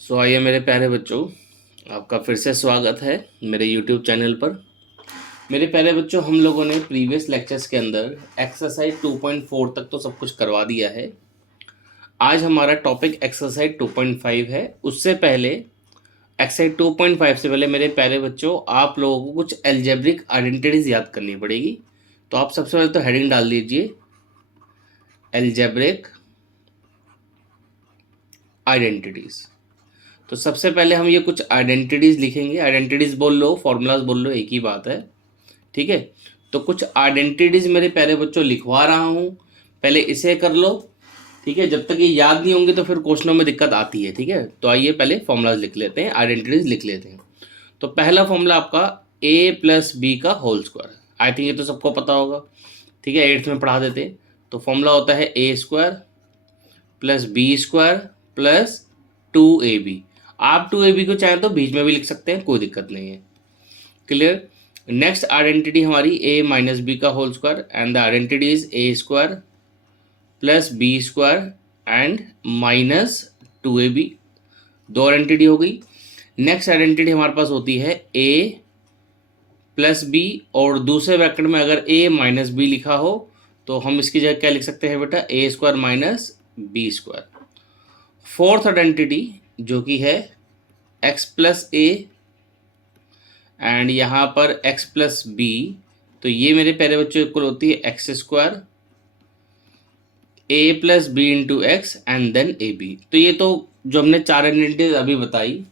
आइए मेरे प्यारे बच्चों, आपका फिर से स्वागत है मेरे यूट्यूब चैनल पर। मेरे प्यारे बच्चों, हम लोगों ने प्रीवियस लेक्चर्स के अंदर एक्सरसाइज 2.4 तक तो सब कुछ करवा दिया है। आज हमारा टॉपिक एक्सरसाइज 2.5 है। उससे पहले एक्सरसाइज 2.5 से पहले मेरे प्यारे बच्चों, आप लोगों को कुछ एल्जेब्रिक आइडेंटिटीज याद करनी पड़ेगी। तो आप सबसे पहले तो हेडिंग डाल दीजिए, एल्जेब्रिक आइडेंटिटीज। तो सबसे पहले हम ये कुछ आइडेंटिटीज लिखेंगे। आइडेंटिटीज बोल लो, फॉर्मूलाज बोल लो, एक ही बात है, ठीक है। तो कुछ आइडेंटिटीज मेरे प्यारे बच्चों लिखवा रहा हूँ, पहले इसे कर लो, ठीक है। जब तक ये याद नहीं होंगे तो फिर क्वेश्चनों में दिक्कत आती है, ठीक है। तो आइए पहले फॉर्मूलाज लिख लेते हैं, आइडेंटिटीज लिख लेते हैं। तो पहला फॉर्मूला आपका a प्लस बी का होल स्क्वायर। आई थिंक ये तो सबको पता होगा, ठीक है, 8th में पढ़ा देते हैं। तो फॉर्मूला होता है a square plus B square plus 2ab। आप 2ab को चाहें तो बीच में भी लिख सकते हैं, कोई दिक्कत नहीं है। क्लियर। नेक्स्ट आइडेंटिटी हमारी a माइनस बी का whole square and the identity is a square plus B square and minus 2ab। दो आइडेंटिटी हो गई। नेक्स्ट आइडेंटिटी हमारे पास होती है a प्लस बी, और दूसरे ब्रैकेट में अगर a माइनस बी लिखा हो तो हम इसकी जगह क्या लिख सकते हैं बेटा, a square minus B square. Fourth identity जो कि है x प्लस ए एंड यहाँ पर x प्लस बी, तो ये मेरे प्यारे बच्चों इक्वल होती है X square a plus B into X and then A B. तो ये तो जो हमने चार आइडेंटिटीज अभी बताई,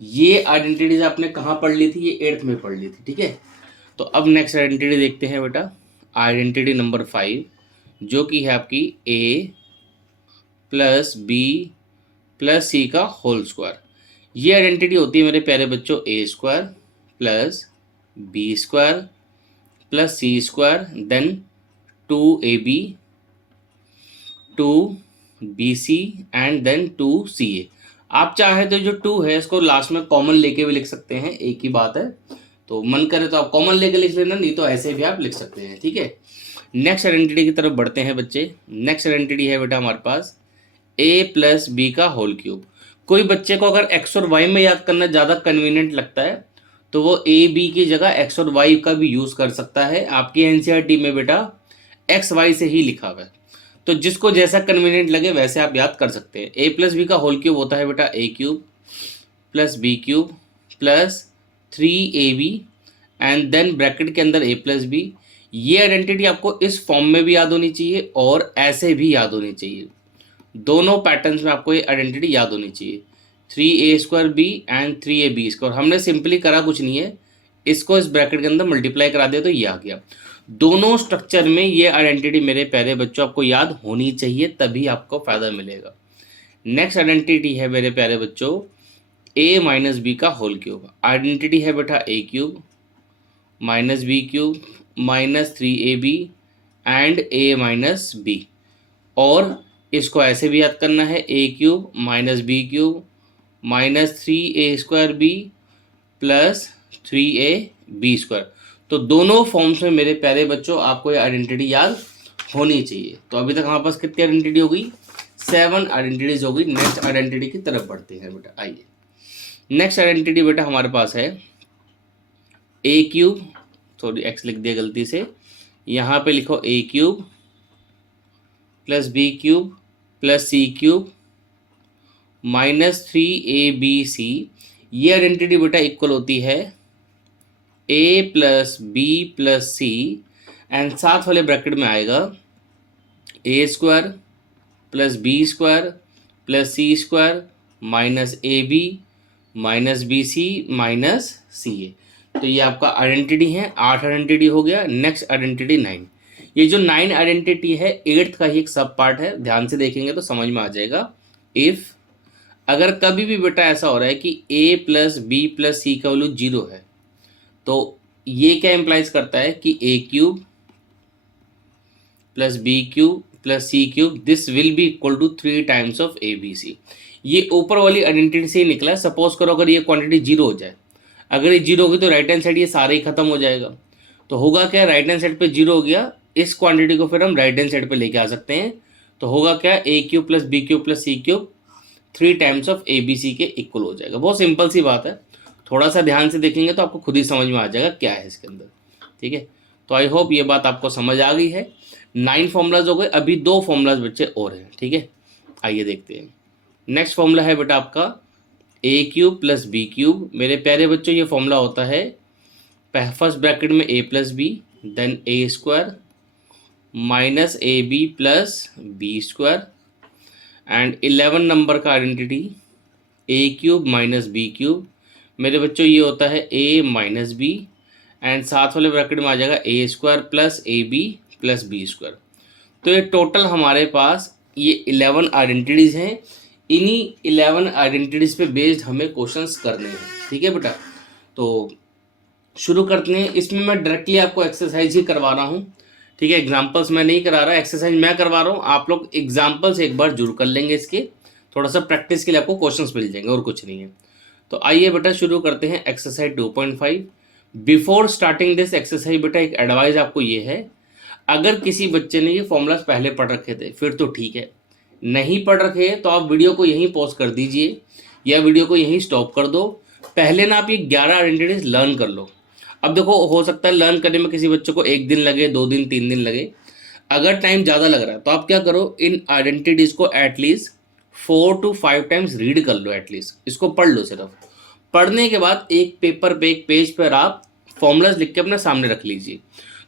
ये आइडेंटिटीज आपने कहाँ पढ़ ली थी, ये 8th में पढ़ ली थी, ठीक है। तो अब नेक्स्ट आइडेंटिटी देखते हैं बेटा, आइडेंटिटी नंबर 5 जो कि है आपकी a plus B plus C का होल स्क्वायर। ये आइडेंटिटी होती है मेरे प्यारे बच्चों a square plus B square plus C square then 2ab 2bc and then 2ca। आप चाहे तो जो 2 है इसको लास्ट में कॉमन लेके भी लिख सकते हैं, एक ही बात है। तो मन करे तो आप कॉमन लेके लिख लेना, नहीं तो ऐसे भी आप लिख सकते हैं, ठीक है। नेक्स्ट आइडेंटिटी की तरफ बढ़ते हैं बच्चे। नेक्स्ट आइडेंटिटी है बेटा हमारे पास a प्लस बी का होल क्यूब। कोई बच्चे को अगर x और y में याद करना ज़्यादा कन्वीनियंट लगता है तो वो a b की जगह x और y का भी यूज़ कर सकता है। आपकी एनसीईआरटी में बेटा x y से ही लिखा हुआ है, तो जिसको जैसा कन्वीनियंट लगे वैसे आप याद कर सकते हैं। a प्लस बी का होल क्यूब होता है बेटा a cube plus B cube plus 3ab and then bracket के अंदर a प्लस बी। ये आइडेंटिटी आपको इस फॉर्म में भी याद होनी चाहिए और ऐसे भी याद होनी चाहिए। दोनों पैटर्न्स में आपको ये आइडेंटिटी याद होनी चाहिए, 3a square B and 3ab square. हमने सिंपली करा कुछ नहीं है, इसको इस ब्रैकेट के अंदर मल्टीप्लाई करा दिया तो ये आ गया। दोनों स्ट्रक्चर में ये आइडेंटिटी मेरे प्यारे बच्चों आपको याद होनी चाहिए, तभी आपको फायदा मिलेगा। नेक्स्ट आइडेंटिटी है मेरे प्यारे बच्चों a माइनस बी का होल क्यूब। आइडेंटिटी है बेटा a cube minus B cube minus 3ab and a minus B. और इसको ऐसे भी याद करना है, a cube minus B cube minus 3a square B plus 3ab square. तो दोनों फॉर्म्स में मेरे प्यारे बच्चों आपको ये आइडेंटिटी याद होनी चाहिए। तो अभी तक हमारे पास कितनी आइडेंटिटी हो गई, 7 आइडेंटिटीज हो गई। नेक्स्ट आइडेंटिटी की तरफ बढ़ते हैं बेटा, आइए। नेक्स्ट आइडेंटिटी बेटा हमारे पास है a क्यूब, सॉरी x लिख दिया गलती से, यहाँ पे लिखो a cube plus B cube plus C cube minus 3abc। ये आइडेंटिटी बेटा इक्वल होती है a plus B plus C and साथ वाले ब्रैकेट में आएगा a square plus B square plus C square minus A B minus B C minus C A. तो ये आपका आइडेंटिटी है, 8 आइडेंटिटी हो गया। Next identity 9। ये जो 9 आइडेंटिटी है 8th का ही एक सब पार्ट है, ध्यान से देखेंगे तो समझ में आ जाएगा। इफ़ अगर कभी भी बेटा ऐसा हो रहा है कि a plus B plus C का वैल्यू 0 है, तो ये क्या इम्प्लाइज करता है कि a cube plus B cube plus C cube this will be equal to 3 times of A B C. ये ऊपर वाली आइडेंटिटी से ही निकला है। सपोज करो अगर ये क्वांटिटी 0 हो जाए, अगर ये 0 होगी तो राइट हैंड साइड ये सारे ही खत्म हो जाएगा। तो होगा क्या, राइट हैंड साइड पे 0 हो गया, इस क्वांटिटी को फिर हम राइट हैंड साइड पे लेके आ सकते हैं। तो होगा क्या, a cube plus B cube plus C cube 3 times of A B C के इक्वल हो जाएगा। बहुत सिंपल सी बात है, थोड़ा सा ध्यान से देखेंगे तो आपको खुद ही समझ में आ जाएगा क्या है इसके अंदर। ठीक है, तो आई होप ये बात आपको समझ आ गई है। 9 फॉर्मूलाज हो गए, अभी 2 फॉर्मूलाज बच्चे और हैं। ठीक है, आइए देखते हैं। नेक्स्ट फॉर्मूला है बेटा आपका ए क्यूब प्लस बी क्यूब। मेरे प्यारे बच्चों, ये फॉर्मूला होता है फर्स्ट ब्रैकेट में A plus B, then A square minus A B plus B square, and 11 number का identity A cube minus B cube. मेरे बच्चों ये होता है ए माइनस बी, एंड साथ वाले ब्रैकेट में आ जाएगा A square plus A B plus B square. तो ये टोटल हमारे पास ये 11 आइडेंटिटीज़ हैं। इन्हीं 11 आइडेंटिटीज़ पे बेस्ड हमें क्वेश्चंस करने हैं। ठीक है बेटा, तो शुरू करते हैं। इसमें मैं डायरेक्टली आपको एक्सरसाइज ही करवा रहा हूँ। ठीक है, एग्जाम्पल्स मैं नहीं करा रहा, एक्सरसाइज मैं करवा रहा हूँ। आप लोग एग्जाम्पल्स एक बार जरूर कर लेंगे, इसके थोड़ा सा प्रैक्टिस के लिए आपको क्वेश्चंस मिल जाएंगे और कुछ नहीं है। तो आइए बेटा शुरू करते हैं exercise 2.5। Before starting this exercise बेटा एक एडवाइस आपको ये है, अगर किसी बच्चे ने ये फॉर्मूलाज पहले पढ़ रखे थे फिर तो ठीक है, नहीं पढ़ रखे तो आप वीडियो को यहीं पॉज कर दीजिए या वीडियो को यहीं स्टॉप कर दो। पहले ना आप ये 11 आइडेंटिटीज लर्न कर लो। अब देखो, हो सकता है लर्न करने में किसी बच्चे को 1 दिन लगे, 2 दिन, 3 दिन लगे। अगर टाइम ज़्यादा लग रहा है तो आप क्या करो, इन आइडेंटिटीज़ को एटलीस्ट 4 to 5 टाइम्स रीड कर लो। एटलीस्ट इसको पढ़ लो। सिर्फ पढ़ने के बाद एक पेपर पे, एक पेज पर आप फॉर्मूलाज लिख के अपने सामने रख लीजिए।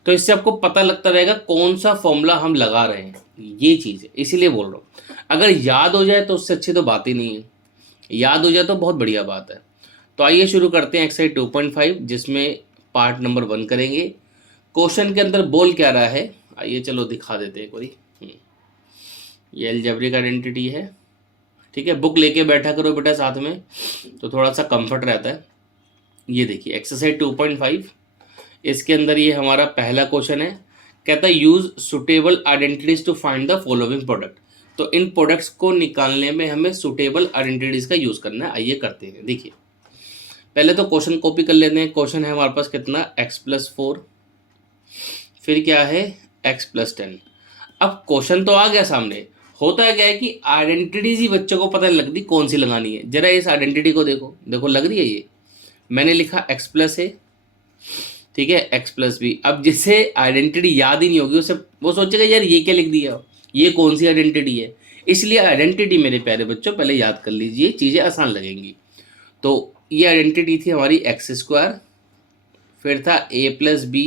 तो इससे आपको पता लगता रहेगा कौन सा फॉर्मूला हम लगा रहे हैं। ये चीज़ है, इसीलिए बोल रहा हूँ। अगर याद हो जाए तो उससे अच्छी तो बात ही नहीं है, याद हो जाए तो बहुत बढ़िया बात है। तो आइए शुरू करते हैं एक्सरसाइज 2.5, जिसमें पार्ट नंबर 1 करेंगे। क्वेश्चन के अंदर बोल क्या रहा है, आइए चलो दिखा देते हैं एक बारी। ये अलजेब्रिक आइडेंटिटी है। ठीक है, बुक लेके बैठा करो बेटा साथ में, तो थोड़ा सा कंफर्ट रहता है। ये देखिए एक्सरसाइज 2.5, इसके अंदर ये हमारा पहला क्वेश्चन है। कहता है use suitable identities to find the following product. तो इन प्रोडक्ट्स को निकालने में हमें सुटेबल आइडेंटिटीज का यूज करना है। आइए करते हैं। देखिए पहले तो क्वेश्चन कॉपी कर लेते हैं। क्वेश्चन है हमारे पास कितना, x+4, फिर क्या है x+10। अब क्वेश्चन तो आ गया सामने, होता है क्या है कि आइडेंटिटीज ही बच्चों को पता नहीं लगती कौन सी लगानी है। जरा इस आइडेंटिटी को देखो, देखो लग रही है ये, मैंने लिखा x+a, ठीक है, x+b। अब जिससे आइडेंटिटी याद ही नहीं होगी उसे, वो सोचेगा यार ये क्या लिख दिया, ये कौन सी आइडेंटिटी है। इसलिए आइडेंटिटी मेरे प्यारे बच्चों पहले याद कर लीजिए, चीज़ें आसान लगेंगी। तो ये आइडेंटिटी थी हमारी x², फिर था a+b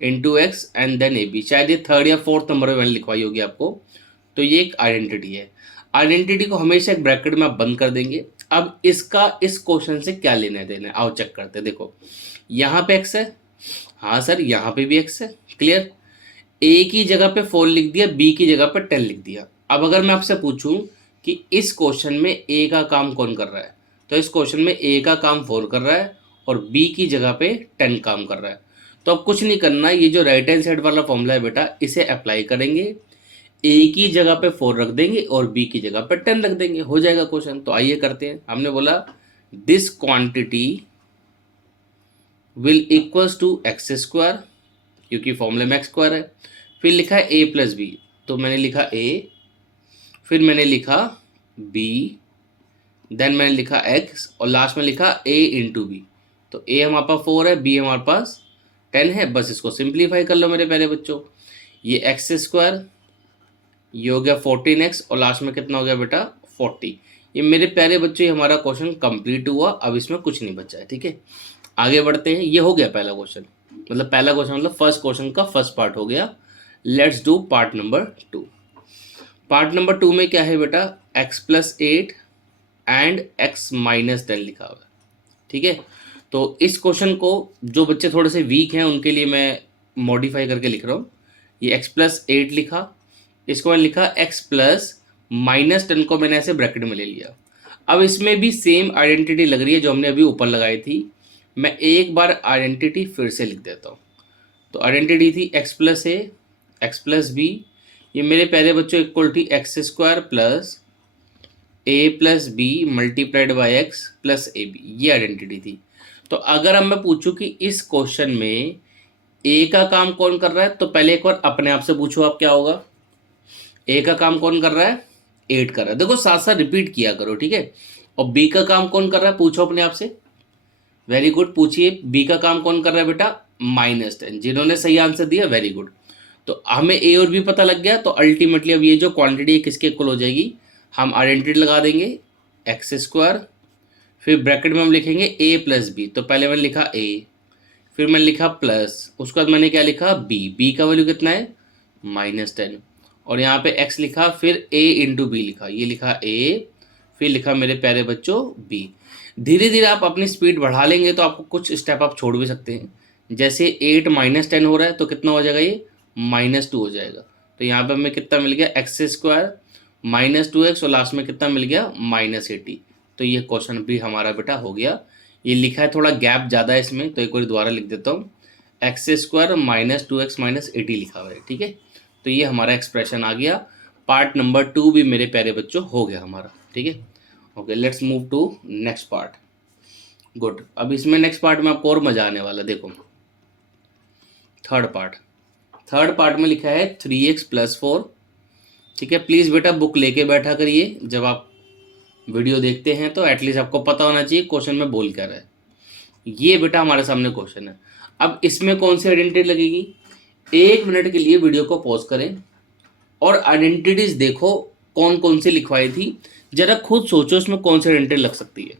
into x and then ab। शायद ये 3rd या 4th नंबर में मैंने लिखवाई होगी आपको। तो ये एक आइडेंटिटी है। आइडेंटिटी को हमेशा एक ब्रैकेट में आप बंद कर देंगे। अब इसका इस क्वेश्चन से क्या लेना देना है, आओ चेक करते हैं। देखो यहाँ पे x है, हाँ सर यहाँ पे भी x है, क्लियर। a की जगह पे 4 लिख दिया, b की जगह पे 10 लिख दिया। अब अगर मैं आपसे पूछूं कि इस क्वेश्चन में a का काम कौन कर रहा है, तो इस क्वेश्चन में a का काम 4 कर रहा है और b की जगह पे 10 काम कर रहा है। तो अब कुछ नहीं करना, ये जो राइट हैंड साइड वाला फॉर्मूला है बेटा, इसे अप्लाई करेंगे। a की जगह पे 4 रख देंगे और b की जगह पे 10 रख देंगे, हो जाएगा क्वेश्चन। तो आइए करते हैं। हमने बोला this quantity will equals to x², क्योंकि फॉर्मूले में x² है। फिर लिखा है a+b, तो मैंने लिखा a, फिर मैंने लिखा b, देन मैंने लिखा x और लास्ट में लिखा a इंटू बी। तो a हमारे पास 4 है, b हमारे पास 10 है। बस इसको सिंप्लीफाई कर लो मेरे प्यारे बच्चों। ये x², ये हो गया 14x और लास्ट में कितना हो गया बेटा 40। ये मेरे प्यारे बच्चों ये हमारा क्वेश्चन कंप्लीट हुआ। अब इसमें कुछ नहीं बचा है। ठीक है, आगे बढ़ते हैं। ये हो गया पहला क्वेश्चन, मतलब पहला क्वेश्चन मतलब फर्स्ट क्वेश्चन का फर्स्ट पार्ट हो गया। Let's do part number 2। Part number 2 में क्या है बेटा, x+8 एंड x-10 लिखा हुआ है। ठीक है, तो इस क्वेश्चन को जो बच्चे थोड़े से वीक हैं उनके लिए मैं मॉडिफाई करके लिख रहा हूँ। ये x+8 लिखा, इसको मैंने लिखा x+-10 को मैंने ऐसे ब्रैकेट में ले लिया। अब इसमें भी सेम आइडेंटिटी लग रही है जो हमने अभी ऊपर लगाई थी। मैं एक बार आइडेंटिटी फिर से लिख देता हूँ। तो आइडेंटिटी थी x+a, x+b, ये मेरे प्यारे बच्चों इक्वल थी x² plus a+b multiplied by x plus ab, ये आइडेंटिटी थी। तो अगर अब मैं पूछूं कि इस क्वेश्चन में a का काम कौन कर रहा है, तो पहले एक बार अपने आप से पूछो आप क्या होगा। a का काम कौन कर रहा है, 8 कर रहा है। देखो साथ साथ रिपीट किया करो, ठीक है। और बी का काम कौन कर रहा है, पूछो अपने आप से। वेरी गुड, पूछिए बी का काम कौन कर रहा है बेटा, -10। जिन्होंने सही आंसर दिया वेरी गुड। तो हमें ए और बी पता लग गया, तो अल्टीमेटली अब ये जो क्वांटिटी है किसके इक्वल हो जाएगी, हम आइडेंटिटी लगा देंगे x², फिर ब्रैकेट में हम लिखेंगे a प्लस बी। तो पहले मैंने लिखा a, फिर मैंने लिखा प्लस, उसके बाद मैंने क्या लिखा b का वैल्यू कितना है -10, और यहाँ पे x लिखा, फिर a इंटू बी लिखा, ये लिखा a, फिर लिखा मेरे प्यारे बच्चों b। धीरे धीरे आप अपनी स्पीड बढ़ा लेंगे तो आपको कुछ स्टेप आप छोड़ भी सकते हैं। जैसे 8 -10 हो रहा है तो कितना हो जाएगा, ये -2 हो जाएगा। तो यहाँ पे हमें कितना मिल गया, x² -2x, और लास्ट में कितना मिल गया -80। तो ये क्वेश्चन भी हमारा बेटा हो गया। ये लिखा है थोड़ा गैप ज़्यादा है इसमें, तो एक बार दोबारा लिख देता हूँ, x² -2x -80 लिखा हुआ है, ठीक है। तो ये हमारा एक्सप्रेशन आ गया। पार्ट नंबर 2 भी मेरे प्यारे बच्चों हो गया हमारा, ठीक है। Okay, let's move to next part. Good, अब इसमें नेक्स्ट पार्ट में आपको और मजा आने वाला। देखो थर्ड पार्ट में लिखा है 3x + 4, ठीक है। प्लीज़ बेटा बुक लेके बैठा करिए, जब आप वीडियो देखते हैं तो एटलीस्ट आपको पता होना चाहिए क्वेश्चन में बोल क्या रहा है। ये बेटा हमारे सामने क्वेश्चन है। अब इसमें कौन सी आइडेंटिटी लगेगी, 1 मिनट के लिए वीडियो को पॉज करें और आइडेंटिटीज देखो कौन कौन सी लिखवाई थी। जरा खुद सोचो इसमें कौन सी आइडेंटिटी लग सकती है,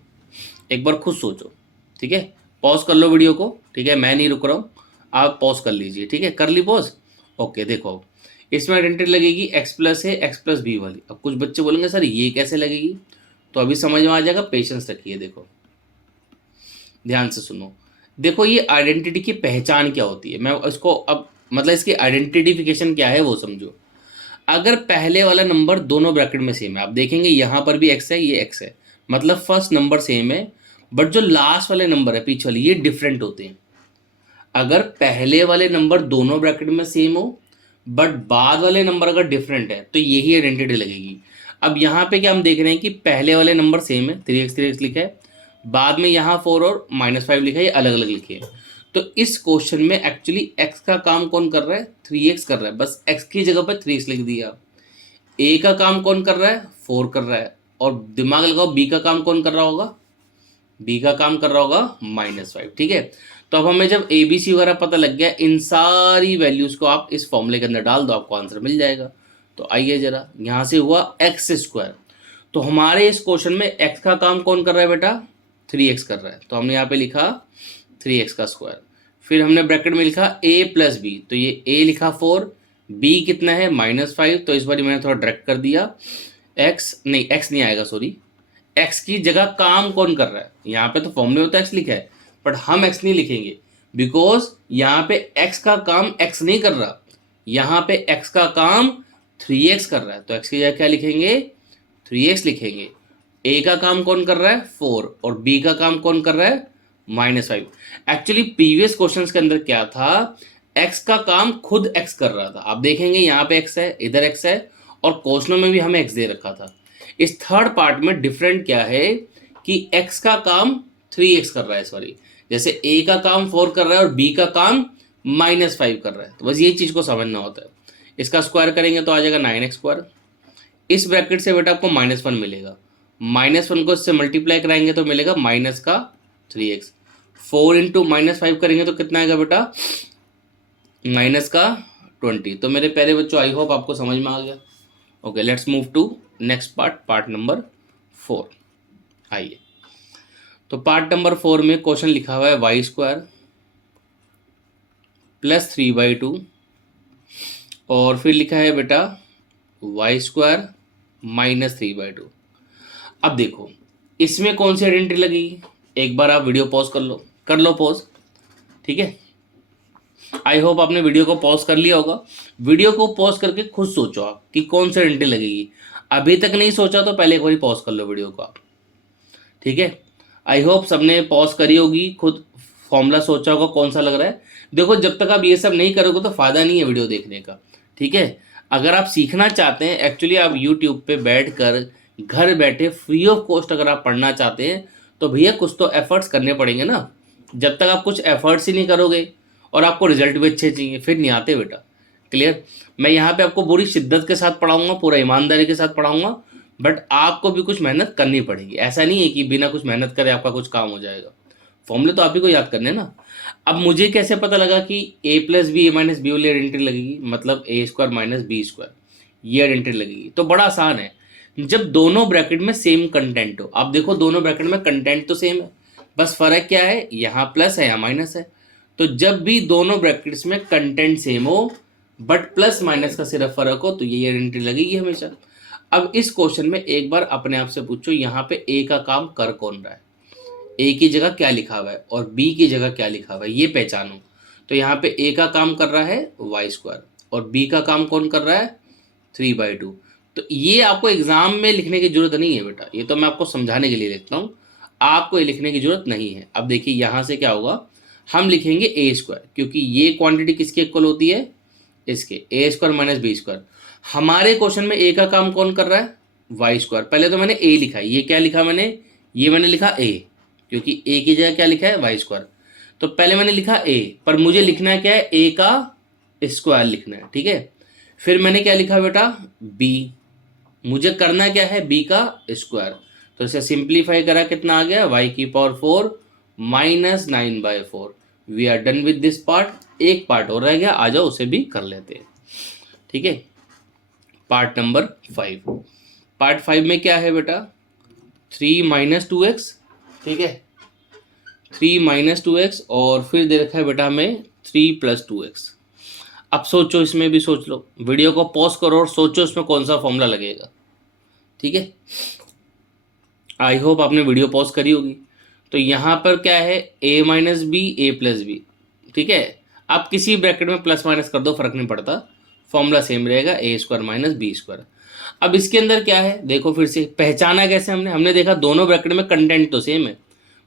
एक बार खुद सोचो, ठीक है। पॉज कर लो वीडियो को, ठीक है, मैं नहीं रुक रहा हूँ, आप पॉज कर लीजिए, ठीक है। कर ली पॉज, ओके। देखो इसमें आइडेंटिटी लगेगी x+ है x+b वाली। अब कुछ बच्चे बोलेंगे सर ये कैसे लगेगी, तो अभी समझ में आ जाएगा, पेशेंस रखिए। देखो ध्यान से सुनो, देखो ये आइडेंटिटी की पहचान क्या होती है, मैं इसको अब मतलब इसकी आइडेंटिफिकेशन क्या है वो समझो। अगर पहले वाला नंबर दोनों ब्रैकेट में सेम है, आप देखेंगे यहाँ पर भी x है, ये x है, मतलब फर्स्ट नंबर सेम है, बट जो लास्ट वाले नंबर है पीछे वाले ये डिफरेंट होते हैं। अगर पहले वाले नंबर दोनों ब्रैकेट में सेम हो बट बाद वाले नंबर अगर डिफरेंट है तो यही आइडेंटिटी लगेगी। अब यहाँ पे क्या हम देख रहे हैं कि पहले वाले नंबर सेम है, 3x लिखा है, बाद में यहाँ 4 और -5 लिखा है, ये अलग अलग लिखे हैं। तो इस क्वेश्चन में एक्चुअली x का काम कौन कर रहा है, 3x कर रहा है, बस x की जगह पर 3x लिख दिया। a का काम कौन कर रहा है, 4 कर रहा है, और दिमाग लगाओ b का काम कौन कर रहा होगा, b का काम कर रहा होगा -5, ठीक है। तो अब हमें जब ABC वगैरह पता लग गया, इन सारी वैल्यूज को आप इस फॉर्मूले के अंदर डाल दो, आपको आंसर मिल जाएगा। तो आइए जरा, यहाँ से हुआ x²। तो हमारे इस क्वेश्चन में x का काम कौन कर रहा है बेटा, 3x कर रहा है, तो हमने यहाँ पे लिखा 3x²। फिर हमने ब्रैकेट में लिखा a + b, तो ये a लिखा 4, b कितना है -5, तो इस बार मैंने थोड़ा डायरेक्ट कर दिया, x नहीं आएगा, सॉरी, x की जगह काम कौन कर रहा है, यहाँ पे तो फॉर्मूले में तो x लिखा है, बट हम x नहीं लिखेंगे बिकॉज यहाँ पे x का काम x नहीं कर रहा, यहाँ पे x का काम 3x कर रहा है। तो x की जगह क्या लिखेंगे, 3x लिखेंगे। a का काम कौन कर रहा है, 4, और b का काम कौन कर रहा है, -5। एक्चुअली प्रीवियस क्वेश्चंस के अंदर क्या था, x का काम खुद x कर रहा था। आप देखेंगे यहाँ पे x है, इधर x है, और क्वेश्चनों में भी हमें x दे रखा था। इस थर्ड पार्ट में डिफरेंट क्या है कि x का काम 3x कर रहा है, सॉरी, जैसे a का काम 4 कर रहा है और b का काम -5 कर रहा है। तो बस ये चीज़ को समझना होता है। इसका स्क्वायर करेंगे तो आ जाएगा 9x²। इस ब्रैकेट से बेटा आपको -1 मिलेगा, -1 को इससे मल्टीप्लाई कराएंगे तो मिलेगा -3x। 4 इंटू -5 करेंगे तो कितना आएगा बेटा, -20। तो मेरे प्यारे बच्चों, आई होप आपको समझ में आ गया। Okay, let's move to next part number 4। आइए, तो पार्ट नंबर 4 में क्वेश्चन लिखा हुआ है y² + 3/2, और फिर लिखा है बेटा y² -3/2। अब देखो इसमें कौन सी आइडेंटिटी लगेगी, एक बार आप वीडियो पॉज कर लो पॉज, ठीक है। आई होप आपने वीडियो को पॉज कर लिया होगा। वीडियो को पॉज करके खुद सोचो आप कि कौन सी आइडेंटिटी लगेगी। अभी तक नहीं सोचा तो पहले एक बार पॉज कर लो वीडियो को आप, ठीक है। आई होप सबने पॉज करी होगी, खुद फॉर्मूला सोचा होगा कौन सा लग रहा है। देखो जब तक आप ये सब नहीं करोगे तो फ़ायदा नहीं है वीडियो देखने का, ठीक है। अगर आप सीखना चाहते हैं, एक्चुअली आप यूट्यूब पे बैठकर घर बैठे फ्री ऑफ कॉस्ट अगर आप पढ़ना चाहते हैं तो भैया कुछ तो एफर्ट्स करने पड़ेंगे ना। जब तक आप कुछ एफर्ट्स ही नहीं करोगे और आपको रिजल्ट भी अच्छे चाहिए, फिर नहीं आते बेटा। क्लियर। मैं यहाँ पे आपको पूरी शिद्दत के साथ पढ़ाऊंगा, पूरा ईमानदारी के साथ पढ़ाऊंगा, बट आपको भी कुछ मेहनत करनी पड़ेगी। ऐसा नहीं है कि बिना कुछ मेहनत करे आपका कुछ काम हो जाएगा। फॉर्मूले तो आप ही को याद करने हैं ना। अब मुझे कैसे पता लगा कि ए प्लस बी ए माइनस बी वाली आइडेंटिटी लगेगी, मतलब A square minus B square, ये आइडेंटिटी लगेगी। तो बड़ा आसान है, जब दोनों ब्रैकेट में सेम कंटेंट हो। आप देखो दोनों ब्रैकेट में कंटेंट तो सेम है, बस फर्क क्या है, यहाँ प्लस है यहाँ माइनस है। तो जब भी दोनों ब्रैकेट्स में कंटेंट सेम हो बट प्लस माइनस का सिर्फ फर्क हो, तो ये आइडेंटिटी लगेगी हमेशा। अब इस क्वेश्चन में एक बार अपने आप से पूछो, यहाँ पे ए का काम कर कौन रहा है, ए की जगह क्या लिखा हुआ है और बी की जगह क्या लिखा हुआ है, ये पहचानो। तो यहाँ पे ए का काम कर रहा है वाई स्क्वायर और बी का काम कौन कर रहा है 3/2। तो ये आपको एग्जाम में लिखने की जरूरत नहीं है बेटा, ये तो मैं आपको समझाने के लिए लिखता हूँ, आपको ये लिखने की जरूरत नहीं है। अब देखिए यहाँ से क्या होगा, हम लिखेंगे ए स्क्वायर, क्योंकि ये क्वांटिटी किसके इक्वल होती है, इसके, ए स्क्वायर माइनस बी स्क्वायर। हमारे क्वेश्चन में ए का काम कौन कर रहा है, वाई स्क्वायर। पहले तो मैंने ए लिखा है, ये क्या लिखा मैंने, ये मैंने लिखा ए, क्योंकि ए की जगह क्या लिखा है वाई स्क्वायर। तो पहले मैंने लिखा ए, पर मुझे लिखना है क्या है, ए का स्क्वायर लिखना है, ठीक है। फिर मैंने क्या लिखा बेटा, बी, मुझे करना क्या है बी का स्क्वायर। तो इसे सिंप्लीफाई करा, कितना आ गया, y की पावर 4 माइनस 9/4। We are done with this part. एक पार्ट और रह गया, आ जाओ उसे भी कर लेते हैं, ठीक है। पार्ट नंबर 5, पार्ट 5 में क्या है बेटा, 3 माइनस 2x, ठीक है, 3 माइनस 2x और फिर दे रखा है बेटा हमें 3 प्लस 2x। अब सोचो, इसमें भी सोच लो, वीडियो को पॉज करो और सोचो इसमें कौन सा फॉर्मूला लगेगा, ठीक है। आई होप आपने वीडियो पॉज करी होगी। तो यहाँ पर क्या है, a minus B A plus B, ठीक है। आप किसी ब्रैकेट में प्लस माइनस कर दो, फर्क नहीं पड़ता, फॉर्मूला सेम रहेगा, ए स्क्वायर माइनस बी स्क्वायर। अब इसके अंदर क्या है, देखो फिर से पहचाना कैसे हमने देखा दोनों ब्रैकेट में कंटेंट तो सेम है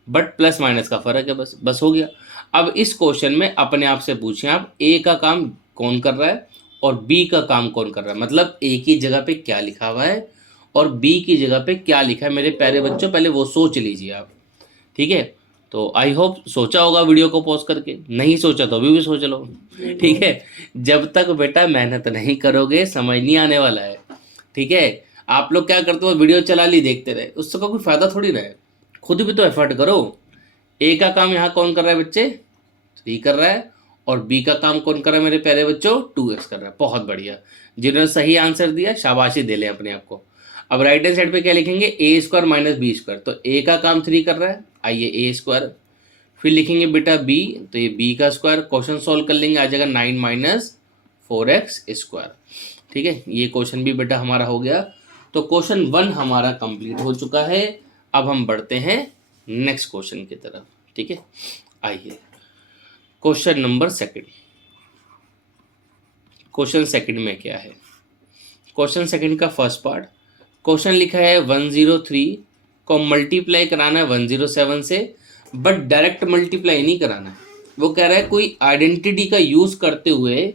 बट प्लस माइनस का फर्क है, बस हो गया। अब इस क्वेश्चन में अपने आप से पूछें आप, ए का काम कौन कर रहा है और बी का काम कौन कर रहा है, मतलब ए की जगह पे क्या लिखा हुआ है और बी की जगह पे क्या लिखा है। मेरे प्यारे बच्चों पहले वो सोच लीजिए आप, ठीक है। तो आई होप सोचा होगा वीडियो को पॉज करके, नहीं सोचा तो अभी भी सोच लो, ठीक है। जब तक बेटा मेहनत नहीं करोगे समझ नहीं आने वाला है, ठीक है। आप लोग क्या करते हो, वीडियो चला ली देखते रहे, उससे कोई फायदा थोड़ी ना है, खुद भी तो एफर्ट करो। ए का काम यहाँ कौन कर रहा है बच्चे, 3 कर रहा है और बी का काम कौन कर रहा है मेरे प्यारे बच्चों, 2x कर रहा है। बहुत बढ़िया, जिन्होंने सही आंसर दिया शाबाशी दे लें अपने आप को। अब राइट हैंड साइड पे क्या लिखेंगे, ए स्क्वायर माइनस बी स्क्वायर। तो ए का काम 3 कर रहा है, आइए ए स्क्वायर, फिर लिखेंगे बेटा बी, तो ये बी का स्क्वायर, क्वेश्चन सॉल्व कर लेंगे, आ जाएगा 9 माइनस 4x स्क्वायर, ठीक है। ये क्वेश्चन भी बेटा हमारा हो गया। तो क्वेश्चन 1 हमारा कंप्लीट हो चुका है। अब हम बढ़ते हैं नेक्स्ट क्वेश्चन की तरफ, ठीक है। आइए क्वेश्चन नंबर 2। क्वेश्चन 2 में क्या है, क्वेश्चन 2 का फर्स्ट पार्ट, क्वेश्चन लिखा है 103 को मल्टीप्लाई कराना है 107 से, बट डायरेक्ट मल्टीप्लाई नहीं कराना है। वो कह रहा है कोई आइडेंटिटी का यूज़ करते हुए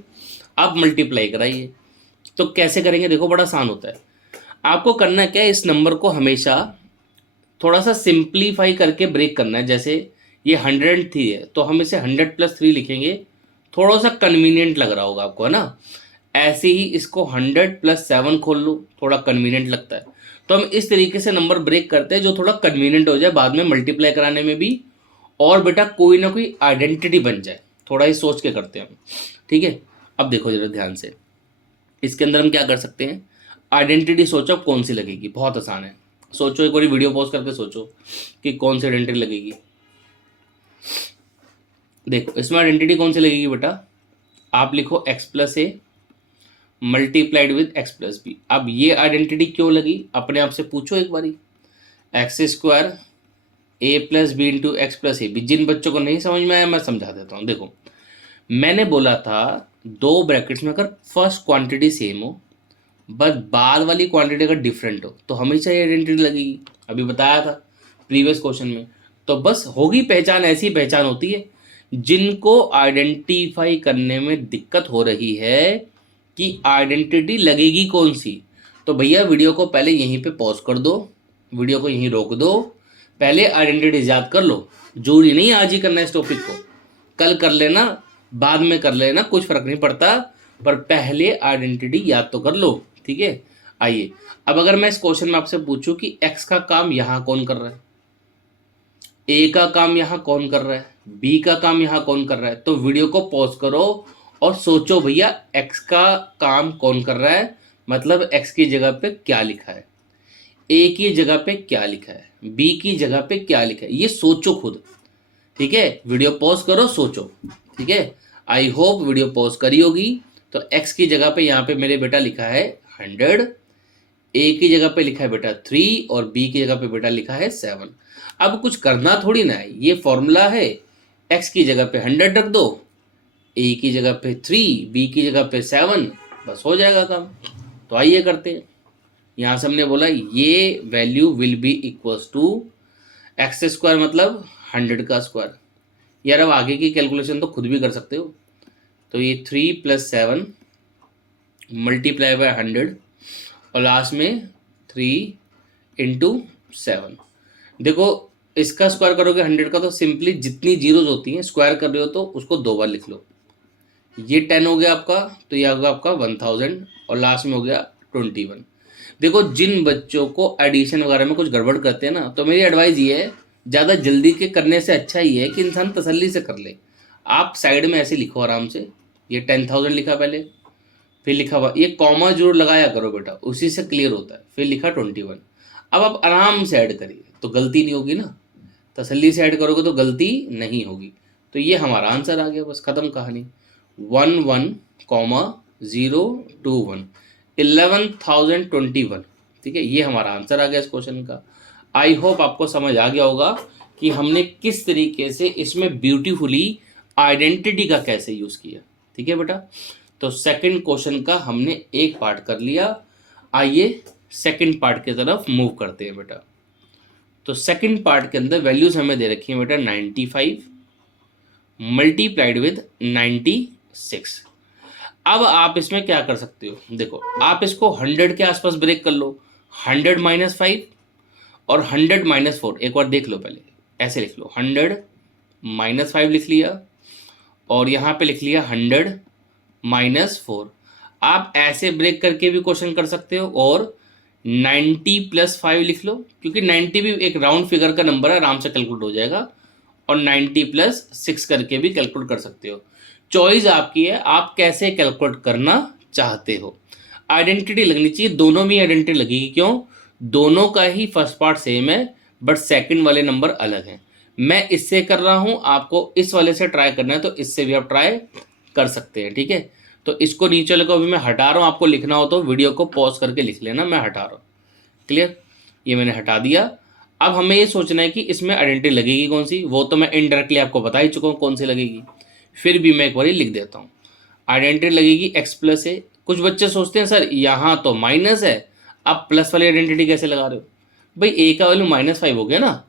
आप मल्टीप्लाई कराइए। तो कैसे करेंगे, देखो बड़ा आसान होता है। आपको करना क्या है, इस नंबर को हमेशा थोड़ा सा सिंप्लीफाई करके ब्रेक करना है। जैसे ये 103 है तो हम इसे 100 + 3 लिखेंगे, थोड़ा सा कन्वीनियंट लग रहा होगा आपको, है ना। ऐसे ही इसको 100 + 7 खोल लो, थोड़ा कन्वीनियंट लगता है। तो हम इस तरीके से नंबर ब्रेक करते हैं जो थोड़ा कन्वीनियंट हो जाए बाद में मल्टीप्लाई कराने में भी, और बेटा कोई ना कोई आइडेंटिटी बन जाए। थोड़ा ही सोच के करते हैं हम, ठीक है। अब देखो जरा ध्यान से, इसके अंदर हम क्या कर सकते हैं, आइडेंटिटी सोचो कौन सी लगेगी, बहुत आसान है। सोचो, एक बार वीडियो पॉज करके सोचो कि कौन सी आइडेंटिटी लगेगी। देखो इसमें आइडेंटिटी कौन सी लगेगी बेटा, आप लिखो x + a multiplied with x + b। अब ये आइडेंटिटी क्यों लगी, अपने आप से पूछो एक बारी। x² a + b × x + a। जिन बच्चों को नहीं समझ में आया मैं समझा देता हूँ। देखो मैंने बोला था दो ब्रैकेट्स में अगर फर्स्ट क्वांटिटी सेम हो बस बाद वाली क्वांटिटी अगर डिफरेंट हो तो हमेशा ये आइडेंटिटी लगेगी, अभी बताया था प्रीवियस क्वेश्चन में। तो बस होगी पहचान, ऐसी पहचान होती है जिनको आइडेंटिफाई करने में दिक्कत हो रही है कि आइडेंटिटी लगेगी कौन सी। तो भैया वीडियो को पहले यहीं पे पॉज कर दो, वीडियो को यहीं रोक दो, पहले आइडेंटिटी याद कर लो। जरूरी नहीं आज ही करना इस टॉपिक को, कल कर लेना, बाद में कर लेना, कुछ फर्क नहीं पड़ता, पर पहले आइडेंटिटी याद तो कर लो, ठीक है। आइए, अब अगर मैं इस क्वेश्चन में आपसे पूछूं कि x का काम यहाँ कौन कर रहा है, a का काम यहाँ कौन कर रहा है, b का काम यहाँ कौन कर रहा है, तो वीडियो को पॉज करो और सोचो भैया x का काम कौन कर रहा है, मतलब x की जगह पे क्या लिखा है, a की जगह पे क्या लिखा है, b की जगह पे क्या लिखा है, ये सोचो खुद। ठीक है, वीडियो पॉज करो, सोचो। ठीक है, आई होप वीडियो पॉज करी होगी। तो x की जगह पे यहाँ पे मेरे बेटा लिखा है 100, a की जगह पे लिखा है बेटा 3 और b की जगह पे बेटा लिखा है 7। अब कुछ करना थोड़ी ना है, ये फॉर्मूला है, x की जगह पे 100 रख दो, a की जगह पे 3, b की जगह पे 7, बस हो जाएगा काम। तो आइए करते हैं। यहाँ से हमने बोला ये value will be equals to X square मतलब 100 का स्क्वायर। यार अब आगे की कैलकुलेशन तो खुद भी कर सकते हो। तो ये 3 + 7 मल्टीप्लाई बाय 100 और लास्ट में 3 × 7। देखो इसका स्क्वायर करोगे 100 का तो सिंपली जितनी जीरोज होती हैं स्क्वायर कर रहे हो तो उसको 2 बार लिख लो। ये 10 हो गया आपका, तो ये होगा आपका 1000 और लास्ट में हो गया 21। देखो जिन बच्चों को एडिशन वगैरह में कुछ गड़बड़ करते हैं ना, तो मेरी एडवाइस ये है ज़्यादा जल्दी के करने से अच्छा ये है कि इंसान तसल्ली से कर ले। आप साइड में ऐसे लिखो आराम से, ये 10,000 लिखा पहले, फिर लिखा हुआ ये कॉमा जरूर लगाया करो बेटा, उसी से क्लियर होता है, फिर लिखा 21। अब आप आराम से ऐड करिए तो गलती नहीं होगी ना, तसल्ली से ऐड करोगे तो गलती नहीं होगी। तो ये हमारा आंसर आ गया, बस खत्म कहानी। 11,021 11,021। ठीक है, ये हमारा आंसर आ गया इस क्वेश्चन का। आई होप आपको समझ आ गया होगा कि हमने किस तरीके से इसमें ब्यूटीफुली आइडेंटिटी का कैसे यूज किया। ठीक है बेटा, तो सेकंड क्वेश्चन का हमने एक पार्ट कर लिया। आइए सेकंड पार्ट की तरफ मूव करते हैं बेटा। तो सेकंड पार्ट के अंदर वैल्यूज हमें दे रखी है बेटा 95 मल्टीप्लाइड विद 96। अब आप इसमें क्या कर सकते हो, देखो आप इसको 100 के आसपास ब्रेक कर लो, 100 - 5 और 100 - 4। एक बार देख लो, पहले ऐसे लिख लो, 100 - 5 लिख लिया और यहाँ पे लिख लिया 100 - 4। आप ऐसे ब्रेक करके भी क्वेश्चन कर सकते हो और 90 + 5 लिख लो, क्योंकि 90 भी एक राउंड फिगर का नंबर है, आराम से कैलकुलेट हो जाएगा। और 90 + 6 करके भी कैलकुलेट कर सकते हो। चॉइस आपकी है, आप कैसे कैलकुलेट करना चाहते हो। आइडेंटिटी लगनी चाहिए, दोनों में आइडेंटिटी लगेगी। क्यों? दोनों का ही फर्स्ट पार्ट सेम है बट सेकंड वाले नंबर अलग हैं। मैं इससे कर रहा हूं, आपको इस वाले से ट्राई करना है तो इससे भी आप ट्राई कर सकते हैं। ठीक है, तो इसको नीचे वाले को अभी मैं हटा रहा हूं, आपको लिखना हो तो वीडियो को पॉज करके लिख लेना, मैं हटा रहा हूं। क्लियर? ये मैंने हटा दिया। अब हमें ये सोचना है कि इसमें आइडेंटिटी लगेगी कौन सी, वो तो मैं इनडायरेक्टली आपको बता ही चुका हूँ कौन सी लगेगी। फिर भी मैं एक बार लिख देता हूँ, आइडेंटिटी लगेगी x + a। कुछ बच्चे सोचते हैं सर यहाँ तो माइनस है, आप प्लस वाली आइडेंटिटी कैसे लगा रहे हो? भाई a का वैल्यू -5 हो गया ना।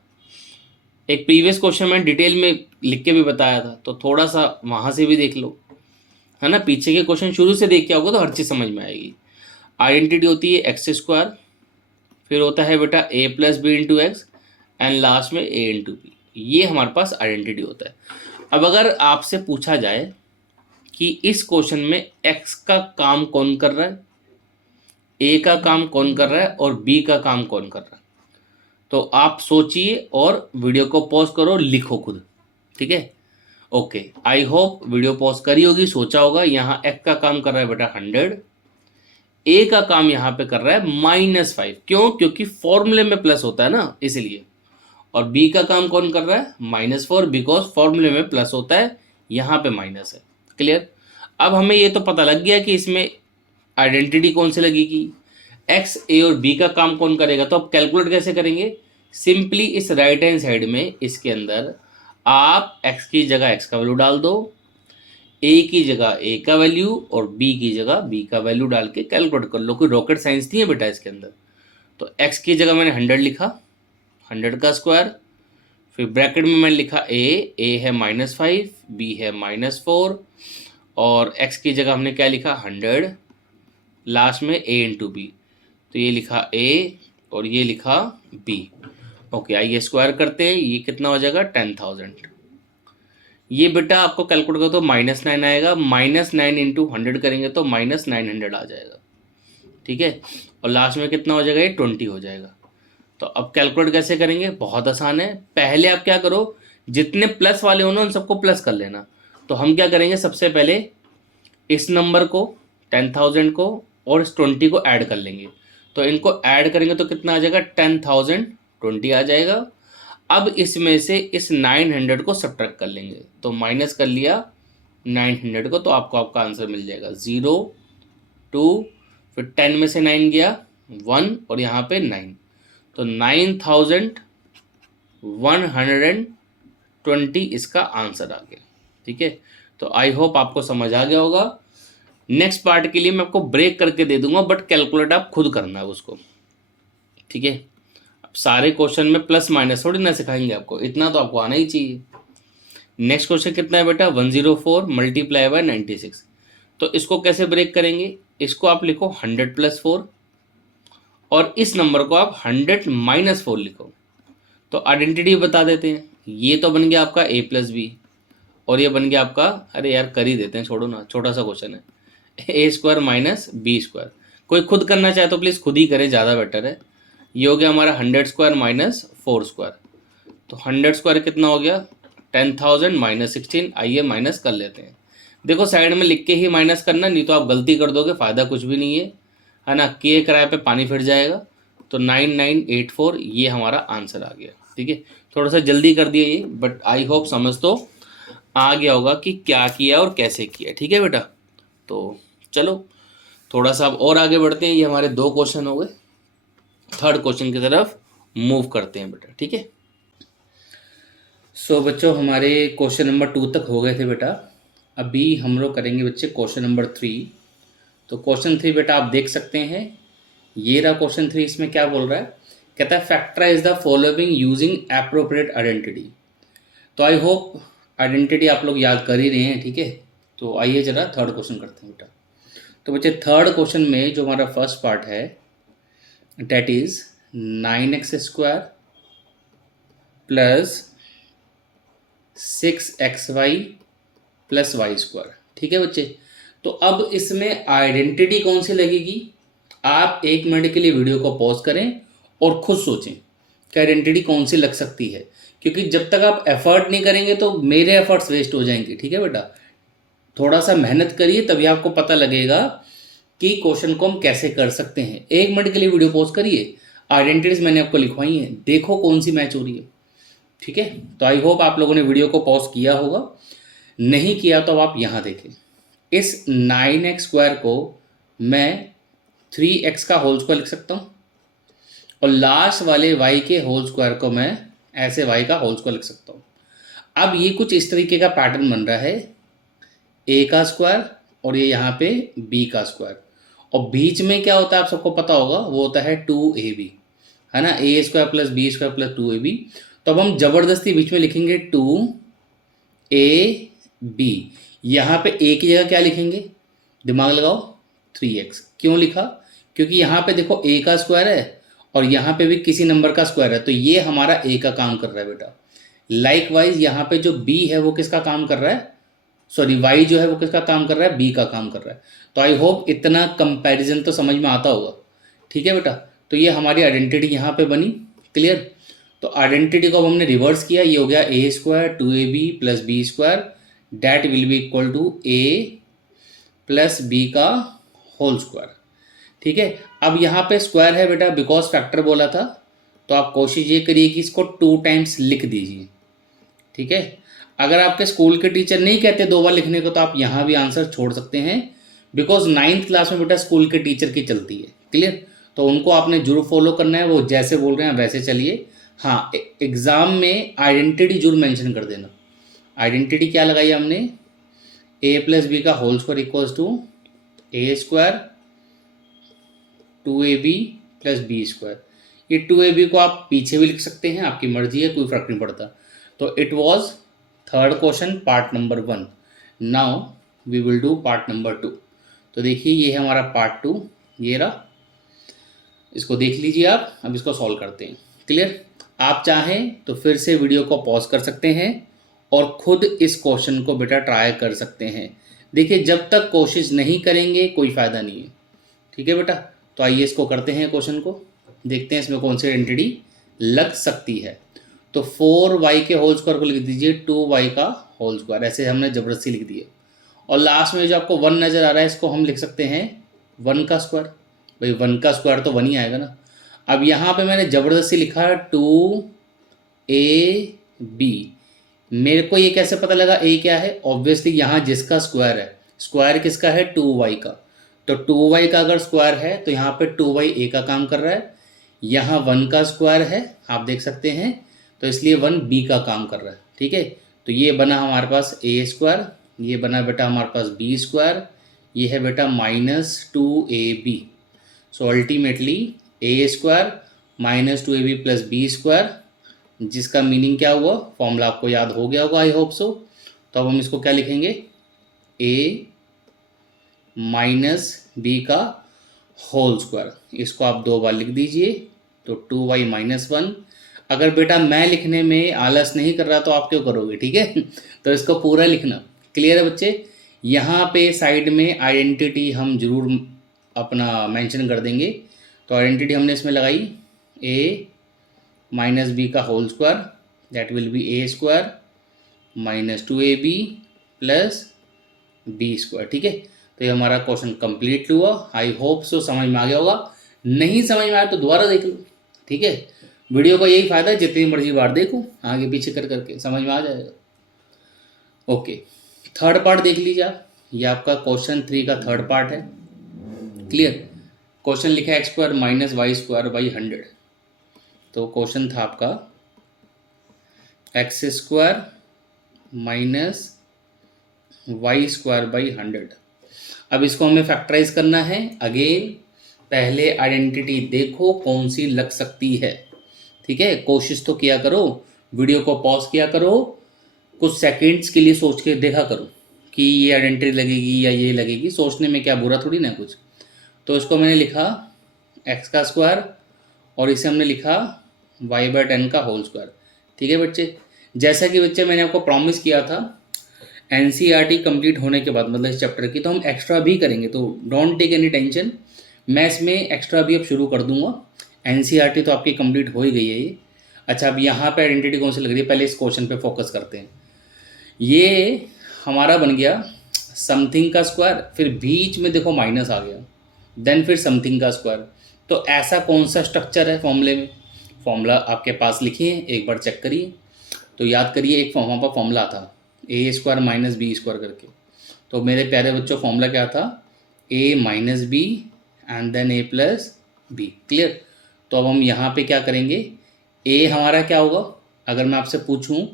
एक प्रीवियस क्वेश्चन में डिटेल में लिख के भी बताया था, तो थोड़ा सा वहाँ से भी देख लो, है ना। पीछे के क्वेश्चन शुरू से देख के आओगे तो हर चीज़ समझ में आएगी। आइडेंटिटी होती है x², फिर होता है बेटा a + b × x and last में a × b। ये हमारे पास आइडेंटिटी होता है। अब अगर आपसे पूछा जाए कि इस क्वेश्चन में x का काम कौन कर रहा है, a का काम कौन कर रहा है और b का काम कौन कर रहा है, तो आप सोचिए और वीडियो को पॉज करो, लिखो खुद। ठीक है, okay. I hope video pause करी होगी, सोचा होगा। यहाँ x का काम कर रहा है बेटा 100, a का काम यहाँ पे कर रहा है -5। क्यों? क्योंकि फॉर्मूले में प्लस होता है ना, इसलिए। और b का काम कौन कर रहा है -4, बिकॉज फॉर्मूले में प्लस होता है, यहाँ पे माइनस है। क्लियर? अब हमें ये तो पता लग गया कि इसमें आइडेंटिटी कौन सी लगेगी, x, a और b का काम कौन करेगा। तो अब कैलकुलेट कैसे करेंगे? सिंपली इस राइट हैंड साइड में इसके अंदर आप x की जगह x का वैल्यू डाल दो, a की जगह a का वैल्यू और b की जगह b का वैल्यू डाल के कैलकुलेट कर लो। कोई रॉकेट साइंस नहीं है बेटा इसके अंदर। तो x की जगह मैंने 100 लिखा, 100 का स्क्वायर, फिर ब्रैकेट में मैंने लिखा a है -5, b है -4 और x की जगह हमने क्या लिखा 100, लास्ट में a × b। तो ये लिखा a और ये लिखा b। ओके, आइए स्क्वायर करते हैं। ये कितना हो जाएगा 10,000। ये बेटा आपको कैलकुलेट करो तो -9 आएगा, -9 × 100 करेंगे तो -900 आ जाएगा। ठीक है, और लास्ट में कितना हो जाएगा, ये 20 हो जाएगा। तो अब कैलकुलेट कैसे करेंगे, बहुत आसान है। पहले आप क्या करो, जितने प्लस वाले हो ना उन सबको प्लस कर लेना। तो हम क्या करेंगे, सबसे पहले इस नंबर को 10,000 को और इस 20 को ऐड कर लेंगे। तो इनको ऐड करेंगे तो कितना आ जाएगा, 10,020 आ जाएगा। अब इसमें से इस 900 को सब्ट्रैक्ट कर लेंगे, तो माइनस कर लिया 900 को, तो आपको आपका आंसर मिल जाएगा 0 2, फिर 10 में से 9 गया 1 और यहाँ पे 9, तो 9,120 इसका आंसर आ गया। ठीक है, तो आई होप आपको समझ आ गया होगा। नेक्स्ट पार्ट के लिए मैं आपको ब्रेक करके दे दूंगा, बट कैलकुलेट आप खुद करना है उसको। ठीक है, अब सारे क्वेश्चन में प्लस माइनस थोड़ी ना सिखाएंगे आपको, इतना तो आपको आना ही चाहिए। नेक्स्ट क्वेश्चन कितना है बेटा, 104 मल्टीप्लाई बाय 96। तो इसको कैसे ब्रेक करेंगे, इसको आप लिखो 100 + 4 और इस नंबर को आप 100 - 4 लिखो। तो आइडेंटिटी बता देते हैं, ये तो बन गया आपका a + b और ये बन गया आपका, अरे यार कर ही देते हैं, छोड़ो ना, छोटा सा क्वेश्चन है, a² - b²। कोई खुद करना चाहे तो प्लीज़ खुद ही करें, ज़्यादा बेटर है। ये हो गया हमारा 100² - 4²। तो 100² कितना हो गया, 10,000 - 16। आइए माइनस कर लेते हैं। देखो साइड में लिख के ही माइनस करना, नहीं तो आप गलती कर दोगे, फ़ायदा कुछ भी नहीं है ना, के किराए पे पानी फिर जाएगा। तो 9984 ये हमारा आंसर आ गया। ठीक है, थोड़ा सा जल्दी कर दिया ये, बट आई होप समझ तो आ गया होगा कि क्या किया और कैसे किया। ठीक है बेटा, तो चलो थोड़ा सा अब और आगे बढ़ते हैं। ये हमारे 2 क्वेश्चन हो गए, थर्ड क्वेश्चन की तरफ मूव करते हैं बेटा। ठीक है, सो बच्चों हमारे क्वेश्चन नंबर 2 तक हो गए थे बेटा। अभी हम लोग करेंगे बच्चे क्वेश्चन नंबर 3। तो क्वेश्चन 3 बेटा आप देख सकते हैं, ये रहा क्वेश्चन 3। इसमें क्या बोल रहा है, कहता है factorise the following using appropriate identity. तो आई होप आइडेंटिटी आप लोग याद कर ही रहे हैं। ठीक है, तो आइए जरा थर्ड क्वेश्चन करते हैं बेटा। तो बच्चे थर्ड क्वेश्चन में जो हमारा फर्स्ट पार्ट है, date is 9x² + 6xy + y²। ठीक है बच्चे, तो अब इसमें आइडेंटिटी कौन सी लगेगी, आप 1 मिनट के लिए वीडियो को पॉज करें और खुद सोचें कि आइडेंटिटी कौन सी लग सकती है, क्योंकि जब तक आप एफर्ट नहीं करेंगे तो मेरे एफर्ट्स वेस्ट हो जाएंगे। ठीक है बेटा, थोड़ा सा मेहनत करिए तभी आपको पता लगेगा कि क्वेश्चन को हम कैसे कर सकते हैं। 1 मिनट के लिए वीडियो पॉज करिए, आइडेंटिटीज मैंने आपको लिखवाई हैं, देखो कौन सी मैच हो रही है। ठीक है, तो आई होप आप लोगों ने वीडियो को पॉज किया होगा, नहीं किया तो आप यहाँ देखें। इस 9x² को मैं 3x का होल स्क्वायर लिख सकता हूँ और लास्ट वाले y के होल स्क्वायर को मैं ऐसे y का होल स्क्वायर लिख सकता हूँ। अब ये कुछ इस तरीके का पैटर्न बन रहा है, a का स्क्वायर और ये यहाँ पे b का स्क्वायर, और बीच में क्या होता है आप सबको पता होगा, वो होता है 2ab, है ना, a² + b² + 2ab। तो अब हम जबरदस्ती बीच में लिखेंगे 2ab। यहाँ पे a की जगह क्या लिखेंगे, दिमाग लगाओ, 3x। क्यों लिखा, क्योंकि यहाँ पे देखो a का स्क्वायर है और यहाँ पे भी किसी नंबर का स्क्वायर है, तो ये हमारा a का काम कर रहा है बेटा। लाइकवाइज यहाँ पे जो b है वो किसका काम कर रहा है, सॉरी y जो है वो किसका काम कर रहा है, b का काम कर रहा है। तो आई होप इतना कंपैरिजन तो समझ में आता होगा। ठीक है बेटा, तो ये हमारी आइडेंटिटी यहाँ पे बनी, क्लियर। तो आइडेंटिटी को अब हमने रिवर्स किया, ये हो गया a² 2ab + b² that will be equal to a + b का होल स्क्वायर। ठीक है, अब यहाँ पे स्क्वायर है बेटा, बिकॉज फैक्टर बोला था, तो आप कोशिश ये करिए कि इसको 2 टाइम्स लिख दीजिए। ठीक है, अगर आपके स्कूल के टीचर नहीं कहते 2 बार लिखने को तो आप यहाँ भी आंसर छोड़ सकते हैं, बिकॉज 9th क्लास में बेटा स्कूल के टीचर की चलती है, क्लियर। तो उनको आपने जरूर फॉलो करना है, वो जैसे बोल रहे हैं वैसे चलिए। हाँ, एग्जाम में आइडेंटिटी जरूर मेंशन कर देना। आइडेंटिटी क्या लगाई हमने, a + b का whole square equals to a² 2ab + b²। ये 2ab को आप पीछे भी लिख सकते हैं, आपकी मर्जी है, कोई फर्क नहीं पड़ता। तो it was third question part number 1। Now we will do part number 2। तो देखिए ये है हमारा पार्ट 2, ये रहा, इसको देख लीजिए आप। अब इसको सॉल्व करते हैं, क्लियर। आप चाहें तो फिर से वीडियो को पॉज कर सकते हैं और खुद इस क्वेश्चन को बेटा ट्राई कर सकते हैं। देखिए जब तक कोशिश नहीं करेंगे कोई फ़ायदा नहीं है। ठीक है बेटा, तो आइए इसको करते हैं क्वेश्चन को, देखते हैं इसमें कौन सी आइडेंटिटी लग सकती है। तो 4y के होल स्क्वायर को लिख दीजिए 2y का होल स्क्वायर, ऐसे हमने ज़बरदस्ती लिख दिए। और लास्ट में जो आपको 1 नज़र आ रहा है इसको हम लिख सकते हैं 1 का स्क्वायर। भाई 1 का स्क्वायर तो 1 ही आएगा ना। अब यहाँ पे मैंने ज़बरदस्ती लिखा 2ab। मेरे को ये कैसे पता लगा a क्या है? ऑब्वियसली यहाँ जिसका स्क्वायर है, स्क्वायर किसका है? 2y का। तो 2y का अगर स्क्वायर है तो यहाँ पे 2y a का काम कर रहा है, यहाँ 1 का स्क्वायर है आप देख सकते हैं, तो इसलिए 1 b का काम कर रहा है। ठीक है, तो ये बना हमारे पास a स्क्वायर, ये बना बेटा हमारे पास b स्क्वायर, ये है बेटा -2ab। So ultimately a square -2ab plus b square, जिसका मीनिंग क्या हुआ? फॉर्मूला आपको याद हो गया होगा, आई होप सो। तो अब हम इसको क्या लिखेंगे? a माइनस बी का होल स्क्वायर, इसको आप 2 बार लिख दीजिए, तो 2y - 1। अगर बेटा मैं लिखने में आलस नहीं कर रहा तो आप क्यों करोगे? ठीक है तो इसको पूरा लिखना। क्लियर है बच्चे? यहाँ पे साइड में आइडेंटिटी हम जरूर अपना मेंशन कर देंगे। तो आइडेंटिटी हमने इसमें लगाई a माइनस बी का whole square, that will be a square -2ab plus b square. ठीक है, तो ये हमारा क्वेश्चन कंप्लीट हुआ। आई होप सो समझ में आ गया होगा। नहीं समझ में आया तो दोबारा देख लो। ठीक है, वीडियो का यही फायदा है, जितनी मर्जी बार देखो आगे पीछे कर करके समझ में आ जाएगा। ओके, थर्ड पार्ट देख लीजिए आप, ये आपका क्वेश्चन 3 का थर्ड पार्ट है। क्लियर? क्वेश्चन लिखा है x² - y² 100। तो क्वेश्चन था आपका x² - y² 100। अब इसको हमें फैक्टराइज करना है। अगेन पहले आइडेंटिटी देखो कौन सी लग सकती है। ठीक है, कोशिश तो किया करो, वीडियो को पॉज किया करो, कुछ सेकंड्स के लिए सोच के देखा करो कि ये आइडेंटिटी लगेगी या ये लगेगी। सोचने में क्या बुरा थोड़ी ना कुछ। तो इसको मैंने लिखा x का स्क्वायर और इसे हमने लिखा y/10 का होल स्क्वायर। ठीक है बच्चे, जैसा कि बच्चे मैंने आपको प्रॉमिस किया था एनसीईआरटी कंप्लीट होने के बाद, मतलब इस चैप्टर की, तो हम एक्स्ट्रा भी करेंगे। तो डोंट टेक एनी टेंशन, मैं इसमें एक्स्ट्रा भी अब शुरू कर दूंगा। एनसीईआरटी तो आपकी कंप्लीट हो ही गई है ये। अच्छा, अब यहाँ पे आइडेंटिटी कौन सी लग रही है, पहले इस क्वेश्चन पे फोकस करते हैं। ये हमारा बन गया समथिंग का स्क्वायर, फिर बीच में देखो माइनस आ गया, देन फिर समथिंग का स्क्वायर। तो ऐसा कौन सा स्ट्रक्चर है फॉर्मूले में? फॉर्मूला आपके पास लिखिए, एक बार चेक करिए। तो याद करिए, एक वहाँ पर फॉर्मूला था a² - b² करके। तो मेरे प्यारे बच्चों फॉर्मूला क्या था? a - b and then a + b। Clear? तो अब हम यहाँ पे क्या करेंगे? a हमारा क्या होगा? अगर मैं आपसे पूछूं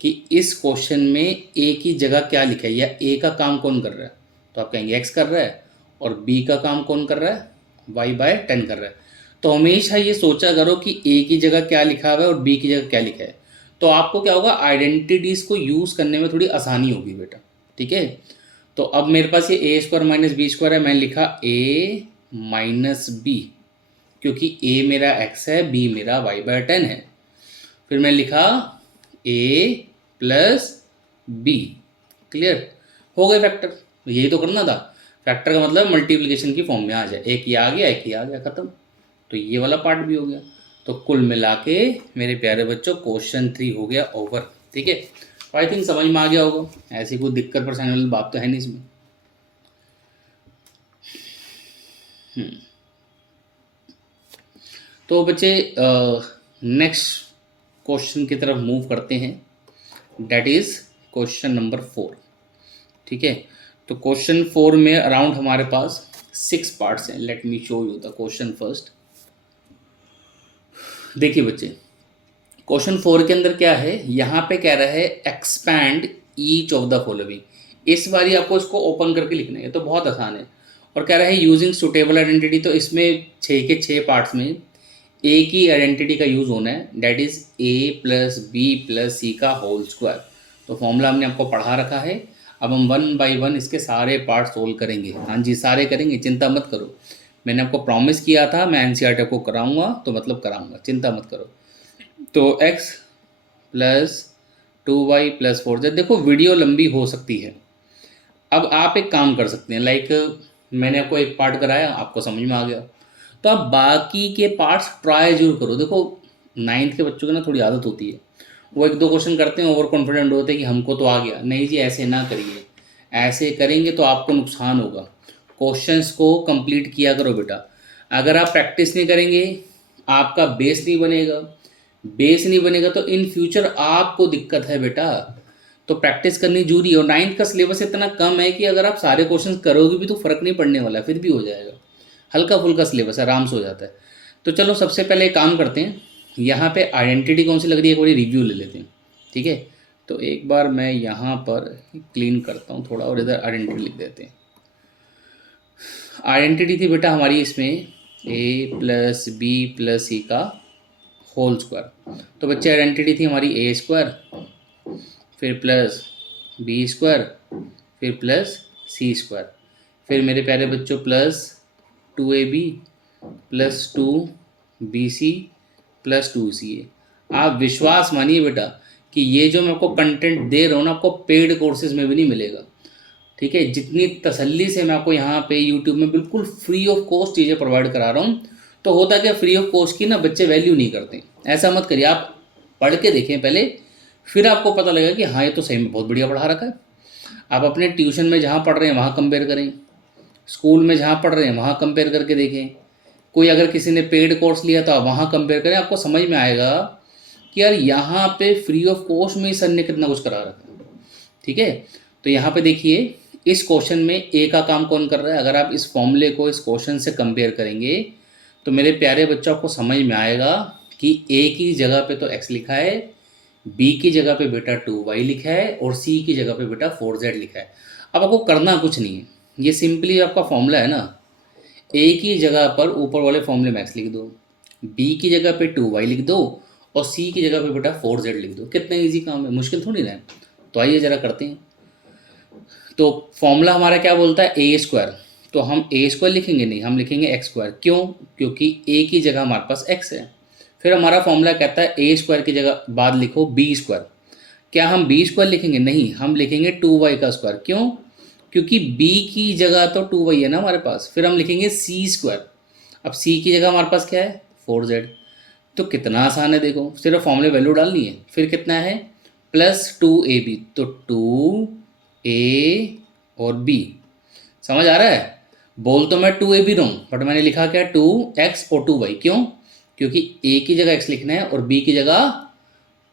कि इस क्वेश्चन में a की जगह क्या लिखा है या a का काम कौन कर रहा है, तो आप कहेंगे x कर रहा है, और b का काम कौन कर रहा है? y/10 कर रहा है। तो हमेशा ये सोचा करो कि a की जगह क्या लिखा हुआ है और b की जगह क्या लिखा है। तो आपको क्या होगा? आइडेंटिटीज को यूज़ करने में थोड़ी आसानी होगी बेटा। ठीक है, तो अब मेरे पास ये a² - b² है, मैंने लिखा a - b, क्योंकि a मेरा x है, b मेरा y/10 है। फिर मैंने लिखा a + b। क्लियर? हो गए फैक्टर। यही तो करना था। फैक्टर का मतलब मल्टीप्लिकेशन की फॉर्म में आ जाए, एक ये आ गया, एक ये आ गया, खत्म। तो ये वाला पार्ट भी हो गया। तो कुल मिला के मेरे प्यारे बच्चों क्वेश्चन 3 हो गया ओवर। ठीक है, आई थिंक समझ में आ गया होगा, ऐसी कोई दिक्कत परेशानी वाली बात तो है नहीं इसमें। तो बच्चे नेक्स्ट क्वेश्चन की तरफ मूव करते हैं, डेट इज क्वेश्चन नंबर 4। ठीक है, तो क्वेश्चन 4 में अराउंड हमारे पास 6 पार्ट्स हैं। Let me show you the question first. देखिए बच्चे, क्वेश्चन 4 के अंदर क्या है, यहाँ पे कह रहा है expand each of the following. इस बारी आपको इसको ओपन करके लिखना है, तो बहुत आसान है। और कह रहा है यूजिंग सुटेबल आइडेंटिटी, तो इसमें 6 के 6 पार्ट्स में ए की आइडेंटिटी का यूज़ होना है, that is a + b + c का होल स्क्वायर। तो फॉर्मूला हमने आपको पढ़ा रखा है। अब हम 1 बाई 1 इसके सारे पार्ट सोल्व करेंगे। हाँ जी, सारे करेंगे, चिंता मत करो। मैंने आपको प्रॉमिस किया था मैं एनसीईआरटी आपको कराऊंगा, तो मतलब कराऊंगा, चिंता मत करो। तो x + 2y + 4z। देखो वीडियो लंबी हो सकती है, अब आप एक काम कर सकते हैं, लाइक मैंने आपको एक पार्ट कराया, आपको समझ में आ गया, तो आप बाकी के पार्ट्स ट्राई जरूर करो। देखो 9th के बच्चों की ना थोड़ी आदत होती है, वो 1-2 क्वेश्चन करते हैं, ओवर कॉन्फिडेंट होते हैं कि हमको तो आ गया। नहीं जी, ऐसे ना करिए, ऐसे करेंगे तो आपको नुकसान होगा। क्वेश्चंस को कंप्लीट किया करो बेटा। अगर आप प्रैक्टिस नहीं करेंगे, आपका बेस नहीं बनेगा। बेस नहीं बनेगा तो इन फ्यूचर आपको दिक्कत है बेटा। तो प्रैक्टिस करनी जरूरी है। और 9th का सिलेबस इतना कम है कि अगर आप सारे क्वेश्चन करोगे भी तो फ़र्क नहीं पड़ने वाला है, फिर भी हो जाएगा। हल्का फुल्का सिलेबस है, आराम से हो जाता है। तो चलो सबसे पहले एक काम करते हैं, यहाँ पे आइडेंटिटी कौन सी लग रही है एक बार रिव्यू ले लेते हैं, ठीक है। तो एक बार मैं यहाँ पर क्लीन करता हूँ थोड़ा और इधर आइडेंटिटी लिख देते हैं। आइडेंटिटी थी बेटा हमारी इसमें a + b + c का होल स्क्वायर। तो बच्चे आइडेंटिटी थी हमारी a², फिर प्लस b², फिर प्लस c², फिर मेरे प्यारे बच्चों प्लस 2ab + 2bc + 2ca। आप विश्वास मानिए बेटा कि ये जो मैं आपको कंटेंट दे रहा हूँ ना, आपको पेड कोर्सेज में भी नहीं मिलेगा, ठीक है। जितनी तसल्ली से मैं आपको यहाँ पे यूट्यूब में बिल्कुल फ्री ऑफ कॉस्ट चीज़ें प्रोवाइड करा रहा हूँ, तो होता क्या, फ्री ऑफ कॉस्ट की ना बच्चे वैल्यू नहीं करते। ऐसा मत करिए, आप पढ़ के देखें पहले, फिर आपको पता लगेगा कि हाँ ये तो सही में बहुत बढ़िया पढ़ा रखा है। आप अपने ट्यूशन में जहाँ पढ़ रहे हैं वहाँ कंपेयर करें, स्कूल में जहाँ पढ़ रहे हैं वहाँ कंपेयर करके देखें, कोई अगर किसी ने पेड कोर्स लिया तो आप वहाँ कंपेयर करें। आपको समझ में आएगा कि यार यहाँ पे फ्री ऑफ कॉस्ट में सर ने कितना कुछ करा रखा है, ठीक है। तो यहाँ पे देखिए इस क्वेश्चन में ए का काम कौन कर रहा है। अगर आप इस फॉर्मूले को इस क्वेश्चन से कंपेयर करेंगे तो मेरे प्यारे बच्चों आपको समझ में आएगा कि ए की जगह पे तो x लिखा है, बी की जगह पे बेटा 2y लिखा है और सी की जगह पे बेटा 4z लिखा है। अब आपको करना कुछ नहीं है, ये सिंपली आपका फॉर्मूला है ना, ए की जगह पर ऊपर वाले फॉर्मूले में x लिख दो, बी की जगह पे 2y लिख दो और सी की जगह पे बेटा 4z लिख दो। कितना इजी काम है, मुश्किल थोड़ी ना है। तो आइए ज़रा करते हैं। तो फॉर्मूला हमारा क्या बोलता है, a²। तो हम a² लिखेंगे नहीं, हम लिखेंगे x²। क्यों, क्योंकि a की जगह हमारे पास x है। फिर हमारा फॉर्मूला कहता है a² की जगह बाद लिखो b²। क्या हम b² लिखेंगे, नहीं, हम लिखेंगे 2y का स्क्वायर। क्यों, क्योंकि b की जगह तो 2y है ना हमारे पास। फिर हम लिखेंगे c²। अब c की जगह हमारे पास क्या है, 4z। तो कितना आसान है, देखो सिर्फ फॉर्मूले वैल्यू डालनी है। फिर कितना है, +2ab, तो 2a और b। समझ आ रहा है, बोल तो मैं 2ab रहा हूँ बट मैंने लिखा क्या, 2x और 2y। क्यों, क्योंकि a की जगह x लिखना है और b की जगह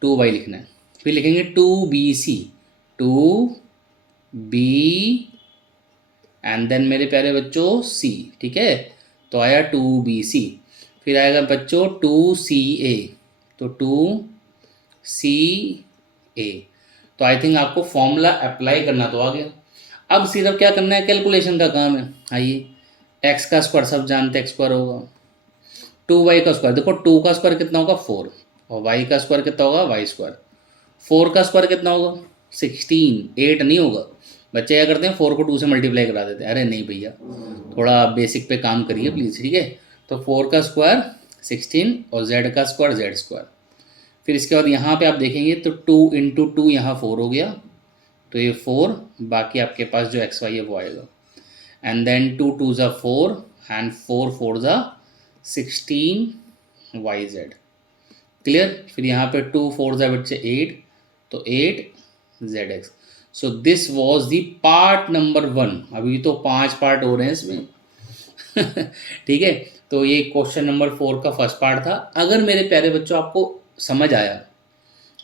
2y लिखना है। फिर लिखेंगे 2bc, 2b एंड देन मेरे प्यारे बच्चों c, ठीक है। तो आया 2bc। फिर आएगा बच्चों 2ca, तो 2ca। तो आई थिंक आपको फॉर्मूला अप्लाई करना तो आ गया। अब सिर्फ क्या करना है, कैलकुलेशन का काम है। आइए, x का स्क्वायर सब जानते हैं x² होगा, 2y का स्क्वायर, देखो 2 का स्क्वायर कितना होगा 4 और y का स्क्वायर कितना होगा y²। 4 का स्क्वायर कितना होगा 16, 8 नहीं होगा। बच्चे क्या करते हैं 4 को 2 से मल्टीप्लाई करा देते हैं। अरे नहीं भैया, थोड़ा बेसिक पे काम करिए प्लीज़, ठीक है। तो 4 का स्क्वायर 16 और z का स्क्वायर z²। फिर इसके बाद यहाँ पे आप देखेंगे तो 2 × 2 यहाँ 4 हो गया, तो ये 4, बाकी आपके पास जो एक्स वाई है वो आएगा। And then 2 × 2 = 4 and 4 × 4 = 16 yz। Clear. फिर यहाँ पे 2 × 4 = बच्चे 8, तो 8 zx। So this was the part number 1। अभी तो 5 पार्ट हो रहे हैं इसमें ठीक है। तो ये क्वेश्चन नंबर 4 का फर्स्ट पार्ट था। अगर मेरे प्यारे बच्चों आपको समझ आया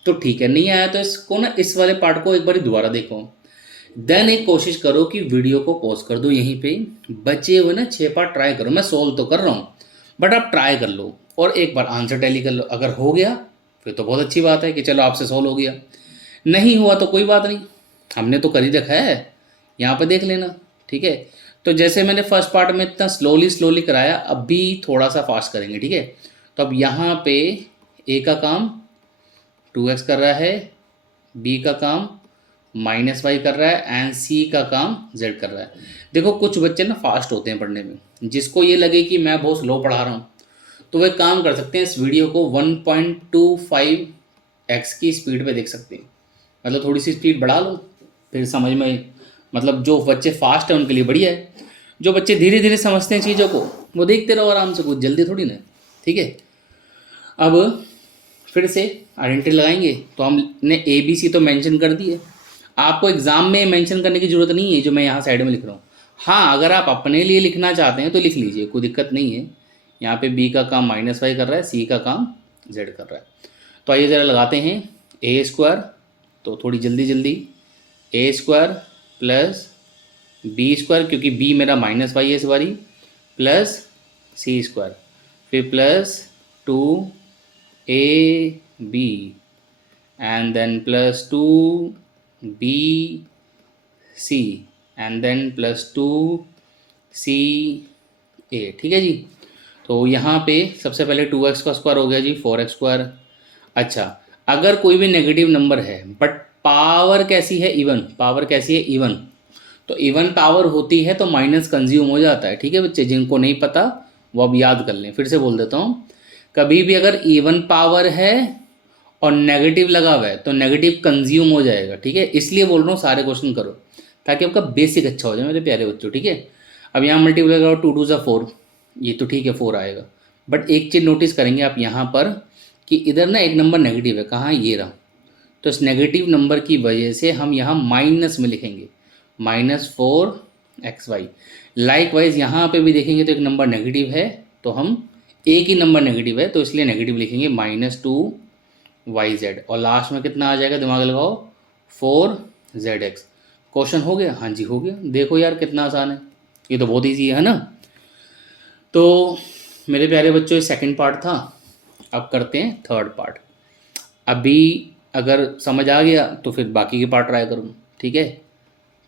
तो ठीक है, नहीं आया तो इसको ना, इस वाले पार्ट को एक बार दोबारा देखो। देन एक कोशिश करो कि वीडियो को पॉज कर दो यहीं पे, बचे हुए ना 6 पार्ट ट्राई करो। मैं सोल्व तो कर रहा हूँ बट आप ट्राई कर लो और एक बार आंसर टैली कर लो। अगर हो गया फिर तो बहुत अच्छी बात है कि चलो आपसे सोल्व हो गया, नहीं हुआ तो कोई बात नहीं, हमने तो कर ही रखा है, यहाँ पे देख लेना, ठीक है। तो जैसे मैंने फर्स्ट पार्ट में इतना स्लोली कराया, अब भी थोड़ा सा फास्ट करेंगे, ठीक है। तो अब यहाँ पे ए का काम 2x कर रहा है, बी का काम -y कर रहा है एंड सी का काम z कर रहा है। देखो कुछ बच्चे ना फास्ट होते हैं पढ़ने में, जिसको ये लगे कि मैं बहुत स्लो पढ़ा रहा हूँ तो वे काम कर सकते हैं, इस वीडियो को 1.25x की स्पीड पे देख सकते हैं। मतलब थोड़ी सी स्पीड बढ़ा लो फिर समझ में, मतलब जो बच्चे फास्ट हैं उनके लिए बढ़िया है। जो बच्चे धीरे धीरे समझते हैं चीज़ों को वो देखते रहो आराम से, कुछ जल्दी थोड़ी ना, ठीक है। अब फिर से आइडेंटिटी लगाएंगे, तो हमने ए बी सी तो मेंशन कर दिए। आपको एग्जाम में मेंशन करने की जरूरत नहीं है जो मैं यहाँ साइड में लिख रहा हूँ। हाँ, अगर आप अपने लिए लिखना चाहते हैं तो लिख लीजिए, कोई दिक्कत नहीं है। यहाँ पे बी का काम -y कर रहा है, सी का काम z कर रहा है। तो आइए ज़रा लगाते हैं ए स्क्वायर, तो थोड़ी जल्दी जल्दी, ए स्क्वायर प्लस बी स्क्वायर, क्योंकि बी मेरा -y है इस बारी, प्लस सी स्क्वायर, फिर plus 2ab and then plus 2bc and then plus 2ca, ठीक है जी। तो यहाँ पे सबसे पहले 2x का स्क्वायर हो गया जी 4x स्क्वायर। अच्छा, अगर कोई भी नेगेटिव नंबर है बट पावर कैसी है, इवन, पावर कैसी है, इवन, तो इवन पावर होती है तो माइनस कंज्यूम हो जाता है, ठीक है बच्चे। जिनको नहीं पता वो अब याद कर लें, फिर से बोल देता हूँ। कभी भी अगर इवन पावर है और नेगेटिव लगा हुआ है तो नेगेटिव कंज्यूम हो जाएगा, ठीक है। इसलिए बोल रहा हूँ सारे क्वेश्चन करो ताकि आपका बेसिक अच्छा हो जाए मेरे प्यारे बच्चों, ठीक है। अब यहाँ मल्टीप्लाई करो, 2 2 4, ये तो ठीक है 4 आएगा। बट एक चीज़ नोटिस करेंगे आप यहाँ पर कि इधर ना एक नंबर नेगेटिव है, कहाँ, ये रहा। तो इस नेगेटिव नंबर की वजह से हम यहाँ माइनस में लिखेंगे, -4xy। लाइक वाइज यहाँ पे भी देखेंगे तो एक नंबर नेगेटिव है, तो हम एक ही नंबर नेगेटिव है तो इसलिए नेगेटिव लिखेंगे, -2yz। और लास्ट में कितना आ जाएगा, दिमाग लगाओ, 4zx। क्वेश्चन हो गया? हाँ जी हो गया। देखो यार कितना आसान है, ये तो बहुत ईजी है ना। तो मेरे प्यारे बच्चों ये सेकंड पार्ट था, अब करते हैं थर्ड पार्ट। अभी अगर समझ आ गया तो फिर बाकी के पार्ट ट्राई करूँ, ठीक है।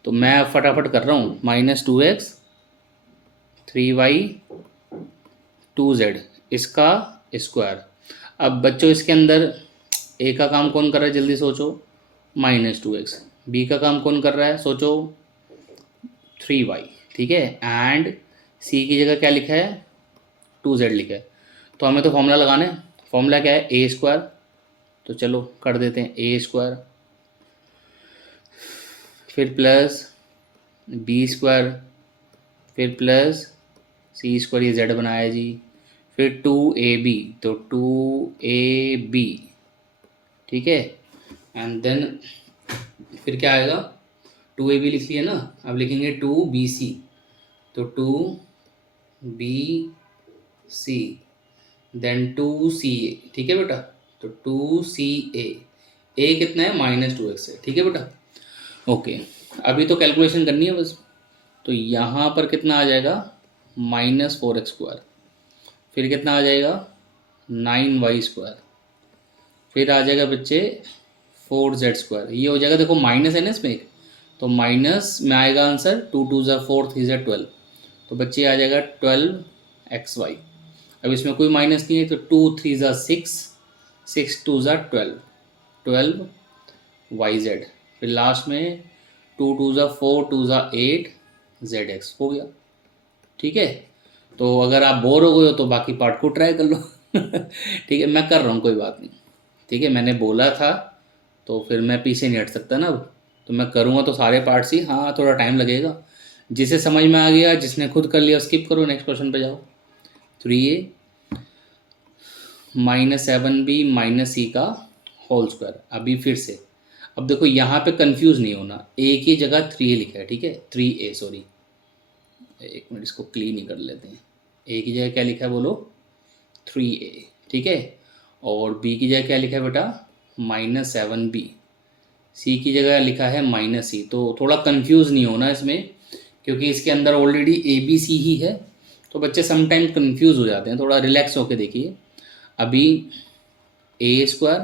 तो मैं फटाफट कर रहा हूँ, -2x 3y 2z इसका स्क्वायर। अब बच्चों इसके अंदर ए का काम कौन कर रहा है, जल्दी सोचो, -2x। बी का काम कौन कर रहा है, सोचो, 3y, ठीक है। एंड सी की जगह क्या लिखा है, 2z लिखा है। तो हमें तो फॉर्मूला लगाना है। फॉर्मूला क्या है, ए स्क्वायर। तो चलो कर देते हैं, ए स्क्वायर फिर प्लस बी स्क्वायर फिर प्लस सी स्क्वायर, ये जेड बनाया जी, फिर 2ab, तो 2ab, ठीक है। एंड देन फिर क्या आएगा, 2ab लिख लिया ना, अब लिखेंगे 2bc, तो 2bc देन 2ca, ठीक है बेटा। तो 2ca, ए कितना है, -2x है, ठीक है बेटा। ओके, अभी तो कैलकुलेशन करनी है बस। तो यहाँ पर कितना आ जाएगा, -4x स्क्वायर, फिर कितना आ जाएगा, 9y स्क्वायर, फिर आ जाएगा बच्चे 4z स्क्वायर। ये हो जाएगा, देखो माइनस है ना इसमें एक, तो माइनस में आएगा आंसर, 2 2 4 3 12, तो बच्चे आ जाएगा 12xy। अब इसमें कोई माइनस नहीं है तो 2 3 6 6 2 12yz, फिर लास्ट में 2 2 4 2 8 zx हो गया, ठीक है। तो अगर आप बोर हो गए हो तो बाकी पार्ट को ट्राई कर लो ठीक है, मैं कर रहा हूँ, कोई बात नहीं, ठीक है। मैंने बोला था तो फिर मैं पीछे नहीं हट सकता ना अब, तो मैं करूँगा तो सारे पार्ट्स ही। हाँ थोड़ा टाइम लगेगा, जिसे समझ में आ गया, जिसने खुद कर लिया स्किप करो, नेक्स्ट क्वेश्चन पे जाओ। 3a -7b - c का होल स्क्वायर। अभी फिर से, अब देखो यहाँ पे कंफ्यूज नहीं होना, a की जगह 3a लिखा है, ठीक है, 3a, सॉरी एक मिनट इसको क्लीन ही कर लेते हैं। a की जगह क्या लिखा है बोलो, 3a, ठीक है। और b की जगह क्या लिखा है बेटा, -7b। c की जगह लिखा है -c। तो थोड़ा कंफ्यूज नहीं होना इसमें, क्योंकि इसके अंदर ऑलरेडी ए बी सी ही है, तो बच्चे समटाइम कंफ्यूज हो जाते हैं। थोड़ा रिलैक्स होके देखिए। अभी A square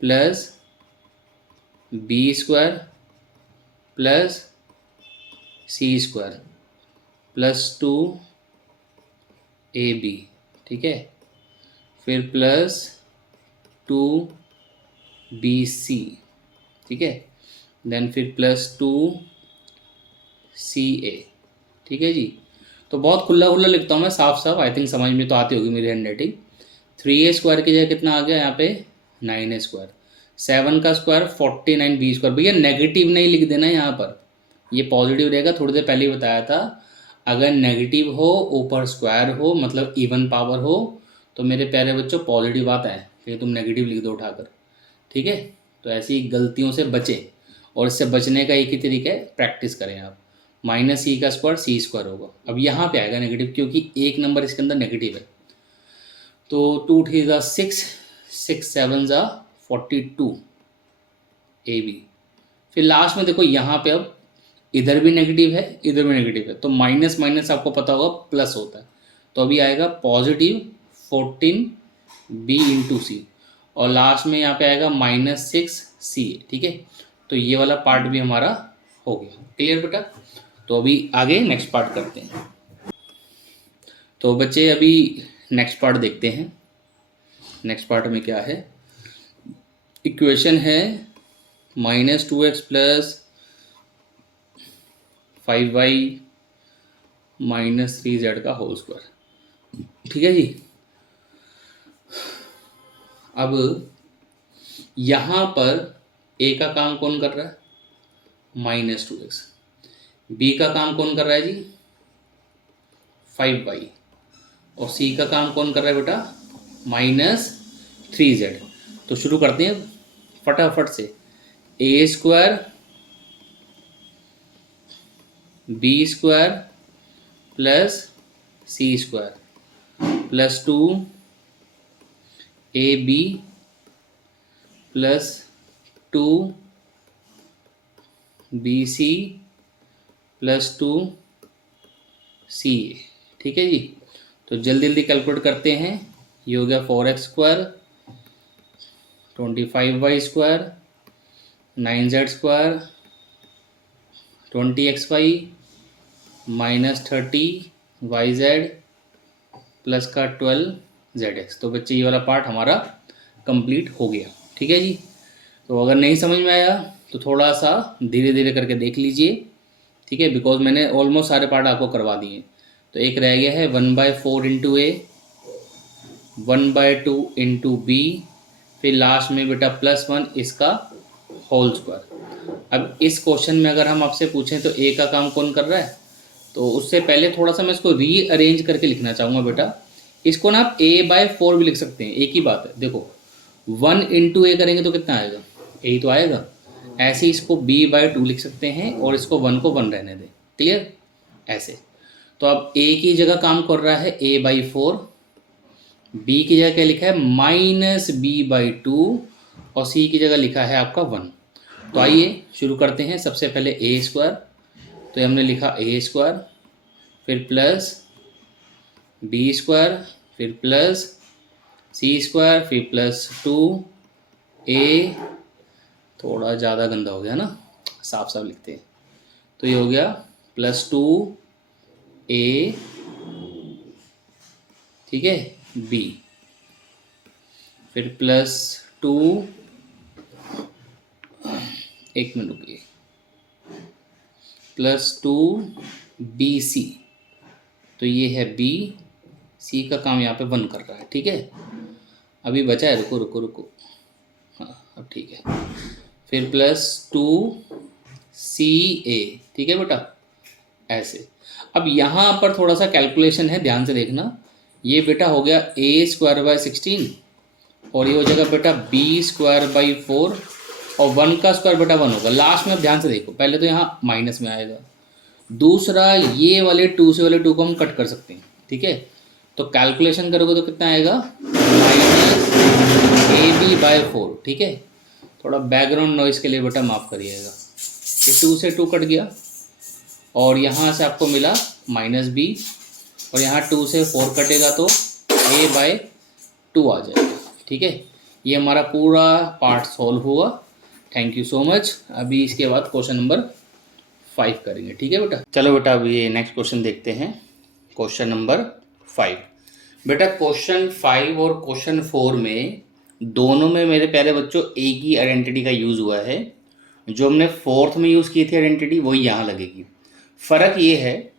plus B square plus C square plus 2ab, ठीक है, फिर प्लस 2bc, ठीक है, देन फिर प्लस 2ca, ठीक है जी। तो बहुत खुला खुला लिखता हूँ मैं, साफ साफ, आई थिंक समझ में तो आती होगी मेरी हैंड राइटिंग। 3a स्क्वायर की जगह कितना आ गया यहाँ पे, 9a स्क्वायर, 7 का स्क्वायर 49b स्क्वायर। भैया नेगेटिव नहीं लिख देना यहाँ पर, ये पॉजिटिव रहेगा, थोड़ी देर पहले ही बताया था। अगर नेगेटिव हो, ऊपर स्क्वायर हो, मतलब इवन पावर हो, तो मेरे प्यारे बच्चों पॉजिटिव आता है, फिर तुम नेगेटिव लिख दो उठाकर। ठीक है, तो ऐसी गलतियों से बचें, और इससे बचने का एक ही तरीका है, प्रैक्टिस करें आप। माइनस सी का स्क्वायर सी स्क्वायर होगा। अब यहाँ पे आएगा नेगेटिव, क्योंकि एक नंबर इसके अंदर नेगेटिव है। तो 2 3 ज़ा 6, 6 7 ज़ा 42 ए बी। फिर लास्ट में देखो यहाँ पे अब इधर भी नेगेटिव है, इधर भी नेगेटिव है, तो माइनस माइनस आपको पता होगा प्लस होता है। तो अभी आएगा पॉजिटिव 14 बी इंटू सी, और लास्ट में यहाँ पे आएगा -6 सी। ठीक है, तो ये वाला पार्ट भी हमारा हो गया। क्लियर बेटा? तो अभी आगे नेक्स्ट पार्ट करते हैं। तो बच्चे अभी नेक्स्ट पार्ट देखते हैं। नेक्स्ट पार्ट में क्या है, इक्वेशन है -2x प्लस 5y -3z का होल स्क्वायर। ठीक है जी। अब यहाँ पर a का काम कौन कर रहा है, -2x। b का काम कौन कर रहा है जी, 5y। और c का काम कौन कर रहा है बेटा, -3z। तो शुरू करते हैं फटाफट से। a square b square plus C square plus 2 A B plus 2 B C plus 2 C A. ठीक है जी। तो जल्दी जल्दी कैलकुलेट करते हैं। ये हो गया 4x square 25y square 9z square 20xy -30yz plus का 12zx। तो बच्चे ये वाला पार्ट हमारा कंप्लीट हो गया। ठीक है जी। तो अगर नहीं समझ में आया तो थोड़ा सा धीरे धीरे करके देख लीजिए। ठीक है, बिकॉज मैंने ऑलमोस्ट सारे पार्ट आपको करवा दिए। तो एक रह गया है 1/4 इंटू ए, 1/2 इंटू बी, फिर लास्ट में बेटा +1 इसका होल स्क्वायर। अब इस क्वेश्चन में अगर हम आपसे पूछें तो ए का काम कौन कर रहा है, तो उससे पहले थोड़ा सा मैं इसको रीअरेंज करके लिखना चाहूँगा बेटा। इसको ना आप a/4 भी लिख सकते हैं, एक ही बात है। देखो 1 इंटू ए करेंगे तो कितना आएगा, यही तो आएगा। ऐसे इसको b/2 लिख सकते हैं और इसको 1 को 1 रहने दें। क्लियर? ऐसे। तो अब a की जगह काम कर रहा है a/4, b की जगह क्या लिखा है -b/2, और c की जगह लिखा है आपका 1। तो आइए शुरू करते हैं। सबसे पहले a स्क्वायर, तो हमने लिखा a स्क्वायर, फिर प्लस b स्क्वायर, फिर प्लस c स्क्वायर, फिर प्लस 2a, थोड़ा ज़्यादा गंदा हो गया ना, साफ साफ लिखते हैं। तो ये हो गया प्लस 2a, ठीक है, b, फिर प्लस 2, एक मिनट रुकिए, प्लस 2bc। तो ये है b, c का काम यहाँ पे 1 कर रहा है। ठीक है, अभी बचा है, रुको रुको रुको, हाँ अब ठीक है। फिर प्लस 2ca। ठीक है बेटा, ऐसे। अब यहाँ पर थोड़ा सा कैलकुलेशन है, ध्यान से देखना। ये बेटा हो गया a²/16, और ये हो जाएगा बेटा b²/4, और 1 का स्क्वायर बेटा 1 होगा। लास्ट में अब ध्यान से देखो, पहले तो यहाँ माइनस में आएगा। दूसरा, ये वाले 2 से वाले 2 को हम कट कर सकते हैं। ठीक है, तो कैलकुलेशन करोगे तो कितना आएगा, -ab/4। ठीक है, थोड़ा बैकग्राउंड नॉइज़ के लिए बेटा माफ़ करिएगा। ये 2 से 2 कट गया, और यहाँ से आपको मिला -b, और यहाँ 2 से 4 कटेगा तो a/2 आ जाएगा। ठीक है, ये हमारा पूरा पार्ट सॉल्व हुआ। Thank you so much. अभी इसके बाद क्वेश्चन नंबर 5 करेंगे। ठीक है बेटा, चलो बेटा अभी ये नेक्स्ट क्वेश्चन देखते हैं। क्वेश्चन नंबर 5 बेटा, क्वेश्चन 5 और क्वेश्चन 4 में दोनों में मेरे प्यारे बच्चों एक ही आइडेंटिटी का यूज़ हुआ है। जो हमने 4th में यूज़ की थी आइडेंटिटी, वही यहाँ लगेगी। फ़र्क ये है,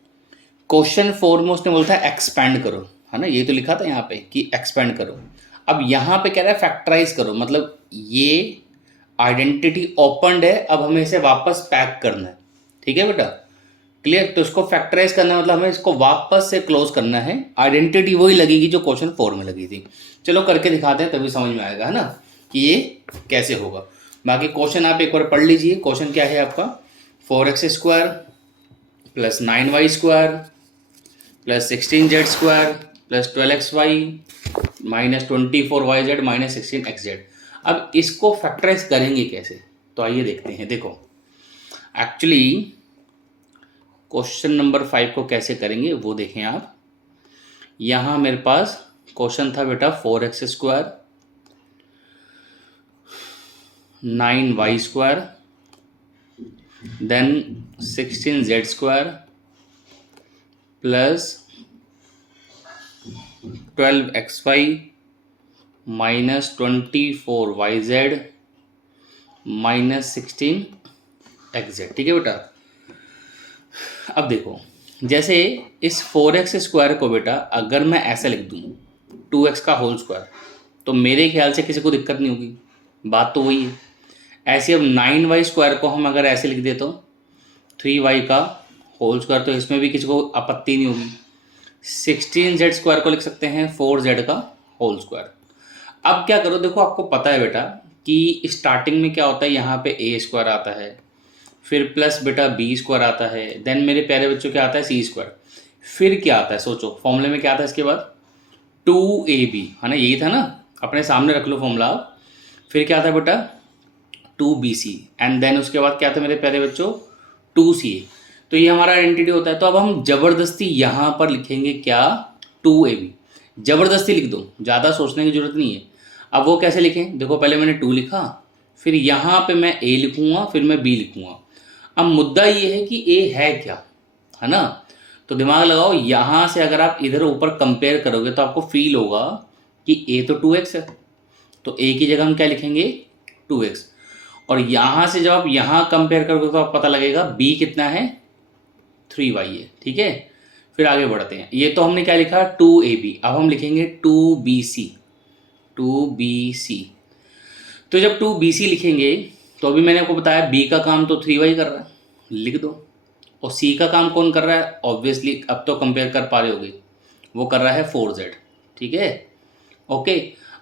क्वेश्चन 4 में उसने बोला था एक्सपैंड करो, है ना, ये तो लिखा था यहाँ पे कि एक्सपैंड करो। अब यहाँ पे कह रहा है फैक्टराइज करो, मतलब ये आइडेंटिटी ओपनड है, अब हमें इसे वापस पैक करना है। ठीक है बेटा, क्लियर। तो इसको फैक्टराइज करना है, मतलब हमें इसको वापस से क्लोज करना है, आइडेंटिटी वही लगेगी जो क्वेश्चन 4 में लगी थी। चलो करके दिखाते हैं, तभी समझ में आएगा, है ना, कि ये कैसे होगा। बाकी क्वेश्चन आप एक बार पढ़ लीजिए। क्वेश्चन क्या है आपका, 4x² plus 9y² plus 16z² plus 12xy minus 24yz minus 16xz। अब इसको फैक्टराइज करेंगे कैसे, तो आइए देखते हैं। देखो एक्चुअली क्वेश्चन नंबर 5 को कैसे करेंगे वो देखें आप। यहाँ मेरे पास क्वेश्चन था बेटा 4x² 9y² then 16z² plus 12xy minus 24yz minus 16xz। ठीक है बेटा। अब देखो, जैसे इस 4x² को बेटा अगर मैं ऐसे लिख दूँ 2x का होल स्क्वायर, तो मेरे ख्याल से किसी को दिक्कत नहीं होगी, बात तो वही है। ऐसे अब 9y² को हम अगर ऐसे लिख दे तो 3y का होल स्क्वायर, तो इसमें भी किसी को आपत्ति नहीं होगी। 16z² को लिख सकते हैं 4z का होल स्क्वायर। अब क्या करो, देखो आपको पता है बेटा कि स्टार्टिंग में क्या होता है, यहाँ पे a² आता है, फिर प्लस बेटा b² आता है, देन मेरे प्यारे बच्चों क्या आता है c², फिर क्या आता है सोचो, फॉर्मूले में क्या आता है इसके बाद 2ab, है ना, यही था ना, अपने सामने रख लो फॉर्मूला। फिर क्या था बेटा 2bc एंड देन उसके बाद क्या था मेरे प्यारे बच्चों 2ca। तो ये हमारा आइडेंटिटी होता है। तो अब हम जबरदस्ती यहाँ पर लिखेंगे क्या 2ab, जबरदस्ती लिख दो, ज़्यादा सोचने की जरूरत नहीं है। अब वो कैसे लिखें, देखो पहले मैंने 2 लिखा, फिर यहाँ पे मैं a लिखूँगा, फिर मैं b लिखूँगा। अब मुद्दा ये है कि a है क्या, है ना, तो दिमाग लगाओ। यहाँ से अगर आप इधर ऊपर कंपेयर करोगे तो आपको फील होगा कि a तो 2x है, तो a की जगह हम क्या लिखेंगे 2x। और यहाँ से जब आप यहाँ कंपेयर करोगे तो आपको पता लगेगा b कितना है 3y है। ठीक है, फिर आगे बढ़ते हैं। ये तो हमने क्या लिखा 2ab, अब हम लिखेंगे 2bc। तो जब 2bc लिखेंगे तो अभी मैंने आपको बताया b का काम तो 3y कर रहा है, लिख दो, और c का काम कौन कर रहा है, ऑब्वियसली अब तो कंपेयर कर पा रहे होगे, वो कर रहा है 4z। ठीक है, ओके।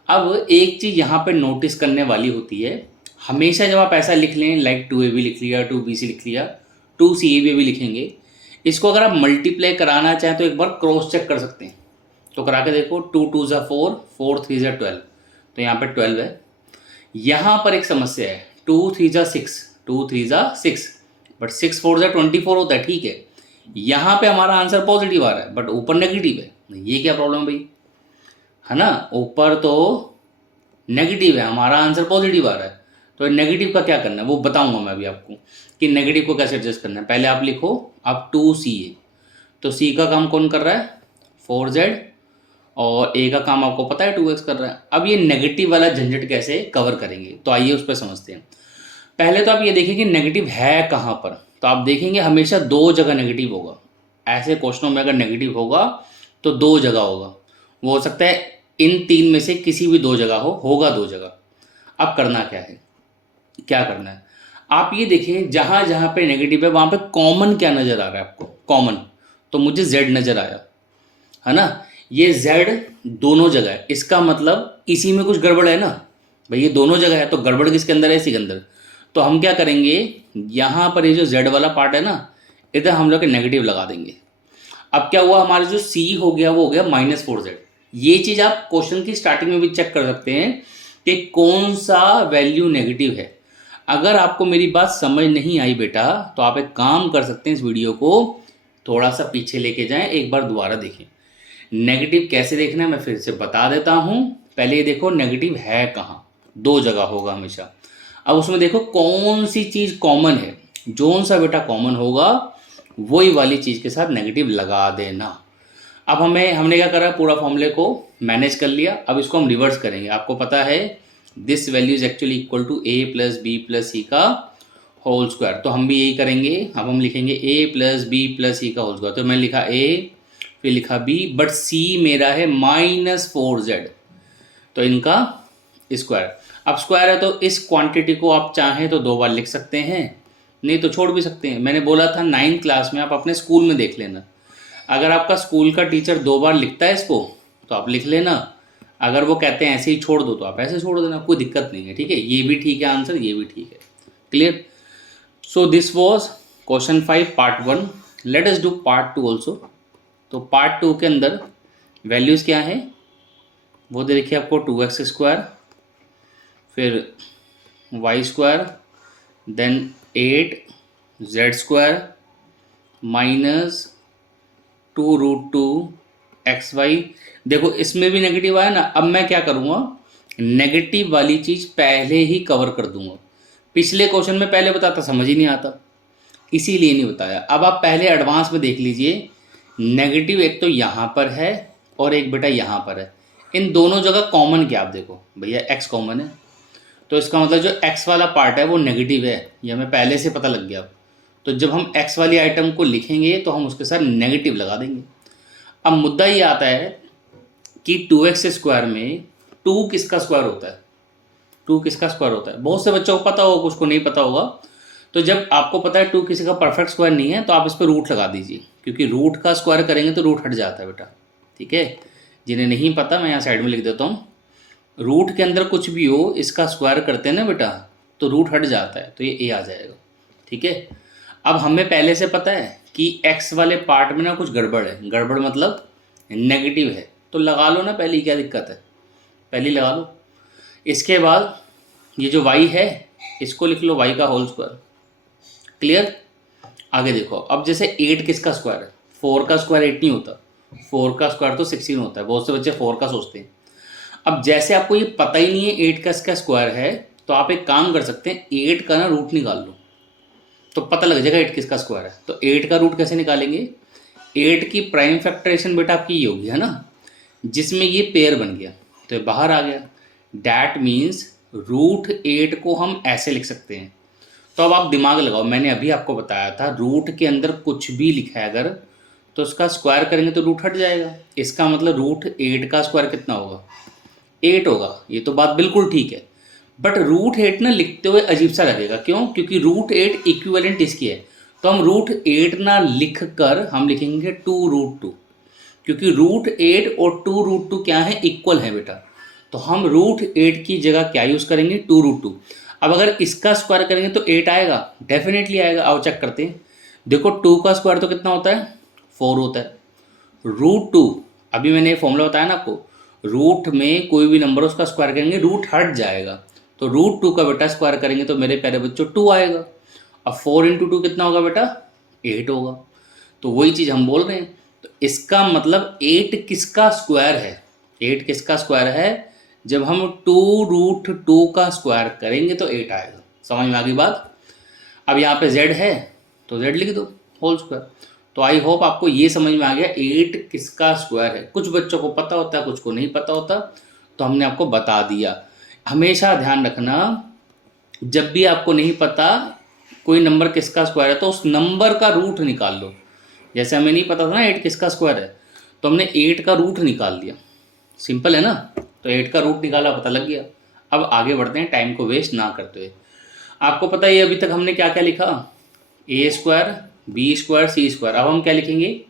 अब एक चीज़ यहाँ पे नोटिस करने वाली होती है, हमेशा जब आप ऐसा लिख लें लाइक 2ab लिख लिया, 2bc लिख लिया, 2ca भी लिखेंगे, इसको अगर आप मल्टीप्लाई कराना चाहें तो एक बार क्रॉस चेक कर सकते हैं। तो करा के देखो, 2 2 ज़ा 4, 4 3 ज़ा 12, तो यहाँ पे 12 है। यहाँ पर एक समस्या है, 2 3 ज़ा 6, 2 3 ज़ा 6, बट 6 4 ज़ा 24 होता है। ठीक है, यहाँ पे हमारा आंसर पॉजिटिव आ रहा है बट ऊपर नेगेटिव है, ये क्या प्रॉब्लम भाई, है ना, ऊपर तो नेगेटिव है, हमारा आंसर पॉजिटिव आ रहा है। तो नेगेटिव का क्या करना है वो बताऊंगा मैं अभी आपको कि नेगेटिव को कैसे एडजस्ट करना है। पहले आप लिखो अब 2ca, तो c का काम कौन कर रहा है 4z, और a का काम आपको पता है 2x कर रहा है। अब ये नेगेटिव वाला झंझट कैसे कवर करेंगे, तो आइए उस पर समझते हैं। पहले तो आप ये देखिए कि नेगेटिव है कहाँ पर, तो आप देखेंगे हमेशा 2 जगह नेगेटिव होगा। ऐसे क्वेश्चनों में अगर नेगेटिव होगा तो 2 जगह होगा, वो हो सकता है इन 3 में से किसी भी 2 जगह होगा 2 जगह। अब करना क्या है, क्या करना है, आप ये देखें जहाँ जहाँ पे नेगेटिव है वहाँ पे कॉमन क्या नज़र आ रहा है आपको, कॉमन, तो मुझे z नज़र आया, है ना, ये z दोनों जगह है, इसका मतलब इसी में कुछ गड़बड़ है ना भाई, ये दोनों जगह है तो गड़बड़ किसके अंदर है, इसी के अंदर। तो हम क्या करेंगे, यहाँ पर ये जो z वाला पार्ट है ना, इधर हम लोग नेगेटिव लगा देंगे। अब क्या हुआ, हमारा जो c हो गया वो हो गया -4z। ये चीज़ आप क्वेश्चन की स्टार्टिंग में भी चेक कर सकते हैं कि कौन सा वैल्यू नेगेटिव है। अगर आपको मेरी बात समझ नहीं आई बेटा, तो आप एक काम कर सकते हैं, इस वीडियो को थोड़ा सा पीछे लेके जाएं, एक बार दोबारा देखें। नेगेटिव कैसे देखना है मैं फिर से बता देता हूं। पहले ये देखो नेगेटिव है कहाँ, 2 जगह होगा हमेशा। अब उसमें देखो कौन सी चीज़ कॉमन है, जोन सा बेटा कॉमन होगा वही वाली चीज़ के साथ नेगेटिव लगा देना। अब हमने क्या करा, पूरा फॉर्मूले को मैनेज कर लिया। अब इसको हम रिवर्स करेंगे। आपको पता है this value is actually equal to a plus B plus C का होल स्क्वायर, तो हम भी यही करेंगे। अब हम लिखेंगे a plus B plus C का होल स्क्वायर, तो मैंने लिखा a फिर लिखा b, बट c मेरा है -4z, तो इनका स्क्वायर। अब स्क्वायर है तो इस क्वांटिटी को आप चाहें तो 2 बार लिख सकते हैं, नहीं तो छोड़ भी सकते हैं। मैंने बोला था 9th क्लास में आप अपने स्कूल में देख लेना, अगर आपका स्कूल का टीचर 2 बार लिखता है इसको तो आप लिख लेना, अगर वो कहते हैं ऐसे ही छोड़ दो तो आप ऐसे छोड़ देना, कोई दिक्कत नहीं है। ठीक है, ये भी ठीक है आंसर, ये भी ठीक है। Clear? So this was question 5 part 1। Let us do part 2 also. तो पार्ट 2 के अंदर वैल्यूज़ क्या है वो देखिए आपको, 2x², फिर y², then 8z² minus 2√2xy। देखो इसमें भी नेगेटिव आया ना, अब मैं क्या करूँगा, नेगेटिव वाली चीज़ पहले ही कवर कर दूंगा। पिछले क्वेश्चन में पहले बताता समझ ही नहीं आता, इसीलिए नहीं बताया। अब आप पहले एडवांस में देख लीजिए, नेगेटिव एक तो यहाँ पर है और एक बेटा यहाँ पर है, इन दोनों जगह कॉमन क्या, आप देखो भैया x कॉमन है, तो इसका मतलब जो x वाला पार्ट है वो नेगेटिव है, ये हमें पहले से पता लग गया। तो जब हम x वाली आइटम को लिखेंगे तो हम उसके साथ नेगेटिव लगा देंगे। अब मुद्दा ये आता है कि 2x² में 2 किसका स्क्वायर होता है, 2 किसका स्क्वायर होता है, बहुत से बच्चों को पता होगा, कुछ को नहीं पता होगा। तो जब आपको पता है 2 किसी का परफेक्ट स्क्वायर नहीं है तो आप इस पर रूट लगा दीजिए, क्योंकि रूट का स्क्वायर करेंगे तो रूट हट जाता है बेटा। ठीक है, जिन्हें नहीं पता मैं यहाँ साइड में लिख देता हूँ, रूट के अंदर कुछ भी हो इसका स्क्वायर करते हैं ना बेटा तो रूट हट जाता है, तो ये a आ जाएगा। ठीक है, अब हमें पहले से पता है कि x वाले पार्ट में ना कुछ गड़बड़ है, गड़बड़ मतलब नेगेटिव है, तो लगा लो ना पहले, क्या दिक्कत है, पहले लगा लो। इसके बाद ये जो y है इसको लिख लो y का होल स्क्वायर। क्लियर? आगे देखो, अब जैसे 8 किसका स्क्वायर है, 4 का स्क्वायर 8 नहीं होता, 4 का स्क्वायर तो 16 होता है, बहुत से बच्चे 4 का सोचते हैं। अब जैसे आपको ये पता ही नहीं है 8 का इसका स्क्वायर है, तो आप एक काम कर सकते हैं, 8 का ना रूट निकाल लो तो पता लग जाएगा 8 किसका स्क्वायर है। तो 8 का रूट कैसे निकालेंगे, 8 की प्राइम फैक्टराइजेशन बेटा आपकी ये होगी है ना, जिसमें ये पेयर बन गया तो ये बाहर आ गया, डैट मीन्स √8 को हम ऐसे लिख सकते हैं। तो अब आप दिमाग लगाओ, मैंने अभी आपको बताया था रूट के अंदर कुछ भी लिखा है अगर तो उसका स्क्वायर करेंगे तो रूट हट जाएगा, इसका मतलब √8 का स्क्वायर कितना होगा, 8 होगा। ये तो बात बिल्कुल ठीक है, बट √8 ना लिखते हुए अजीब सा लगेगा, क्यों, क्योंकि √8 इक्विवेलेंट इसकी है, तो हम √8 ना लिख कर हम लिखेंगे 2√2, क्योंकि √8 और 2√2 क्या है, इक्वल है बेटा, तो हम √8 की जगह क्या यूज़ करेंगे, 2√2। अब अगर इसका स्क्वायर करेंगे तो 8 आएगा, डेफिनेटली आएगा। आओ चेक करते हैं, देखो 2 का स्क्वायर तो कितना होता है, 4 होता है, √2 अभी मैंने ये फॉर्मूला बताया ना आपको, रूट में कोई भी नंबर उसका स्क्वायर करेंगे रूट हट जाएगा, तो √2 का बेटा स्क्वायर करेंगे तो मेरे प्यारे बच्चों 2 आएगा। अब 4 × 2 कितना होगा बेटा, 8 होगा। तो वही चीज़ हम बोल रहे हैं, तो इसका मतलब 8 किसका स्क्वायर है, 8 किसका स्क्वायर है, जब हम 2√2 का स्क्वायर करेंगे तो 8 आएगा। समझ में आ गई बात? अब यहाँ पे z है तो z लिख दो होल स्क्वायर। तो आई होप आपको ये समझ में आ गया 8 किसका स्क्वायर है। कुछ बच्चों को पता होता है, कुछ को नहीं पता होता, तो हमने आपको बता दिया। हमेशा ध्यान रखना, जब भी आपको नहीं पता कोई नंबर किसका स्क्वायर है तो उस नंबर का रूट निकाल लो। जैसे हमें नहीं पता था ना 8 किसका स्क्वायर है, तो हमने 8 का रूट निकाल लिया, सिंपल है ना। तो 8 का रूट निकाला, पता लग गया। अब आगे बढ़ते हैं टाइम को वेस्ट ना करते हुए। आपको पता है अभी तक हमने क्या क्या लिखा, a² b² c²। अब हम क्या लिखेंगे,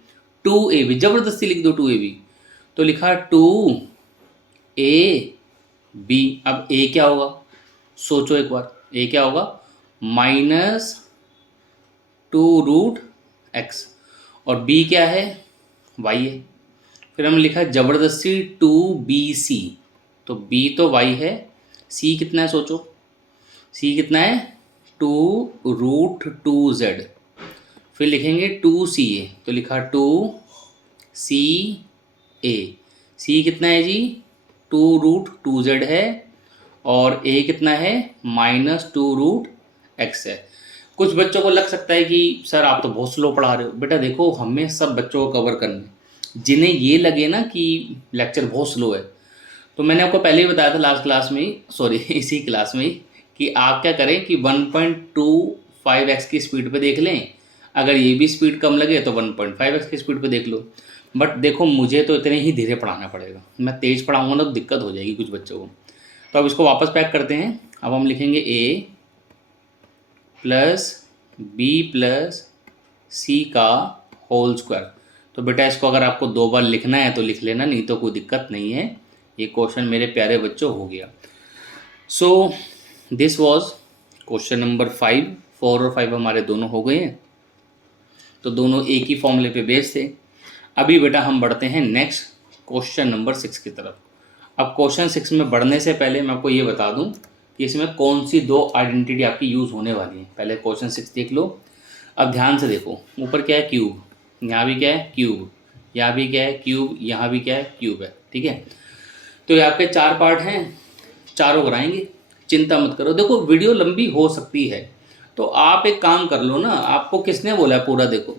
2ab, जबरदस्ती लिख दो 2ab, तो लिखा 2ab। अब a क्या होगा, सोचो एक बार, a क्या होगा, -2√x, और b क्या है, y है। फिर हमने लिखा जबरदस्ती 2bc, तो b तो y है, c कितना है सोचो, c कितना है 2√2z। फिर लिखेंगे 2ca, तो लिखा 2ca, c कितना है जी 2√2z है, और a कितना है -2√x है। कुछ बच्चों को लग सकता है कि सर आप तो बहुत स्लो पढ़ा रहे हो। बेटा देखो, हमें सब बच्चों को कवर करने, जिन्हें ये लगे ना कि लेक्चर बहुत स्लो है, तो मैंने आपको पहले ही बताया था लास्ट क्लास में ही, सॉरी इसी क्लास में ही, कि आप क्या करें कि 1.25x की स्पीड पे देख लें, अगर ये भी स्पीड कम लगे तो 1.5x की स्पीड पे देख लो। बट देखो मुझे तो इतने ही धीरे पढ़ाना पड़ेगा, मैं तेज़ पढ़ाऊँगा तो दिक्कत हो जाएगी कुछ बच्चों को। तो अब इसको वापस पैक करते हैं। अब हम लिखेंगे a + बी प्लस सी का होल स्क्वायर। तो बेटा इसको अगर आपको 2 बार लिखना है तो लिख लेना, नहीं तो कोई दिक्कत नहीं है। ये क्वेश्चन मेरे प्यारे बच्चों हो गया। सो दिस वॉज क्वेश्चन नंबर 5। 4 और 5 हमारे दोनों हो गए हैं, तो दोनों एक ही फॉर्मूले पे बेस्ड थे। अभी बेटा हम बढ़ते हैं नेक्स्ट क्वेश्चन नंबर 6 की तरफ। अब क्वेश्चन 6 में बढ़ने से पहले मैं आपको ये बता दूं कि इसमें कौन सी 2 आइडेंटिटी आपकी यूज़ होने वाली है। पहले क्वेश्चन 6 देख लो। अब ध्यान से देखो, ऊपर क्या है क्यूब, यहाँ भी क्या है क्यूब, यहाँ भी क्या है क्यूब, यहाँ भी क्या है क्यूब है, ठीक है। तो ये आपके 4 पार्ट हैं, चारों कराएंगे, चिंता मत करो। देखो वीडियो लंबी हो सकती है, तो आप एक काम कर लो ना, आपको किसने बोला है पूरा देखो।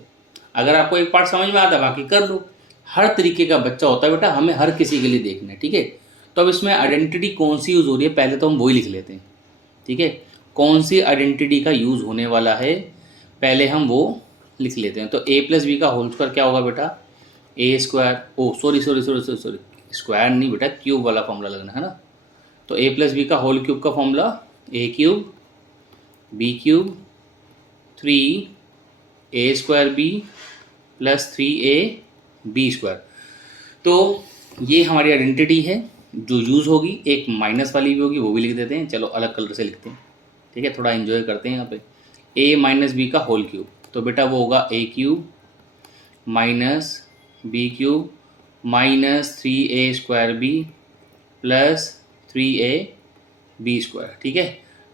अगर आपको एक पार्ट समझ में आता है बाकी कर लो। हर तरीके का बच्चा होता है बेटा, हमें हर किसी के लिए देखना है, ठीक है। तो अब इसमें आइडेंटिटी कौन सी यूज़ हो रही है पहले तो हम वही लिख लेते हैं, ठीक है। कौन सी आइडेंटिटी का यूज़ होने वाला है पहले हम वो लिख लेते हैं। तो ए प्लस बी का होल स्क्वायर क्या होगा बेटा, A square, oh sorry sorry sorry sorry sorry, square नहीं बेटा, क्यूब वाला फॉर्मूला लगना है ना। तो ए प्लस बी का होल क्यूब का formula A cube B cube 3 A square B plus 3 A B square. तो ये हमारी आइडेंटिटी है जो यूज़ होगी। एक माइनस वाली भी होगी, वो भी लिख देते हैं। चलो अलग कलर से लिखते हैं, ठीक है, थोड़ा एंजॉय करते हैं यहाँ पे। ए माइनस बी का होल क्यूब, तो बेटा वो होगा A cube minus B cube minus 3 A square B plus 3 A B square, ठीक है।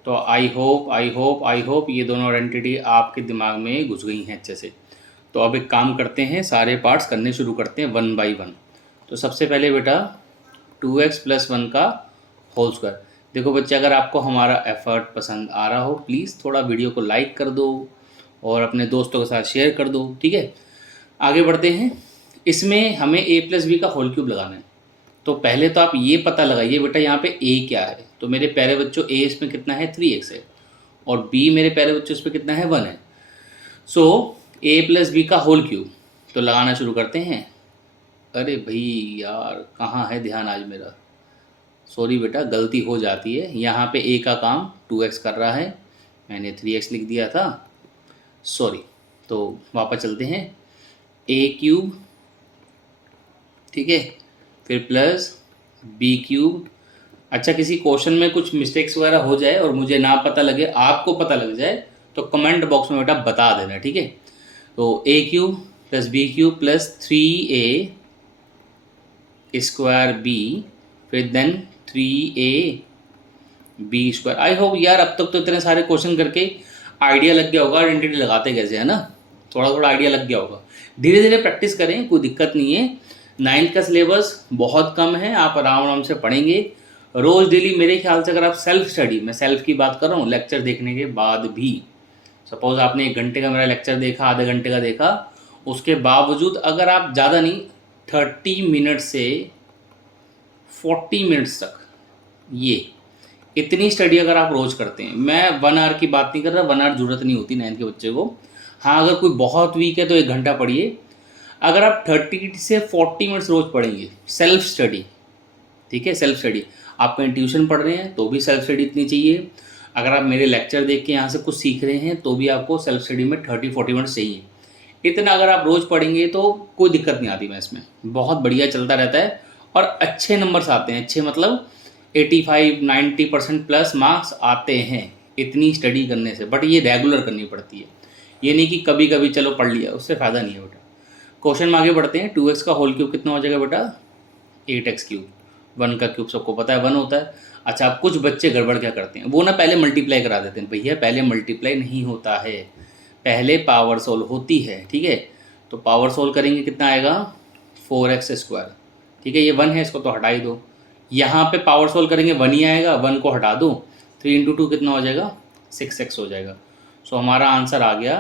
तो आई होप ये दोनों आइडेंटिटी आपके दिमाग में घुस गई हैं अच्छे से। तो अब एक काम करते हैं, सारे पार्ट्स करने शुरू करते हैं 1 बाई 1। तो सबसे पहले बेटा 2x + 1 का होल स्क्वायर। देखो बच्चे, अगर आपको हमारा एफर्ट पसंद आ रहा हो प्लीज़ थोड़ा वीडियो को लाइक कर दो और अपने दोस्तों के साथ शेयर कर दो, ठीक है। आगे बढ़ते हैं। इसमें हमें a + b का होल क्यूब लगाना है। तो पहले तो आप ये पता लगाइए बेटा यहाँ पे a क्या है। तो मेरे प्यारे बच्चों a इसमें कितना है 3x है, और b मेरे प्यारे बच्चों इसमें कितना है 1 है। सो a + b का होल क्यूब, तो लगाना शुरू करते हैं। अरे भाई यार कहाँ है ध्यान आज मेरा, सॉरी बेटा गलती हो जाती है। यहाँ पे a का काम 2x कर रहा है, मैंने 3x लिख दिया था, सॉरी। तो वापस चलते हैं, a क्यूब, ठीक है, फिर प्लस b क्यूब। अच्छा किसी क्वेश्चन में कुछ मिस्टेक्स वगैरह हो जाए और मुझे ना पता लगे, आपको पता लग जाए, तो कमेंट बॉक्स में बेटा बता देना, ठीक है। तो a cube plus b cube plus 3a square b, फिर then 3a b square. I hope यार अब तक तो इतने सारे क्वेश्चन करके आइडिया लग गया होगा आइडेंटिटी लगाते कैसे, है ना। थोड़ा थोड़ा आइडिया लग गया होगा। धीरे धीरे प्रैक्टिस करें, कोई दिक्कत नहीं है। 9th का सिलेबस बहुत कम है, आप आराम आराम से पढ़ेंगे रोज़ डेली। मेरे ख्याल से अगर आप सेल्फ स्टडी, मैं सेल्फ की बात कर रहा हूँ, लेक्चर देखने के बाद भी, सपोज़ आपने 1 घंटे का मेरा लेक्चर देखा, आधे घंटे का देखा, उसके बावजूद अगर आप ज़्यादा नहीं 30 मिनट से 40 मिनट्स तक, ये इतनी स्टडी अगर आप रोज़ करते हैं, मैं 1 आवर की बात नहीं कर रहा, 1 आवर जरूरत नहीं होती 9th के बच्चे को। हाँ अगर कोई बहुत वीक है तो 1 घंटा पढ़िए। अगर आप 30 से 40 मिनट्स रोज़ पढ़ेंगे सेल्फ स्टडी, ठीक है, सेल्फ स्टडी। आप कहीं ट्यूशन पढ़ रहे हैं तो भी सेल्फ स्टडी इतनी चाहिए। अगर आप मेरे लेक्चर देख के यहाँ से कुछ सीख रहे हैं तो भी आपको सेल्फ स्टडी में 30-40 मिनट्स चाहिए। इतना अगर आप रोज़ पढ़ेंगे तो कोई दिक्कत नहीं आती। मैं इसमें बहुत बढ़िया चलता रहता है और अच्छे नंबर्स आते हैं। अच्छे मतलब 85-90% प्लस मार्क्स आते हैं इतनी स्टडी करने से। बट ये रेगुलर करनी पड़ती है, ये नहीं कि कभी कभी चलो पढ़ लिया, उससे फ़ायदा नहीं है बेटा। क्वेश्चन में आगे बढ़ते हैं। 2x का होल क्यूब कितना हो जाएगा बेटा 8x क्यूब। 1 का क्यूब सबको पता है 1 होता है। अच्छा अब कुछ बच्चे गड़बड़ क्या करते हैं, वो ना पहले मल्टीप्लाई करा देते हैं। भैया पहले मल्टीप्लाई नहीं होता है, पहले पावर सोल्व होती है, ठीक है। तो पावर सोल्व करेंगे कितना आएगा 4x स्क्वायर, ठीक है। ये 1 है, इसको तो हटा ही दो। यहाँ पे पावर सोल्व करेंगे 1 ही आएगा, 1 को हटा दो, 3 × 2 कितना हो जाएगा 6x हो जाएगा। सो हमारा आंसर आ गया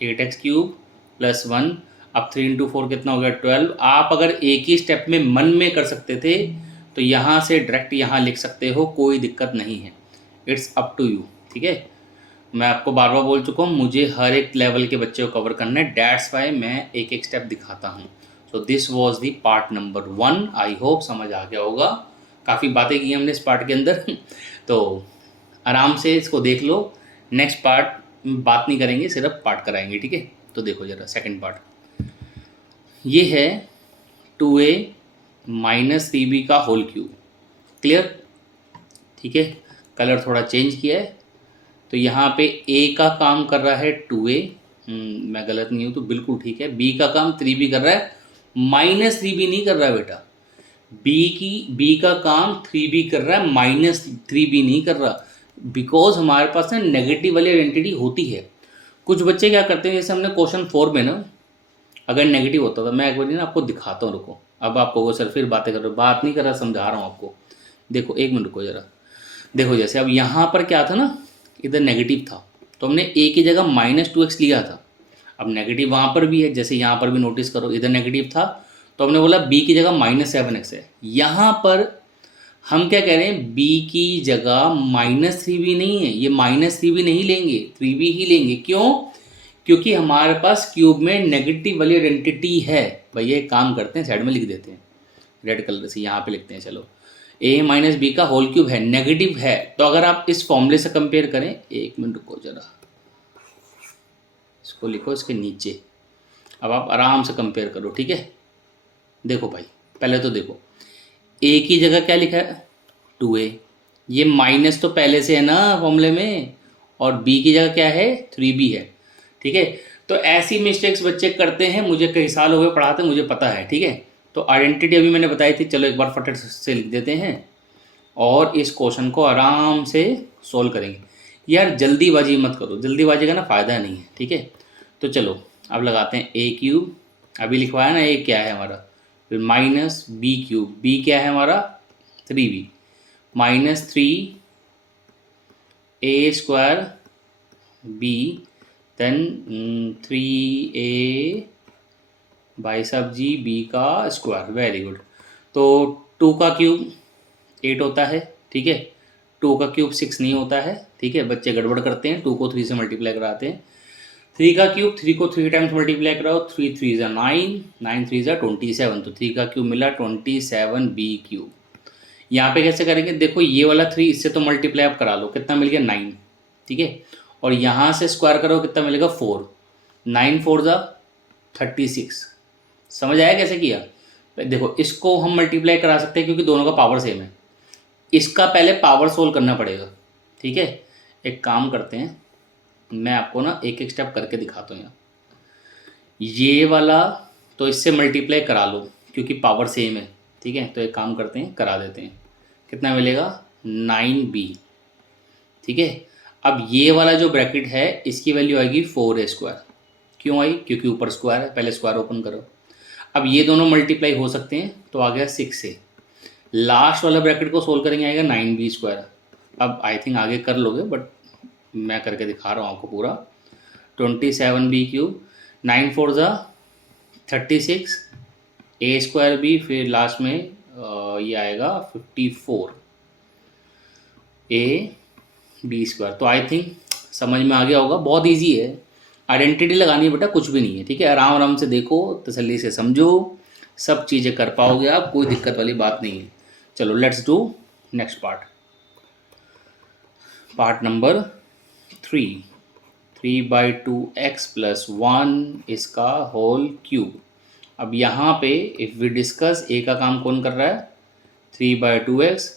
8x क्यूब प्लस 1। अब 3 × 4 कितना हो गया 12। आप अगर एक ही स्टेप में मन में कर सकते थे तो यहाँ से डायरेक्ट यहाँ लिख सकते हो, कोई दिक्कत नहीं है। इट्स अप टू यू, ठीक है। मैं आपको बार बार बोल चुका हूँ, मुझे हर एक लेवल के बच्चे को कवर करना है, दैट्स वाई मैं एक एक स्टेप दिखाता हूँ। सो this was the part number 1। I hope समझ आ गया होगा। काफ़ी बातें की हमने इस पार्ट के अंदर तो आराम से इसको देख लो। नेक्स्ट पार्ट बात नहीं करेंगे, सिर्फ पार्ट कराएंगे, ठीक है। तो देखो जरा सेकंड पार्ट, ये है 2a माइनस 3b का होल क्यूब। क्लियर, ठीक है। कलर थोड़ा चेंज किया है, तो यहाँ पे a का काम कर रहा है 2a, मैं गलत नहीं हूँ तो बिल्कुल ठीक है। b का काम 3b कर रहा है, माइनस 3b नहीं कर रहा है बेटा। b का काम 3b कर रहा है, माइनस 3b नहीं कर रहा, बिकॉज हमारे पास ना नेगेटिव वाली आइडेंटिटी होती है। कुछ बच्चे क्या करते हैं, जैसे हमने क्वेश्चन 4 में ना अगर नेगेटिव होता था, मैं एक बार ना आपको दिखाता हूँ, रुको। अब आपको वो सर फिर बातें कर रहे हो, बात नहीं कर रहा, समझा रहा हूँ आपको। देखो एक मिनट रुको जरा। देखो जैसे अब यहाँ पर क्या था ना, इधर नेगेटिव था, तो हमने a की जगह -2x लिया था। अब नेगेटिव वहाँ पर भी है, जैसे यहाँ पर भी नोटिस करो, इधर नेगेटिव था तो हमने बोला b की जगह -7x है। यहाँ पर हम क्या कह रहे हैं, b की जगह -3b नहीं है, ये -3b नहीं लेंगे, 3b ही लेंगे। क्यों? क्योंकि हमारे पास क्यूब में नेगेटिव वाली आइडेंटिटी है। भैया एक काम करते हैं, साइड में लिख देते हैं रेड कलर से, यहाँ पे लिखते हैं। चलो a माइनस बी का होल क्यूब है, नेगेटिव है, तो अगर आप इस फॉर्मूले से कंपेयर करें, एक मिनट रुको जरा, इसको लिखो इसके नीचे। अब आप आराम से कंपेयर करो, ठीक है। देखो भाई, पहले तो देखो a की जगह क्या लिखा है 2a, ये माइनस तो पहले से है ना फॉर्मूले में, और b की जगह क्या है 3b है, ठीक है। तो ऐसी मिस्टेक्स बच्चे करते हैं, मुझे कई साल हो गए पढ़ाते, मुझे पता है, ठीक है। तो आइडेंटिटी अभी मैंने बताई थी, चलो एक बार फटाफट से लिख देते हैं और इस क्वेश्चन को आराम से सोल्व करेंगे। यार जल्दीबाजी मत करो, जल्दीबाजी का ना फ़ायदा नहीं है, ठीक है। तो चलो अब लगाते हैं a क्यूब, अभी लिखवाया ना a क्या है हमारा, फिर माइनस b क्यूब, b क्या है हमारा 3b, minus 3 a square b, then 3a by सब जी b का स्क्वायर, वेरी गुड। तो 2 का क्यूब 8 होता है, ठीक है। 2 का क्यूब 6 नहीं होता है, ठीक है। बच्चे गड़बड़ करते हैं, 2 को 3 से मल्टीप्लाई कराते हैं। 3 का क्यूब 3 को 3 टाइम्स मल्टीप्लाई कराओ, 3 3 ज़ा 9, 9 3 ज़ा 27, तो 3 का क्यूब मिला 27b क्यूब। यहाँ पे कैसे करेंगे, देखो ये वाला 3 इससे तो मल्टीप्लाई आप करा लो, कितना मिल गया 9, ठीक है। और यहाँ से स्क्वायर करो, कितना मिलेगा 4, 9 4 ज़ा 36। समझ आया कैसे किया? देखो इसको हम मल्टीप्लाई करा सकते हैं क्योंकि दोनों का पावर सेम है, इसका पहले पावर सोल्व करना पड़ेगा, ठीक है। एक काम करते हैं, मैं आपको ना एक एक स्टेप करके दिखाता हूँ। यहाँ ये वाला तो इससे मल्टीप्लाई करा लो क्योंकि पावर सेम है, ठीक है। तो एक काम करते हैं, करा देते हैं, कितना मिलेगा 9b, ठीक है। अब ये वाला जो ब्रैकेट है इसकी वैल्यू आएगी 4a स्क्वायर। क्यों आई? क्योंकि ऊपर स्क्वायर है, पहले स्क्वायर ओपन करो। अब ये दोनों मल्टीप्लाई हो सकते हैं, तो आ गया 6a। लास्ट वाला ब्रैकेट को सोल्व करेंगे, आएगा 9b स्क्वायर। अब आई थिंक आगे कर लोगे, बट मैं करके दिखा रहा हूँ आपको पूरा। 27b क्यूब, 9 4 ज़ा 36, a स्क्वायर b, फिर लास्ट में ये आएगा 54 a b स्क्वायर। तो आई थिंक समझ में आ गया होगा, बहुत ईजी है, आइडेंटिटी लगानी है बेटा, कुछ भी नहीं है, ठीक है। आराम आराम से देखो, तसल्ली से समझो, सब चीज़ें कर पाओगे आप, कोई दिक्कत वाली बात नहीं है। चलो let's do next part, part number 3, 3/2x + 1 इसका होल क्यूब। अब यहाँ पे इफ़ वी डिस्कस, a का काम कौन कर रहा है 3/2x।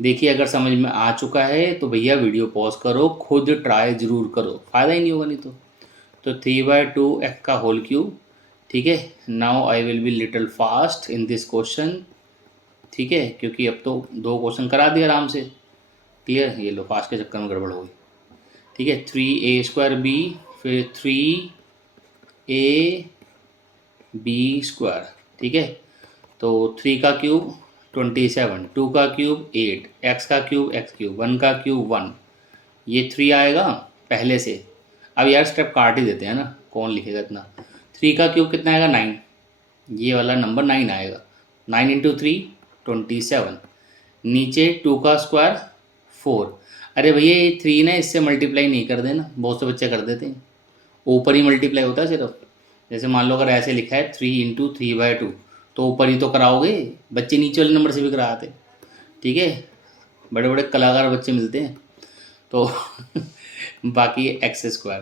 देखिए अगर समझ में आ चुका है तो भैया वीडियो पॉज करो, खुद ट्राई ज़रूर करो, फ़ायदा ही नहीं होगा नहीं तो 3/2x का होल क्यूब, ठीक है। Now I will be little fast in this question, ठीक है, क्योंकि अब तो 2 क्वेश्चन करा दिए आराम से, क्लियर। ये लो फास्ट के चक्कर में गड़बड़ हो गई, ठीक है। 3a स्क्वायर b, फिर 3a b स्क्वायर, ठीक है। तो 3 का क्यूब 27, 2 का क्यूब 8, x का क्यूब x क्यूब, 1 का क्यूब 1, ये 3 आएगा पहले से। अब यार स्टेप काट ही देते हैं ना, कौन लिखेगा इतना। 3 का क्यूब कितना आएगा 9, ये वाला नंबर 9 आएगा, 9 × 3 27, नीचे 2 का स्क्वायर 4। अरे भैया ये 3 ना इससे मल्टीप्लाई नहीं कर देना, बहुत से बच्चे कर देते हैं, ऊपर ही मल्टीप्लाई होता है सिर्फ। जैसे मान लो अगर ऐसे लिखा है 3 × 3/2, तो ऊपर ही तो कराओगे, बच्चे नीचे वाले नंबर से भी कराते, ठीक है। बड़े बड़े कलाकार बच्चे मिलते हैं तो बाकी x स्क्वायर,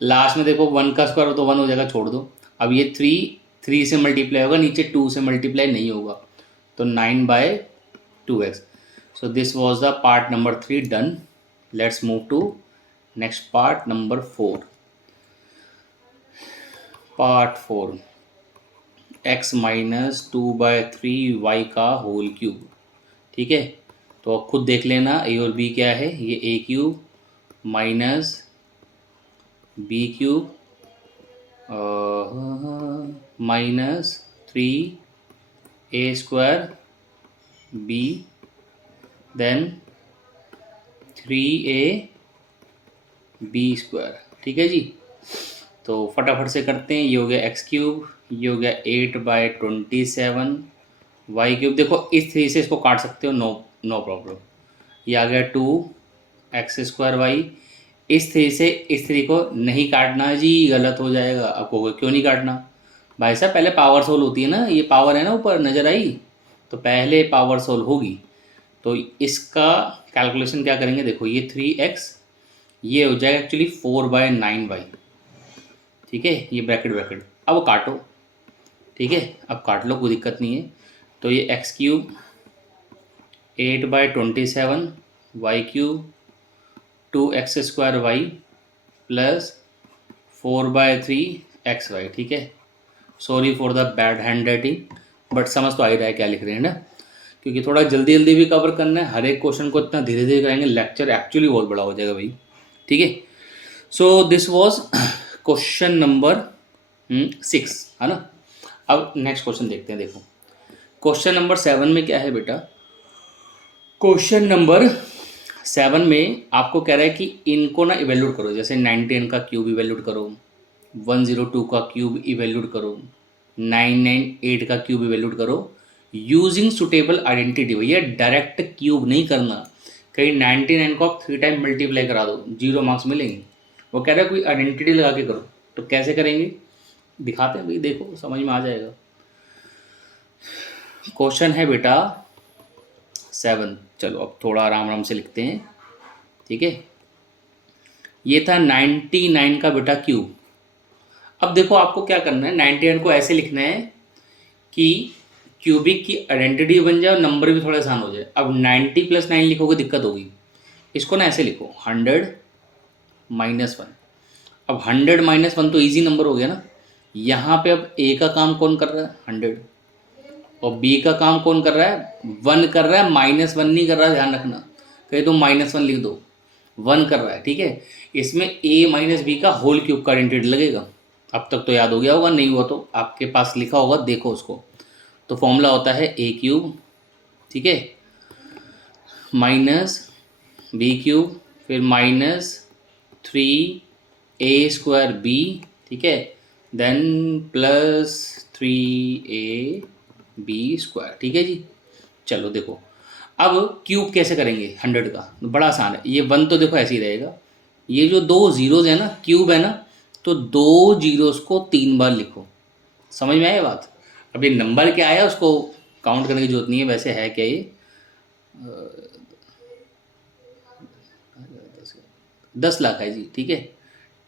लास्ट में देखो 1 का स्क्वायर हो तो 1 हो जाएगा, छोड़ दो। अब ये 3 से मल्टीप्लाई होगा, नीचे 2 से मल्टीप्लाई नहीं होगा, तो 9/2x। So this was the part number 3 done. Let's move to next part number 4। Part 4, x minus 2/3y का होल क्यूब। ठीक है, तो अब खुद देख लेना a और b क्या है। ये a cube minus b cube minus 3a² b then 3ab²। ठीक है जी, तो फटाफट से करते हैं। ये हो गया x क्यूब, ये हो गया 8/27 y क्यूब। देखो इस 3 से इसको काट सकते हो, नो प्रॉब्लम। ये आ गया 2x² y। इस 3 से इस 3 को नहीं काटना जी, गलत हो जाएगा। अब कहोगे क्यों नहीं काटना भाई साहब, पहले पावर सोल होती है ना, ये पावर है ना ऊपर नज़र आई, तो पहले पावर सोल होगी। तो इसका कैलकुलेशन क्या करेंगे, देखो ये 3x, ये हो जाएगा एक्चुअली 4/9y। ठीक है, ये ब्रैकेट अब काटो। ठीक है, अब काट लो, कोई दिक्कत नहीं है। तो ये x cube 8/27 y cube 2x² y plus 4/3xy। ठीक है, sorry for the bad hand writing, but समझ तो आ ही रहा है क्या लिख रहे हैं ना, क्योंकि थोड़ा जल्दी जल्दी भी कवर करना है। हर एक क्वेश्चन को इतना धीरे धीरे करेंगे, लेक्चर एक्चुअली बहुत बड़ा हो जाएगा भाई। ठीक है, सो दिस वॉज क्वेश्चन नंबर 6, है ना। अब नेक्स्ट क्वेश्चन देखते हैं। देखो क्वेश्चन नंबर 7 में क्या है बेटा। क्वेश्चन नंबर 7 में आपको कह रहा है कि इनको ना इवेल्यूट करो, जैसे 99 का क्यूब इवेल्यूट करो, 102 का क्यूब इवेल्यूट करो, 998 का क्यूब इवेल्यूट करो यूजिंग सुटेबल आइडेंटिटी। भैया डायरेक्ट क्यूब नहीं करना, कहीं 99 को आप 3 टाइम मल्टीप्लाई करा दो, 0 मार्क्स मिलेंगे। वो कह रहा है कोई आइडेंटिटी लगा के करो, तो कैसे करेंगे दिखाते हैं भाई, देखो समझ में आ जाएगा। क्वेश्चन है बेटा 7, चलो अब थोड़ा आराम आराम से लिखते हैं। ठीक है, ये था 99 का बेटा क्यूब। अब देखो आपको क्या करना है, 99 को ऐसे लिखना है कि क्यूबिक की आइडेंटिटी बन जाए और नंबर भी थोड़ा आसान हो जाए। अब 90 + 9 लिखोगे दिक्कत होगी, इसको ना ऐसे लिखो 100 - 1। अब 100 - 1 तो इजी नंबर हो गया ना। यहाँ पे अब ए का काम कौन कर रहा है 100, और बी का काम कौन कर रहा है 1 कर रहा है, -1 नहीं कर रहा, ध्यान रखना। कहीं तो -1 लिख दो, 1 कर रहा है। ठीक है, इसमें a - b का होल क्यूब का आइडेंटिटी लगेगा। अब तक तो याद हो गया होगा, नहीं हुआ तो आपके पास लिखा होगा, देखो उसको। तो फॉर्मूला होता है a क्यूब, ठीक है, -b क्यूब, फिर -3a² b, ठीक है, देन +3ab²। ठीक है जी, चलो देखो अब क्यूब कैसे करेंगे 100 का, बड़ा आसान है। ये 1 तो देखो ऐसे ही रहेगा, ये जो 2 जीरोज़ है ना, क्यूब है ना, तो 2 जीरोज़ को 3 बार लिखो। समझ में आया बात। अब ये नंबर क्या आया उसको काउंट करने की जरूरत नहीं है, वैसे है क्या ये 10 लाख है जी। ठीक है,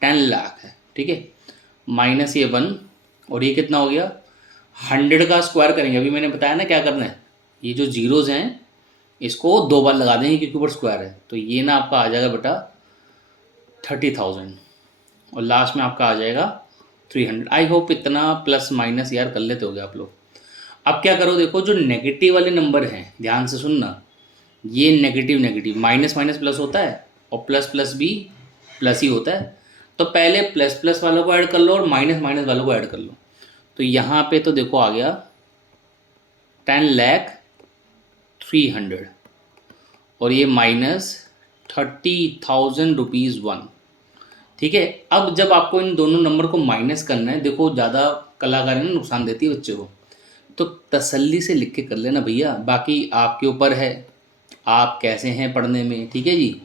10 लाख है। ठीक है, माइनस ये 1, और ये कितना हो गया 100 का स्क्वायर करेंगे। अभी मैंने बताया ना क्या करना है, ये जो जीरोज़ हैं इसको 2 बार लगा देंगे क्योंकि ऊपर स्क्वायर है। तो ये ना आपका आ जाएगा बेटा 30,000, और लास्ट में आपका आ जाएगा 300। आई होप इतना प्लस माइनस यार कर लेते होगे आप लोग। अब क्या करो, देखो जो नेगेटिव वाले नंबर हैं ध्यान से सुनना, ये नेगेटिव माइनस माइनस प्लस होता है, और प्लस प्लस भी प्लस ही होता है। तो पहले प्लस प्लस वालों को ऐड कर लो और माइनस माइनस वालों को ऐड कर लो। तो यहाँ पे तो देखो आ गया 10,300,000, और ये -30,000 ₹1। ठीक है, अब जब आपको इन दोनों नंबर को माइनस करना है, देखो ज़्यादा कलाकारी ना नुकसान देती है बच्चे को, तो तसल्ली से लिख के कर लेना भैया, बाकी आपके ऊपर है आप कैसे हैं पढ़ने में। ठीक है जी,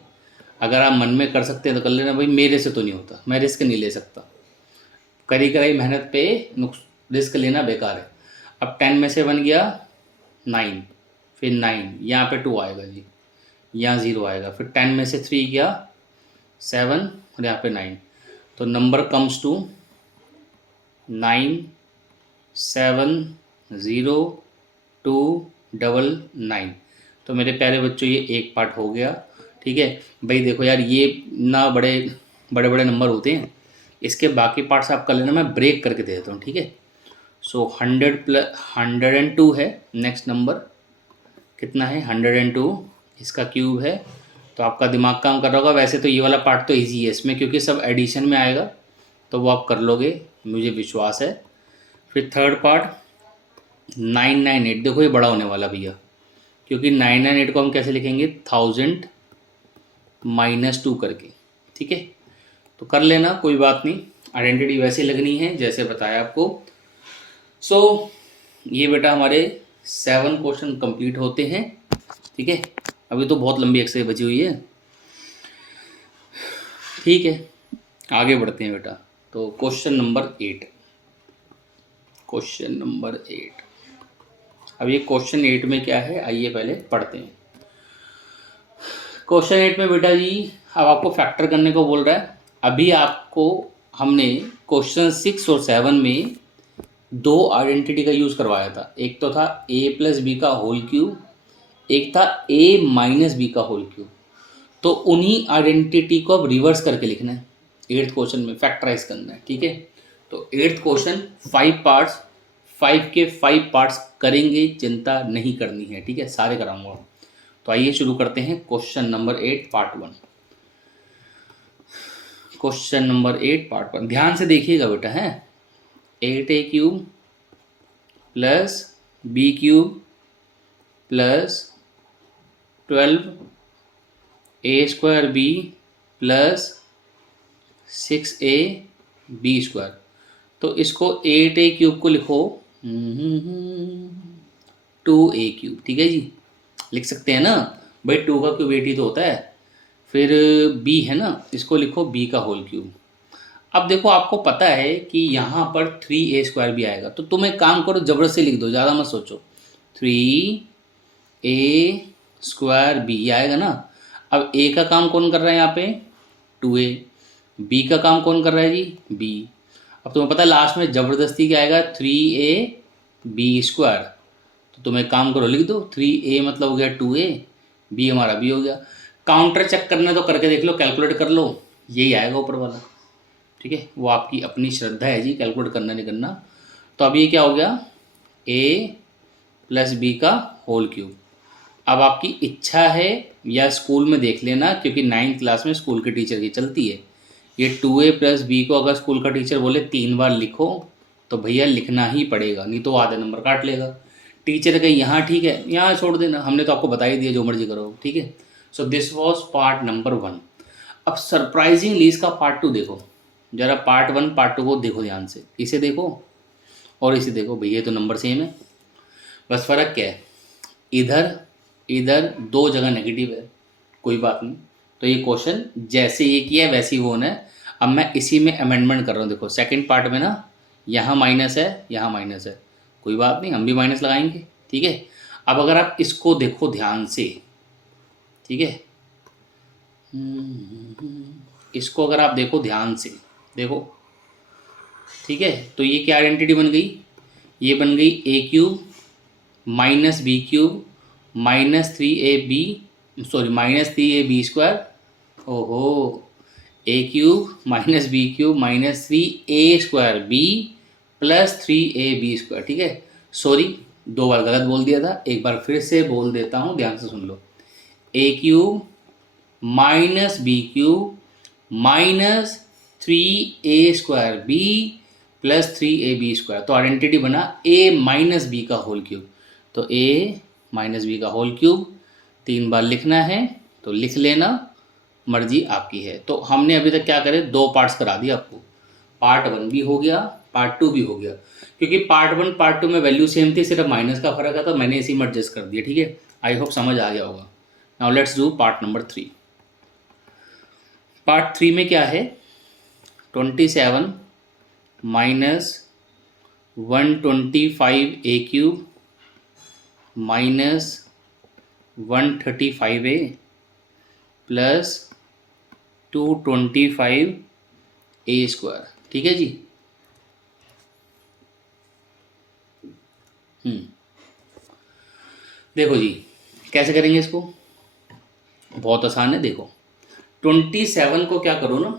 अगर आप मन में कर सकते हैं तो कर लेना भाई, मेरे से तो नहीं होता, मैं रिस्क नहीं ले सकता। करी कराई मेहनत पे रिस्क लेना बेकार है। अब 10 में से 1 गया 9, फिर 9 यहाँ पे 2 आएगा जी, यहाँ 0 आएगा, फिर 10 में से 3 गया 7, और यहाँ पे 9। तो तो नंबर कम्स टू 970299। तो मेरे प्यारे बच्चों ये एक पार्ट हो गया। ठीक है भाई, देखो यार ये ना बड़े बड़े बड़े नंबर होते हैं, इसके बाकी पार्ट्स आप कर लेना, मैं ब्रेक करके दे देता हूँ। ठीक है, सो 100 + 102 है नेक्स्ट नंबर। कितना है? 102, इसका क्यूब है। तो आपका दिमाग काम कर रहा होगा। वैसे तो ये वाला पार्ट तो इजी है इसमें, क्योंकि सब एडिशन में आएगा, तो वो आप कर लोगे, मुझे विश्वास है। फिर थर्ड पार्ट 998, देखो ये बड़ा होने वाला भैया, क्योंकि 998 को हम कैसे लिखेंगे? 1000 -2 करके। ठीक है, तो कर लेना, कोई बात नहीं। आइडेंटिटी वैसे लगनी है जैसे बताया आपको। सो ये बेटा हमारे 7 क्वेश्चन कंप्लीट होते हैं। ठीक है, अभी तो बहुत लंबी एक्सरसाइज बची हुई है। ठीक है, आगे बढ़ते हैं बेटा। तो क्वेश्चन नंबर 8, क्वेश्चन नंबर 8। अब ये क्वेश्चन 8 में क्या है, आइए पहले पढ़ते हैं। क्वेश्चन 8 में बेटा जी अब आपको फैक्टर करने को बोल रहा है। अभी आपको हमने क्वेश्चन 6 और 7 में 2 आइडेंटिटी का यूज़ करवाया था। एक तो था a + b का होल क्यूब, एक था a - b का होल क्यूब। तो उन्हीं आइडेंटिटी को अब रिवर्स करके लिखना है, 8th क्वेश्चन में फैक्टराइज करना है। ठीक है, तो 8th क्वेश्चन 5 पार्ट्स, 5 के 5 पार्ट्स करेंगे, चिंता नहीं करनी है। ठीक है, सारे कराऊंगा। तो आइए शुरू करते हैं question number 8 part 1। Question number 8 part 1, ध्यान से देखिएगा बेटा। है 8a³ + b³ + 12a² b + 6ab²। तो इसको 8a³ को लिखो 2a³। ठीक है जी, लिख सकते हैं ना भाई, 2 का क्यूब 8 ही तो होता है। फिर b है ना, इसको लिखो b का होल क्यूब। अब देखो आपको पता है कि यहाँ पर 3a² भी आएगा, तो तुम एक काम करो, ज़बरदस्ती लिख दो, ज़्यादा मत सोचो। 3a² b आएगा ना। अब a का काम कौन कर रहा है यहाँ पे? 2a। b का काम कौन कर रहा है जी? b। अब तुम्हें पता है लास्ट में ज़बरदस्ती क्या आएगा? 3ab²। तो तुम एक काम करो, लिख दो 3a मतलब हो गया 2a, b हमारा b हो गया। काउंटर चेक करना तो करके देख लो, कैलकुलेट कर लो, यही आएगा ऊपर वाला। ठीक है, वो आपकी अपनी श्रद्धा है जी, कैलकुलेट करना नहीं करना। तो अब ये क्या हो गया? a + b का होल क्यूब। अब आपकी इच्छा है या स्कूल में देख लेना, क्योंकि 9th क्लास में स्कूल के टीचर की चलती है। ये 2a + b को अगर स्कूल का टीचर बोले 3 बार लिखो, तो भैया लिखना ही पड़ेगा, नहीं तो आधे नंबर काट लेगा। टीचर कहीं यहाँ ठीक है, यहाँ छोड़ देना, हमने तो आपको बता ही दिया, जो मर्जी करो। ठीक है, सो दिस वॉज पार्ट नंबर 1। अब सरप्राइजिंगली इसका पार्ट 2 देखो जरा। पार्ट 1 पार्ट 2 को देखो ध्यान से, इसे देखो और इसे देखो, भैया तो नंबर सेम है, बस फ़र्क क्या है? इधर इधर 2 जगह नेगेटिव है, कोई बात नहीं। तो ये क्वेश्चन जैसे ये किया है वैसे ही वो होना है। अब मैं इसी में अमेंडमेंट कर रहा हूँ। देखो सेकंड पार्ट में ना, यहाँ माइनस है, यहाँ माइनस है, कोई बात नहीं, हम भी माइनस लगाएंगे। ठीक है, अब अगर आप इसको देखो ध्यान से, ठीक है, इसको अगर आप देखो ध्यान से, देखो, ठीक है, तो ये क्या आइडेंटिटी बन गई? ये बन गई a³ - b³ -3ab²। ओहो, a³ - b³ -3a² b + 3ab²। ठीक है, सॉरी 2 बार गलत बोल दिया था, एक बार फिर से बोल देता हूँ, ध्यान से सुन लो। a³ - b³ -3a² b + 3ab²। तो आइडेंटिटी बना a - b का होल क्यूब। तो a - b का होल क्यूब 3 बार लिखना है, तो लिख लेना, मर्जी आपकी है। तो हमने अभी तक क्या करे, 2 पार्ट्स करा दिए आपको। पार्ट 1 भी हो गया, पार्ट 2 भी हो गया, क्योंकि पार्ट 1 पार्ट 2 में वैल्यू सेम थी, सिर्फ माइनस का फर्क था, तो मैंने इसी में एडजस्ट कर दिया। ठीक है, आई होप समझ आ गया होगा। Now let's do part number 3। Part 3 में क्या है? 27 - 125a³ -135a + 225a² ए स्क्वायर, ठीक है जी। देखो जी कैसे करेंगे इसको, बहुत आसान है। देखो 27 को क्या करो ना,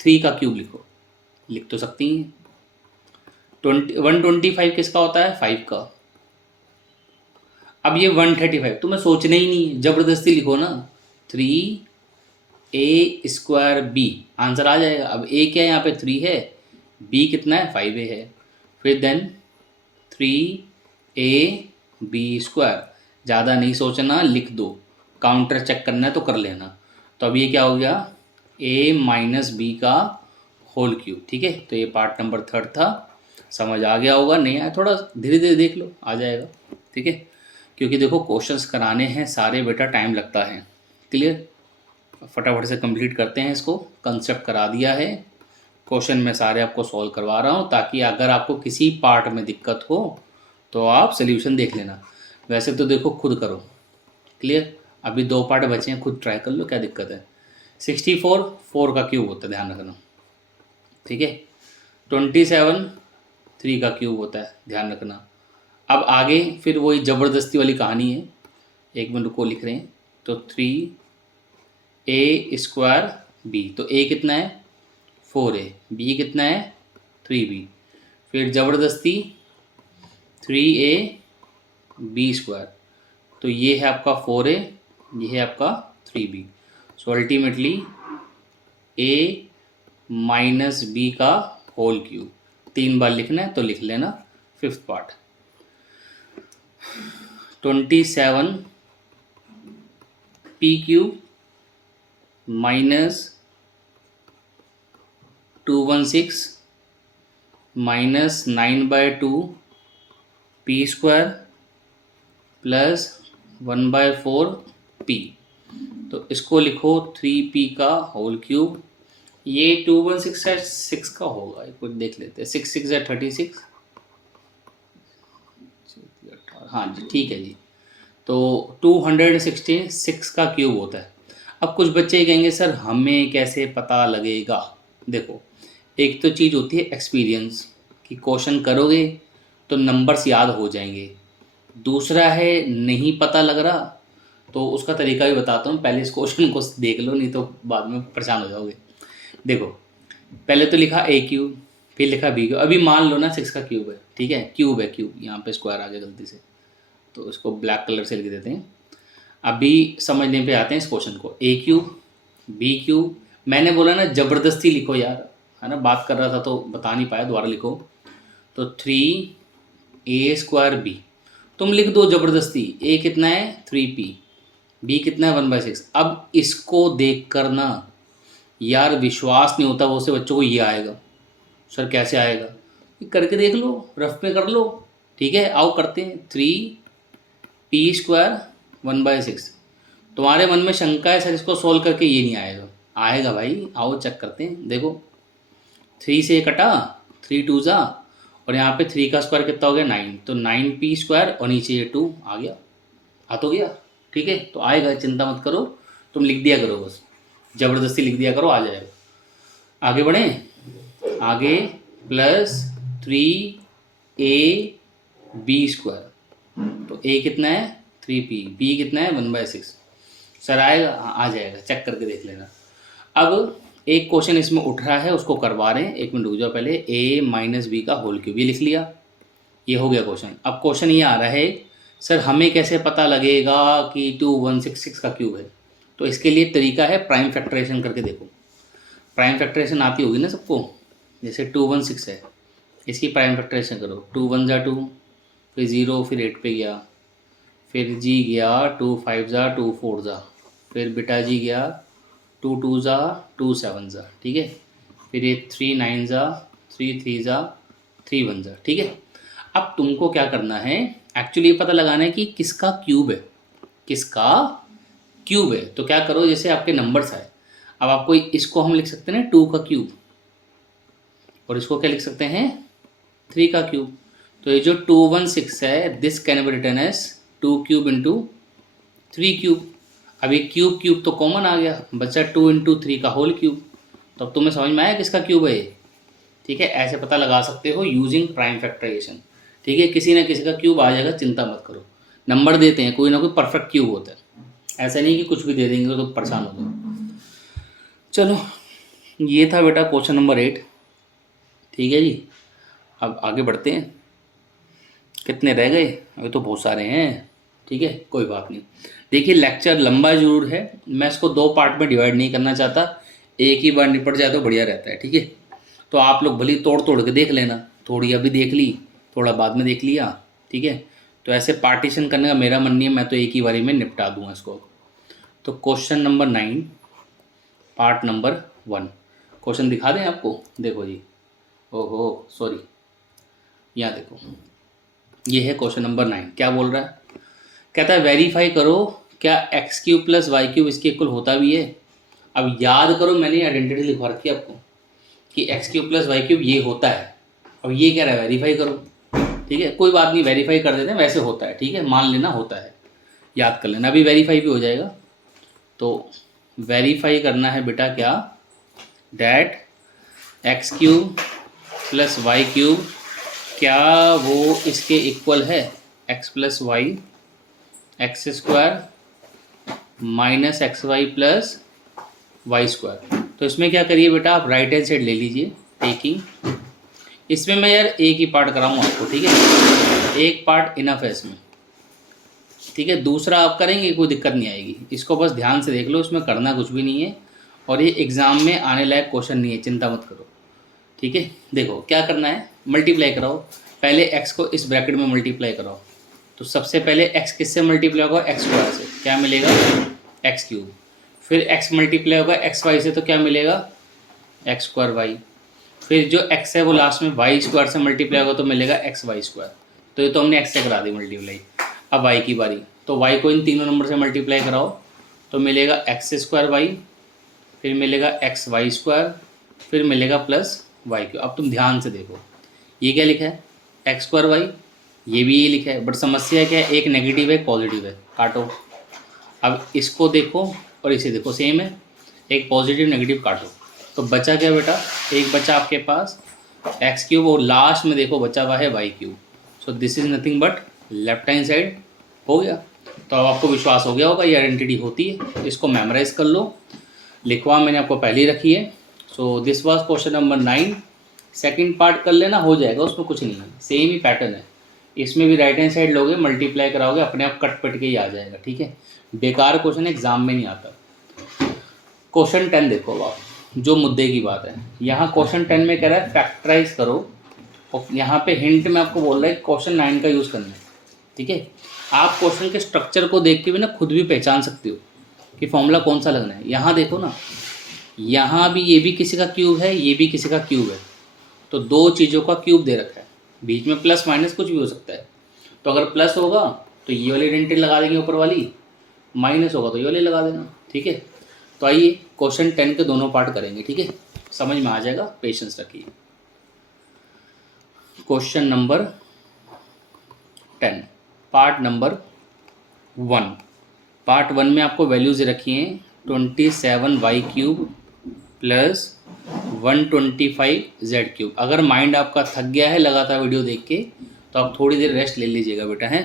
3 का क्यूब लिखो, लिख तो सकती हैं। 125 किसका होता है, 5 का। अब ये 135 तुम्हें सोचना ही नहीं है, जबरदस्ती लिखो ना, 3a² b, आंसर आ जाएगा। अब a क्या है यहाँ पे 3 है, b कितना है 5a है, फिर देन 3ab²। ज़्यादा नहीं सोचना, लिख दो, काउंटर चेक करना है तो कर लेना। तो अब ये क्या हो गया, a-b का होल क्यूब, ठीक है। तो ये पार्ट नंबर 3 था, समझ आ गया होगा, नहीं आया थोड़ा धीरे धीरे देख लो, आ जाएगा, ठीक है। क्योंकि देखो क्वेश्चंस कराने हैं सारे बेटा, टाइम लगता है। क्लियर, फटाफट से कंप्लीट करते हैं इसको। कंसेप्ट करा दिया है, क्वेश्चन मैं सारे आपको सॉल्व करवा रहा हूँ, ताकि अगर आपको किसी पार्ट में दिक्कत हो तो आप सोल्यूशन देख लेना। वैसे तो देखो खुद करो। क्लियर, अभी 2 पार्ट बचे हैं, खुद ट्राई कर लो, क्या दिक्कत है। 64 4 का क्यूब होता है, ध्यान रखना, ठीक है। 27 3 का क्यूब होता है, ध्यान रखना। अब आगे फिर वही ज़बरदस्ती वाली कहानी है, 1 मिनट को लिख रहे हैं। तो 3a² b, तो a कितना है 4a, b कितना है 3b, फिर ज़बरदस्ती 3ab², तो ये है आपका 4a, ये है आपका 3b। सो अल्टीमेटली a-b का होल क्यूब, 3 बार लिखना है तो लिख लेना। 5th part 27p³ minus 216 minus 9/2 p² plus 1/4 p। तो इसको लिखो 3p का होल क्यूब। ये 216 है, 6 का होगा, कुछ देख लेते हैं। 6 6 है 36, हाँ जी ठीक है जी। तो 266 का क्यूब होता है। अब कुछ बच्चे कहेंगे सर हमें कैसे पता लगेगा। देखो एक तो चीज़ होती है एक्सपीरियंस, कि क्वेश्चन करोगे तो नंबर्स याद हो जाएंगे। दूसरा है नहीं पता लग रहा, तो उसका तरीका भी बताता हूँ। पहले इस क्वेश्चन को देख लो, नहीं तो बाद में परेशान हो जाओगे। देखो पहले तो लिखा a क्यूब, फिर लिखा b क्यूब। अभी मान लो ना 6 का क्यूब है, ठीक है, क्यूब है क्यूब, यहाँ पे स्क्वायर आ गया गलती से, तो इसको ब्लैक कलर से लिख देते हैं। अभी समझने पे आते हैं इस क्वेश्चन को। a क्यूब b क्यूब, मैंने बोला ना ज़बरदस्ती लिखो यार, है ना, बात कर रहा था तो बता नहीं पाया, दोबारा लिखो। तो 3a² b, तुम लिख दो ज़बरदस्ती। a कितना है 3p, b कितना है 1/6। अब इसको देख कर ना यार विश्वास नहीं होता वो से बच्चों को, ये आएगा सर कैसे आएगा, करके देख लो, रफ में कर लो, ठीक है। आओ करते हैं। 3p² 1/6। तुम्हारे मन में शंका है सर इसको सॉल्व करके ये नहीं आएगा, आएगा भाई, आओ चेक करते हैं। देखो 3 से कटा, 3 2 जा, और यहाँ पे 3 का स्क्वायर कितना हो गया 9, तो 9p² और नीचे ये 2 आ गया, आ तो गया, ठीक है। तो आएगा, चिंता मत करो, तुम लिख दिया करो, बस ज़बरदस्ती लिख दिया करो, आ जाएगा। आगे बढ़ें, आगे प्लस 3ab², तो a कितना है 3p, b कितना है 1/6। सर आएगा, आ जाएगा, चेक करके देख लेना। अब एक क्वेश्चन इसमें उठ रहा है, उसको करवा रहे हैं, 1 मिनट रुक जाओ। पहले a - b का होल क्यूब, ये लिख लिया, ये हो गया क्वेश्चन। अब क्वेश्चन ये आ रहा है सर हमें कैसे पता लगेगा कि 2166 का क्यूब है। तो इसके लिए तरीका है प्राइम फैक्टराइजेशन करके देखो। प्राइम फैक्टराइजेशन आती होगी ना सबको, जैसे 216 है, इसकी प्राइम फैक्टराइजेशन करो। 2 1 जा 2, फिर 0, फिर 8 पे गया, फिर जी गया 2 5 जा 2 4 जा, फिर बेटा जी गया 2 2 जा 2 7 जा, ठीक है। फिर ये 3 9 जा 3 3 जा 3 1 जा, ठीक है। अब तुमको क्या करना है, एक्चुअली ये पता लगाना है कि किसका क्यूब है, किसका क्यूब है। तो क्या करो, जैसे आपके नंबर्स आए, अब आपको इसको हम लिख सकते हैं ना 2 का क्यूब, और इसको क्या लिख सकते हैं 3 का क्यूब। तो ये जो 216 है, this can be written as 2 cube into 3 cube. अब ये क्यूब क्यूब तो कॉमन आ गया, बचा 2 इंटू 3 का होल क्यूब। तो अब तुम्हें समझ में आया किसका क्यूब है ये। ठीक है, ऐसे पता लगा सकते हो यूजिंग प्राइम फैक्टराइजेशन। ठीक है, किसी ना किसी का क्यूब आ जाएगा, चिंता मत करो। नंबर देते हैं, कोई ना कोई परफेक्ट क्यूब होता है, ऐसा नहीं कि कुछ भी दे देंगे तो परेशान हो गए। चलो, ये था बेटा क्वेश्चन नंबर 8। ठीक है जी, अब आगे बढ़ते हैं। कितने रह गए, अभी तो बहुत सारे हैं। ठीक है, कोई बात नहीं। देखिए, लेक्चर लंबा जरूर है, मैं इसको 2 पार्ट में डिवाइड नहीं करना चाहता, एक ही बार निपट जाए तो बढ़िया रहता है। ठीक है, तो आप लोग भले तोड़ तोड़ के देख लेना, थोड़ी अभी देख ली, थोड़ा बाद में देख लिया। ठीक है, तो ऐसे पार्टीशन करने का मेरा मन नहीं है, मैं तो एक ही बारी में निपटा दूंगा इसको। तो question number 9 part number 1, question दिखा दें आपको, देखो जी। ओहो सॉरी, यहाँ देखो, ये है क्वेश्चन नंबर 9। क्या बोल रहा है, कहता है वेरीफाई करो क्या X cube plus Y cube इसके इक्वल होता भी है। अब याद करो, मैंने आइडेंटिटी लिखवा रखी है आपको कि X cube plus Y cube ये होता है। अब ये कह रहा है वेरीफाई करो। ठीक है, कोई बात नहीं, वेरीफाई कर देते हैं, वैसे होता है। ठीक है, मान लेना होता है, याद कर लेना, अभी वेरीफाई भी हो जाएगा। तो वेरीफाई करना है बेटा क्या, that X cube plus Y cube क्या वो इसके इक्वल है, X plus Y X square minus X Y plus Y square. तो इसमें क्या करिए बेटा, आप राइट हैंड साइड ले लीजिए, टेकिंग। इसमें मैं यार एक ही पार्ट कराऊँ आपको, ठीक है, एक पार्ट इनफ है इसमें। ठीक है, दूसरा आप करेंगे कोई दिक्कत नहीं आएगी, इसको बस ध्यान से देख लो, इसमें करना कुछ भी नहीं है और ये एग्ज़ाम में आने लायक क्वेश्चन नहीं है, चिंता मत करो। ठीक है, देखो क्या करना है, मल्टीप्लाई कराओ, पहले x को इस ब्रैकेट में मल्टीप्लाई कराओ। तो सबसे पहले x किससे मल्टीप्लाई होगा, एक्स स्क्वायर से, क्या मिलेगा एक्स क्यूब। फिर x मल्टीप्लाई होगा एक्स वाई से, तो क्या मिलेगा एक्स स्क्वायर वाई। फिर जो x है वो लास्ट में वाई स्क्वायर से मल्टीप्लाई होगा तो मिलेगा एक्स वाई स्क्वायर। तो ये तो हमने x से करा दी मल्टीप्लाई। अब y की बारी, तो y को इन तीनों नंबर से मल्टीप्लाई कराओ तो मिलेगा एक्स स्क्वायर वाई, फिर मिलेगा एक्स वाई स्क्वायर, फिर मिलेगा प्लस वाई क्यूब। अब तुम ध्यान से देखो, ये क्या लिखा है एक्स स्क्वायर वाई, ये भी ये लिखा है, बट समस्या क्या है, एक नेगेटिव है एक पॉजिटिव है, काटो। अब इसको देखो और इसे देखो, सेम है, एक पॉजिटिव नेगेटिव काटो, तो बचा क्या बेटा, एक बचा आपके पास एक्स क्यूब और लास्ट में देखो बचा हुआ है Y cube. So this is nothing but left hand side. हो गया, तो अब आपको विश्वास हो गया होगा ये आइडेंटिटी होती है, इसको मेमोराइज कर लो, लिखवा मैंने आपको पहले ही रखी है। So this was question number 9। Second part कर लेना, हो जाएगा, उसमें कुछ नहीं है, सेम ही पैटर्न है। इसमें भी राइट हैंड साइड लोगे, मल्टीप्लाई कराओगे, अपने आप कट पट के ही आ जाएगा। ठीक है, बेकार क्वेश्चन एग्जाम में नहीं आता। क्वेश्चन 10 देखो आप, जो मुद्दे की बात है, यहाँ क्वेश्चन 10 में कह रहा है फैक्टराइज करो, और यहाँ पे हिंट में आपको बोल रहा है क्वेश्चन 9 का यूज़ करना है। ठीक है, आप क्वेश्चन के स्ट्रक्चर को देख के भी ना खुद भी पहचान सकते हो कि फॉर्मूला कौन सा लगना है। यहाँ देखो ना, यहाँ भी ये भी किसी का क्यूब है, ये भी किसी का क्यूब है, तो दो चीज़ों का क्यूब दे रखा है, बीच में प्लस माइनस कुछ भी हो सकता है। तो अगर प्लस होगा तो ये वाली आइडेंटिटी लगा देंगे ऊपर वाली, माइनस होगा तो ये वाली लगा देना। ठीक है, तो आइए क्वेश्चन 10 के दोनों पार्ट करेंगे। ठीक है, समझ में आ जाएगा, पेशेंस रखिए। Question number 10 part number 1। Part 1 में आपको वैल्यूज रखी हैं 27y cube plus 125z cube. अगर माइंड आपका थक गया है लगातार वीडियो देख के तो आप थोड़ी देर रेस्ट ले लीजिएगा बेटा, है।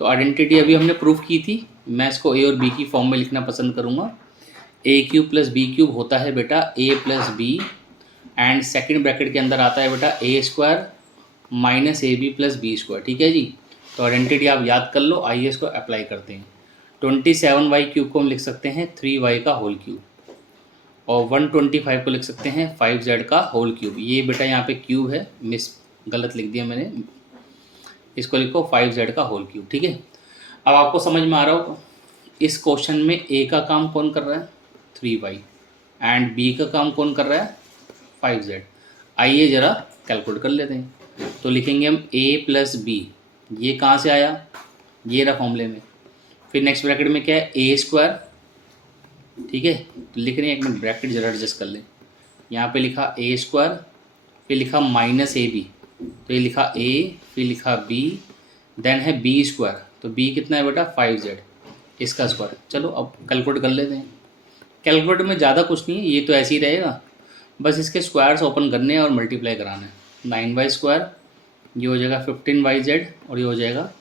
तो आइडेंटिटी अभी हमने प्रूफ की थी, मैं इसको ए और बी की फॉर्म में लिखना पसंद करूँगा। A cube plus B cube होता है बेटा A plus B, and second bracket के अंदर आता है बेटा A square minus A B plus B square. ठीक है जी, तो आइडेंटिटी आप याद कर लो, आइए इसको अप्लाई करते हैं। 27y क्यूब को हम लिख सकते हैं 3y का होल क्यूब, और 125 को लिख सकते हैं 5z का होल क्यूब। ये बेटा यहाँ पे क्यूब है, गलत लिख दिया मैंने, इसको लिखो 5z का होल क्यूब। ठीक है, अब आपको समझ में आ रहा हो इस क्वेश्चन में a का काम कौन कर रहा है 3y, एंड b का काम कौन कर रहा है 5z। आइए ज़रा कैलकुलेट कर लेते हैं। तो लिखेंगे हम a प्लस बी, ये कहाँ से आया, ये रहा फॉर्मूले में। फिर नेक्स्ट ब्रैकेट में क्या है ए स्क्वायर। ठीक है, तो लिख रहे हैं, एक मिनट ब्रैकेट जरा एडजस्ट कर लें। यहाँ पे लिखा ए स्क्वायर, फिर लिखा माइनस ए बी, तो ये लिखा ए, फिर लिखा बी, देन है बी स्क्वायर, तो बी कितना है बेटा 5z, इसका स्क्वायर। चलो अब कैलकुलेट कर लेते हैं। कैलकुलेटर में ज़्यादा कुछ नहीं है, ये तो ऐसे ही रहेगा, बस इसके स्क्वायर्स ओपन करने हैं और मल्टीप्लाई कराना है। 9y², ये हो जाएगा 15yz और ये हो जाएगा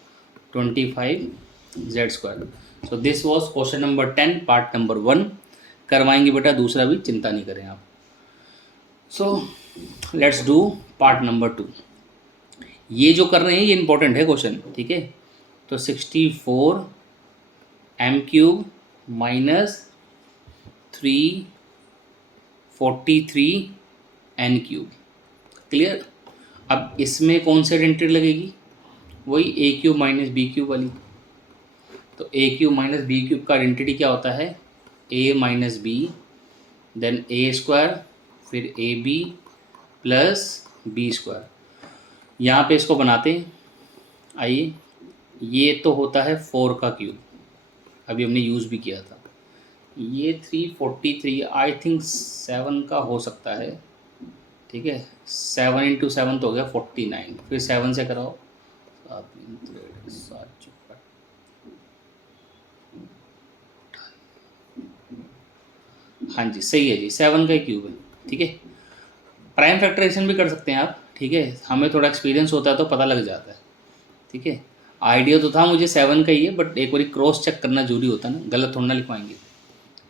25z²। So this was question number 10 part number 1। करवाएंगे बेटा दूसरा भी, चिंता नहीं करें आप। So let's do part number 2। ये जो कर रहे हैं ये इंपॉर्टेंट है क्वेश्चन, ठीक है। तो 64 m³ माइनस 343 n³, क्लियर। अब इसमें कौन सी आइडेंटिटी लगेगी, वही a³ माइनस b³ वाली। तो a³ माइनस b³ का आइडेंटिटी क्या होता है, a minus B, then a², फिर ab प्लस b²। यहाँ पे इसको बनाते हैं, आइए। ये तो होता है 4 का क्यूब, अभी हमने यूज़ भी किया था। ये 343 आई थिंक 7 का हो सकता है, ठीक है। 7 × 7 तो हो गया 49, फिर 7 से कराओ, 7 हाँ जी सही है जी, 7 का क्यूब है, ठीक है। प्राइम फैक्टराइजेशन भी कर सकते हैं आप, ठीक है। हमें थोड़ा एक्सपीरियंस होता है तो पता लग जाता है, ठीक है। आइडिया तो था मुझे 7 का ही है, बट एक बार क्रॉस चेक करना जरूरी होता है ना, गलत थोड़ा ना लिखवाएंगे,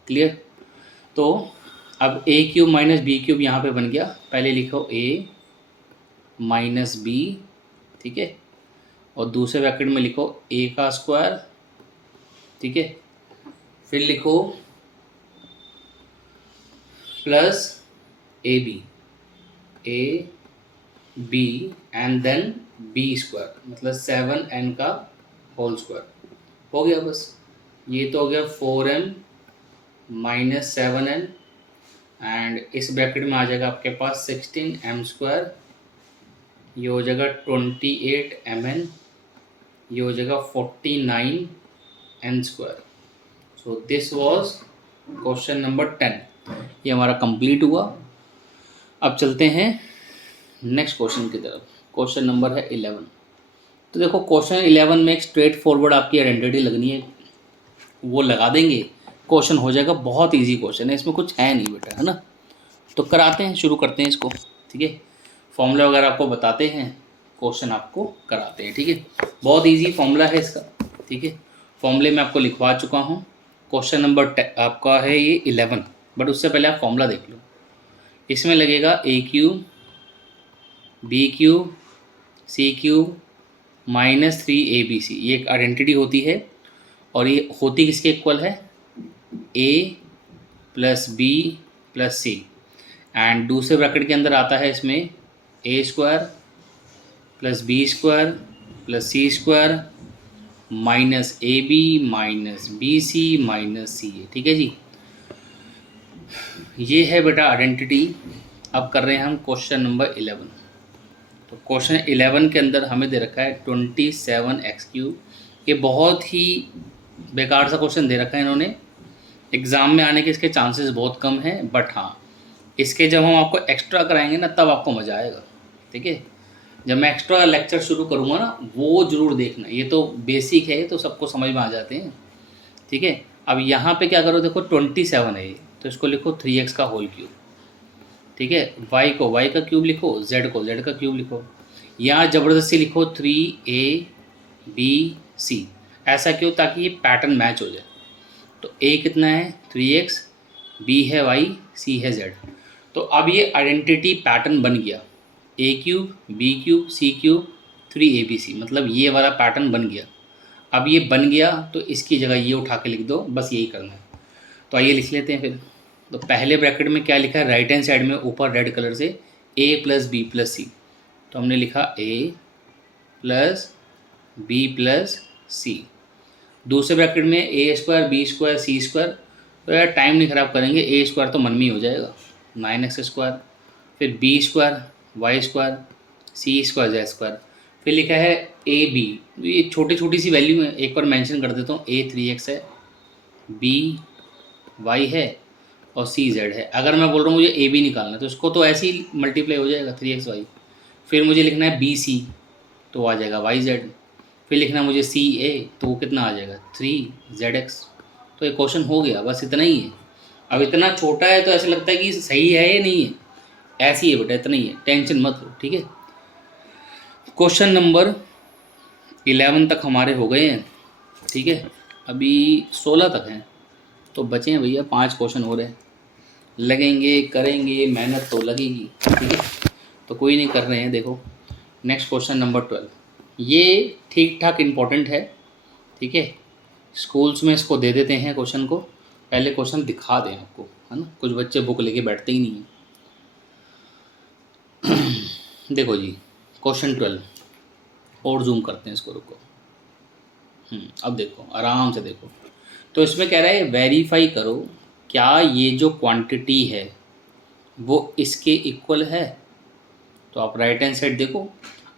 क्लियर। तो अब a³ माइनस b³ यहाँ पे बन गया। पहले लिखो a माइनस b, ठीक है, और दूसरे ब्रैकेट में लिखो a², ठीक है। फिर लिखो plus ab and then b², मतलब 7n का होल स्क्वायर हो गया। बस ये तो हो गया 4m माइनस 7n, एंड इस ब्रैकेट में आ जाएगा आपके पास 16m², ये हो जाएगा 28mn, ये हो जाएगा 49n²। So this was question number 10। ये हमारा कंप्लीट हुआ। अब चलते हैं नेक्स्ट क्वेश्चन की तरफ। क्वेश्चन नंबर है 11। तो देखो क्वेश्चन 11 में एक स्ट्रेट फॉरवर्ड आपकी आइडेंटिटी लगनी है, वो लगा देंगे, क्वेश्चन हो जाएगा। बहुत इजी क्वेश्चन है, इसमें कुछ है नहीं बेटा, है ना। तो कराते हैं, शुरू करते हैं इसको, ठीक है। फॉर्मूला वगैरह आपको बताते हैं, क्वेश्चन आपको कराते हैं, ठीक है। बहुत इजी फॉर्मूला है इसका, ठीक है। फॉर्मूले में आपको लिखवा चुका हूँ। क्वेश्चन नंबर आपका है ये 11, बट उससे पहले आप फॉर्मूला देख लो। इसमें लगेगा a³ b³ c³ minus 3abc, ये एक आइडेंटिटी होती है, और ये होती किसके इक्वल है, a plus b plus c, and दूसरे ब्रैकेट के अंदर आता है इसमें a² plus b² plus c² minus ab minus bc minus ca, ठीक है जी। ये है बेटा आइडेंटिटी। अब कर रहे हैं हम क्वेश्चन नंबर 11। तो क्वेश्चन 11 के अंदर हमें दे रखा है 27x³। ये बहुत ही बेकार सा क्वेश्चन दे रखा है इन्होंने, एग्ज़ाम में आने के इसके चांसेस बहुत कम हैं, बट हाँ इसके जब हम आपको एक्स्ट्रा कराएंगे ना तब आपको मज़ा आएगा, ठीक है। जब मैं एक्स्ट्रा लेक्चर शुरू करूँगा ना, वो ज़रूर देखना। ये तो बेसिक है, तो सबको समझ में आ जाते हैं, ठीक है। अब यहाँ पे क्या करो, देखो 27 है ये, तो इसको लिखो 3x का होल क्यूब, ठीक है। y को y का क्यूब लिखो, z को z का क्यूब लिखो। यहाँ ज़बरदस्ती लिखो 3abc, ऐसा क्यों, ताकि ये पैटर्न मैच हो जाए। तो a कितना है 3x, b है y, c है z। तो अब ये आइडेंटिटी पैटर्न बन गया, a³ b³ c³ 3abc, मतलब ये वाला पैटर्न बन गया। अब ये बन गया तो इसकी जगह ये उठा के लिख दो, बस यही करना है। तो आइए लिख लेते हैं फिर। तो पहले ब्रैकेट में क्या लिखा है, राइट हैंड साइड में ऊपर रेड कलर से a प्लस बी प्लस सी, तो हमने लिखा a प्लस बी प्लस सी। दूसरे ब्रैकेट में a² b² c², तो यार टाइम नहीं ख़राब करेंगे, a² तो मन में ही हो जाएगा 9x², फिर b² y² c² z²। फिर लिखा है ab, ये छोटी छोटी सी वैल्यू है, एक बार मेंशन कर देता हूँ। a 3x है, b y है और c z है। अगर मैं बोल रहा हूँ मुझे a b निकालना है तो इसको तो ऐसे ही मल्टीप्लाई हो जाएगा 3xy। फिर मुझे लिखना है b c, तो आ जाएगा y z। फिर लिखना है मुझे c a, तो वो कितना आ जाएगा 3zx। तो ये क्वेश्चन हो गया, बस इतना ही है। अब इतना छोटा है तो ऐसा लगता है कि सही है या नहीं है, ऐसी है बेटा, इतना ही है, टेंशन मत लो, ठीक है। क्वेश्चन नंबर 11 तक हमारे हो गए हैं, ठीक है। अभी 16 तक हैं, तो बचे हैं भैया 5 क्वेश्चन हो रहे हैं। लगेंगे, करेंगे, मेहनत तो लगेगी, ठीक है। तो कोई नहीं, कर रहे हैं। देखो नेक्स्ट क्वेश्चन नंबर 12, ये ठीक ठाक इम्पोर्टेंट है, ठीक है। स्कूल्स में इसको दे देते हैं क्वेश्चन को, पहले क्वेश्चन दिखा दें आपको, है ना। कुछ बच्चे बुक लेके बैठते ही नहीं हैं। देखो जी, क्वेश्चन 12 और जूम करते हैं इसको, रुको। अब देखो, आराम से देखो। तो इसमें कह रहा है वेरीफाई करो क्या ये जो क्वांटिटी है वो इसके इक्वल है। तो आप राइट हैंड साइड देखो।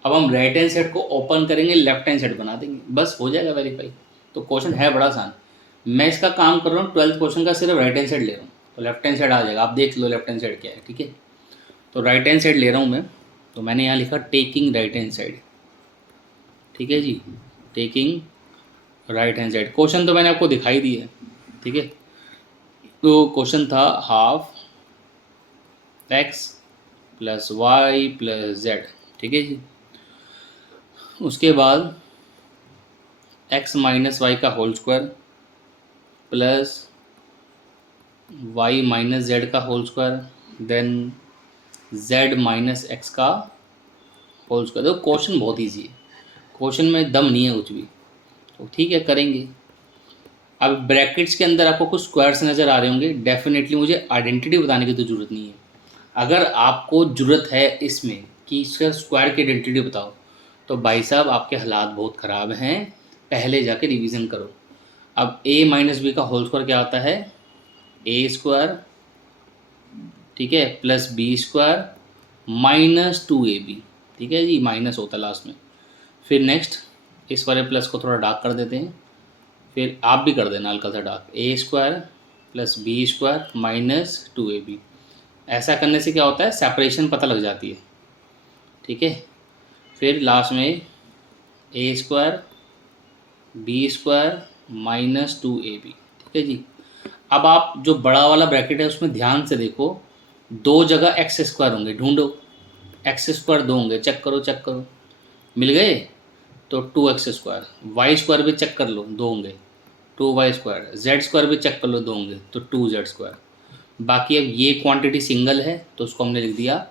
अब हम राइट हैंड साइड को ओपन करेंगे, लेफ्ट हैंड साइड बना देंगे, बस हो जाएगा वेरीफाई। तो क्वेश्चन है बड़ा आसान। मैं इसका काम कर रहा हूँ 12th क्वेश्चन का, सिर्फ राइट हैंड साइड ले रहा हूँ, तो लेफ्ट हैंड साइड आ जाएगा। आप देख लो लेफ्ट हैंड साइड क्या है, ठीक है। तो राइट हैंड साइड ले रहा हूँ मैं, तो मैंने यहाँ लिखा टेकिंग राइट हैंड साइड, ठीक है जी, taking right hand side. Question तो मैंने आपको दिखाई दी है, ठीक है। तो क्वेश्चन था half X plus Y plus Z, ठीक है जी। उसके बाद एक्स माइनस वाई का whole square plus Y minus Z का whole square, then Z minus X का होल स्क्वायर। देखो क्वेश्चन बहुत ईजी है, क्वेश्चन में दम नहीं है कुछ भी, तो ठीक है, करेंगे। अब ब्रैकेट्स के अंदर आपको कुछ स्क्वायर्स नज़र आ रहे होंगे, डेफिनेटली मुझे आइडेंटिटी बताने की तो ज़रूरत नहीं है। अगर आपको ज़रूरत है इसमें कि इसका स्क्वायर की आइडेंटिटी बताओ, तो भाई साहब आपके हालात बहुत ख़राब हैं, पहले जाके रिवीजन करो। अब a माइनस बी का होल स्क्वायर क्या आता है, ए स्क्वायर, ठीक है, plus B square minus 2ab, ठीक है जी, माइनस होता है लास्ट में। फिर नेक्स्ट इस वाले प्लस को थोड़ा डार्क कर देते हैं, फिर आप भी कर देना हल्का सा dark, A square plus B square minus 2ab। ऐसा करने से क्या होता है, सेपरेशन पता लग जाती है, ठीक है। फिर लास्ट में A square B square minus 2ab, ठीक है जी। अब आप जो बड़ा वाला ब्रैकेट है उसमें ध्यान से देखो, दो जगह एक्स स्क्वायर होंगे, ढूंढो। एक्स स्क्वायर दो होंगे, चेक करो चेक करो, मिल गए। तो 2x स्क्वायर, वाई स्क्वायर भी चेक कर लो, दो होंगे, 2y स्क्वायर, जेड स्क्वायर भी चेक कर लो, दो होंगे, तो 2z स्क्वायर। बाकी अब ये क्वांटिटी सिंगल है तो उसको हमने लिख दिया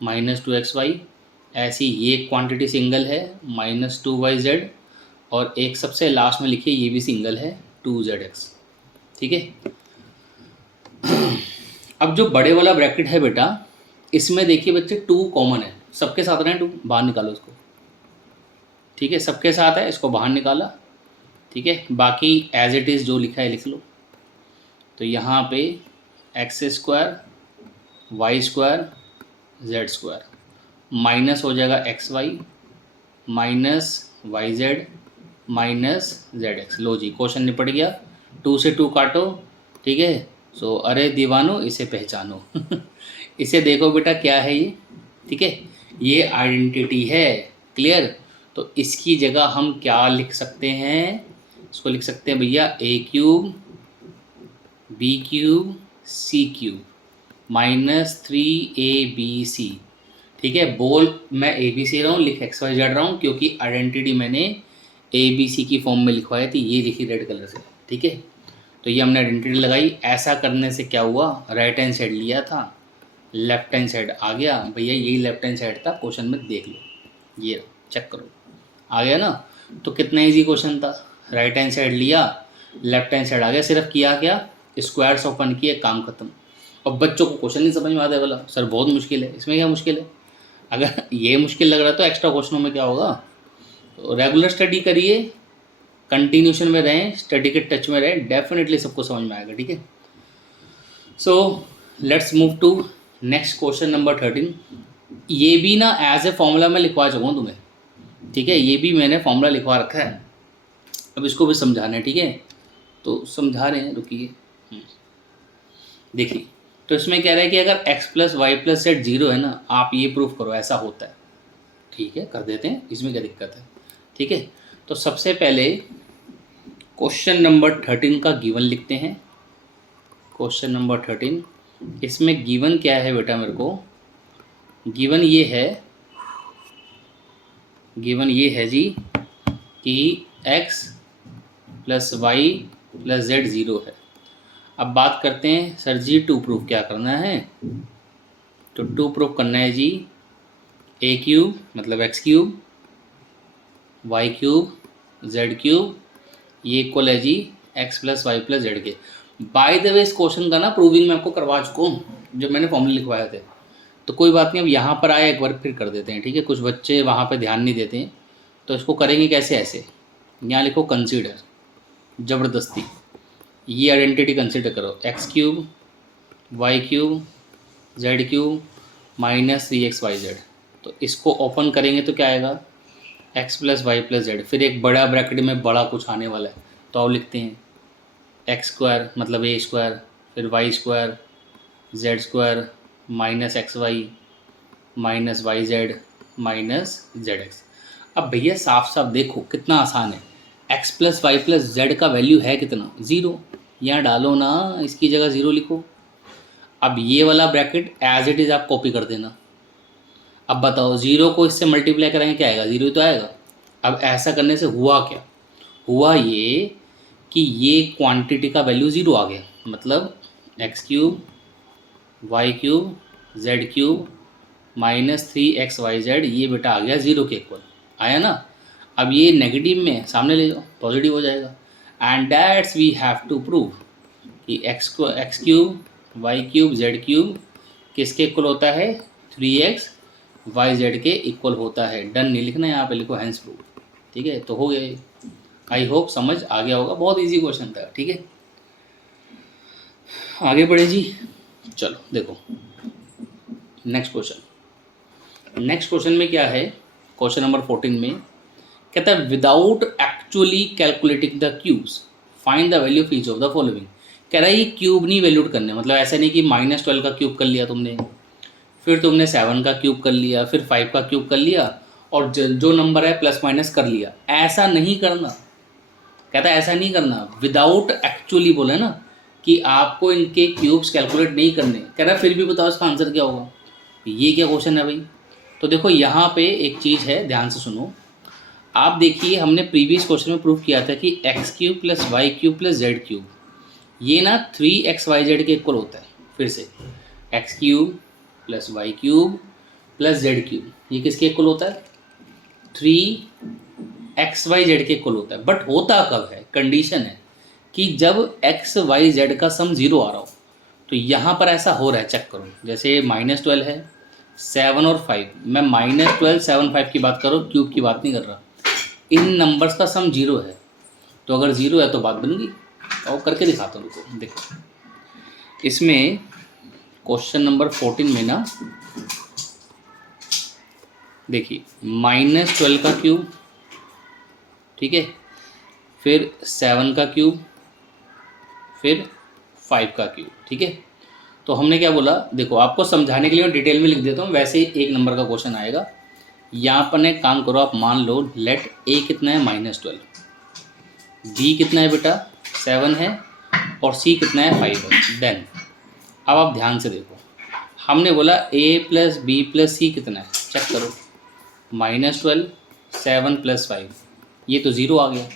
-2xy। ऐसी ये क्वांटिटी सिंगल है -2yz, और एक सबसे लास्ट में लिखिए ये भी सिंगल है 2zx, ठीक है। अब जो बड़े वाला ब्रैकेट है बेटा, इसमें देखिए बच्चे 2 कॉमन है, सबके साथ रहे 2, बाहर निकालो इसको, ठीक है, सबके साथ है, इसको बाहर निकाला, ठीक है। बाकी एज इट इज़ जो लिखा है लिख लो। तो यहाँ पे X square Y square Z square minus हो जाएगा X Y minus Y Z minus Z X. लो जी, क्वेश्चन निपट गया। 2 से 2 काटो, ठीक है। सो अरे दीवानो इसे पहचानो। इसे देखो बेटा क्या है ये, ठीक है, ये आइडेंटिटी है, क्लियर। तो इसकी जगह हम क्या लिख सकते हैं, इसको लिख सकते हैं भैया ए cube B cube C cube -3abc, ठीक है। बोल मैं ए बी सी रहा हूँ, लिख एक्स वाई जेड रहा हूँ, क्योंकि आइडेंटिटी मैंने ए बी सी की फॉर्म में लिखवाई थी, ये लिखी रेड कलर से, ठीक है। तो ये हमने आइडेंटिटी लगाई। ऐसा करने से क्या हुआ, राइट हैंड साइड लिया था, लेफ्ट हैंड साइड आ गया भैया, यही लेफ्ट हैंड साइड था, क्वेश्चन में देख लो, ये चेक करो, आ गया ना। तो कितना इजी क्वेश्चन था, राइट हैंड साइड लिया, लेफ्ट हैंड साइड आ गया, सिर्फ किया क्या, स्क्वायर्स ओपन किए, काम खत्म। अब बच्चों को क्वेश्चन नहीं समझ में आता बोला सर बहुत मुश्किल है, इसमें क्या मुश्किल है। अगर ये मुश्किल लग रहा है तो एक्स्ट्रा क्वेश्चनों में क्या होगा। तो रेगुलर स्टडी करिए, कंटिन्यूशन में रहें, स्टडी के टच में रहें, डेफिनेटली सबको समझ में आएगा, ठीक है। So let's move to next question number 13। ये भी ना एज ए फॉर्मूला मैं लिखवा चुका हूँ तुम्हें, ठीक है, ये भी मैंने फॉर्मूला लिखवा रखा है। अब इसको भी समझाना है, ठीक है, तो समझा रहे हैं, रुकिए। देखिए, तो इसमें कह रहा है कि अगर x plus Y plus Z 0 है ना, आप ये प्रूफ करो ऐसा होता है, ठीक है, कर देते हैं, इसमें क्या दिक्कत है, ठीक है। तो सबसे पहले क्वेश्चन नंबर 13 का गिवन लिखते हैं। क्वेश्चन नंबर 13, इसमें गिवन क्या है बेटा मेरे को, गिवन ये है जी कि x plus Y plus Z 0 है। अब बात करते हैं सर जी टू प्रूफ क्या करना है। तो टू प्रूफ करना है जी ए क्यूब मतलब X cube Y cube Z cube ये इक्वल है जी X plus Y plus Z के। बाय द वे इस क्वेश्चन का ना प्रूविंग मैं आपको करवा चुका हूँ जब मैंने फॉर्मूले लिखवाए थे, तो कोई बात नहीं, अब यहाँ पर आए एक बार फिर कर देते हैं, ठीक है। कुछ बच्चे वहाँ पे ध्यान नहीं देते हैं, तो इसको करेंगे कैसे, ऐसे यहाँ लिखो कंसीडर, ज़बरदस्ती ये आइडेंटिटी कंसीडर करो, X cube Y cube Z cube minus 3xyz। तो इसको ओपन करेंगे तो क्या आएगा, X plus Y plus Z, फिर एक बड़ा ब्रैकेट में बड़ा कुछ आने वाला है, तो अब लिखते हैं एक्स स्क्वायर मतलब ए स्क्वायर, फिर Y square Z square minus X Y minus Y Z minus Z X. अब भैया साफ साफ देखो कितना आसान है, X plus Y plus Z का वैल्यू है कितना, 0, यहाँ डालो ना, इसकी जगह 0 लिखो। अब ये वाला ब्रैकेट एज इट इज़ आप कॉपी कर देना। अब बताओ 0 को इससे मल्टीप्लाई करेंगे क्या आएगा, 0 ही तो आएगा। अब ऐसा करने से हुआ क्या, हुआ ये कि ये क्वांटिटी का वैल्यू 0 आ गया, मतलब X cube Y cube Z cube minus 3xyz ये बेटा आ गया 0 के इक्वल, आया ना। अब ये नेगेटिव में सामने ले जाओ, पॉजिटिव हो जाएगा। And that's we have to prove कि X cube Y cube Z cube किसके इक्वल होता है, 3xyz के इक्वल होता है। डन नहीं लिखना, यहाँ पे लिखो हैंस प्रूव, ठीक है। तो हो गया, आई होप समझ आ गया होगा, बहुत इजी क्वेश्चन था, ठीक है। आगे बढ़े जी, चलो देखो नेक्स्ट क्वेश्चन में क्या है, क्वेश्चन नंबर 14 में कहता है without actually calculating the cubes find the value of each of the following. कह रहा है ये क्यूब नहीं वैल्यूड करने, मतलब ऐसा नहीं कि -12 का क्यूब कर लिया तुमने, फिर तुमने 7 का क्यूब कर लिया, फिर 5 का क्यूब कर लिया और जो नंबर है प्लस माइनस कर लिया, ऐसा नहीं करना। कहता है ऐसा नहीं करना, विदाउट एक्चुअली बोले ना कि आपको इनके क्यूब्स कैलकुलेट नहीं करने। कह रहा है फिर भी बताओ इसका आंसर क्या होगा। ये क्या क्वेश्चन है भाई। तो देखो यहाँ पे एक चीज़ है, ध्यान से सुनो। आप देखिए हमने प्रीवियस क्वेश्चन में प्रूव किया था कि X cube plus Y cube plus Z cube ये ना 3xyz के इक्वल होता है। फिर से X cube plus Y cube plus Z cube ये किसके इक्वल होता है, 3xyz के इक्वल होता है। बट होता कब है, कंडीशन है कि जब xyz का सम 0 आ रहा हो। तो यहाँ पर ऐसा हो रहा है, चेक करो, जैसे -12 है 7 और 5, मैं -12 7 5 की बात करो, क्यूब की बात नहीं कर रहा। इन नंबर्स का सम 0 है, तो अगर 0 है तो बात बन गई। और करके दिखाता हूँ उनको, देखो इसमें क्वेश्चन नंबर 14 में ना देखिए -12 का क्यूब, ठीक है, फिर 7 का क्यूब, फिर 5 का क्यूब, ठीक है। तो हमने क्या बोला, देखो आपको समझाने के लिए मैं डिटेल में लिख देता हूँ, वैसे ही एक नंबर का क्वेश्चन आएगा। यहाँ पर एक काम करो, आप मान लो लेट ए कितना है -12, बी कितना है बेटा 7 है, और सी कितना है 5 है। देन अब आप ध्यान से देखो, हमने बोला ए प्लस बी प्लस सी कितना है, चेक करो, -12 7 + 5 ये तो 0 आ गया।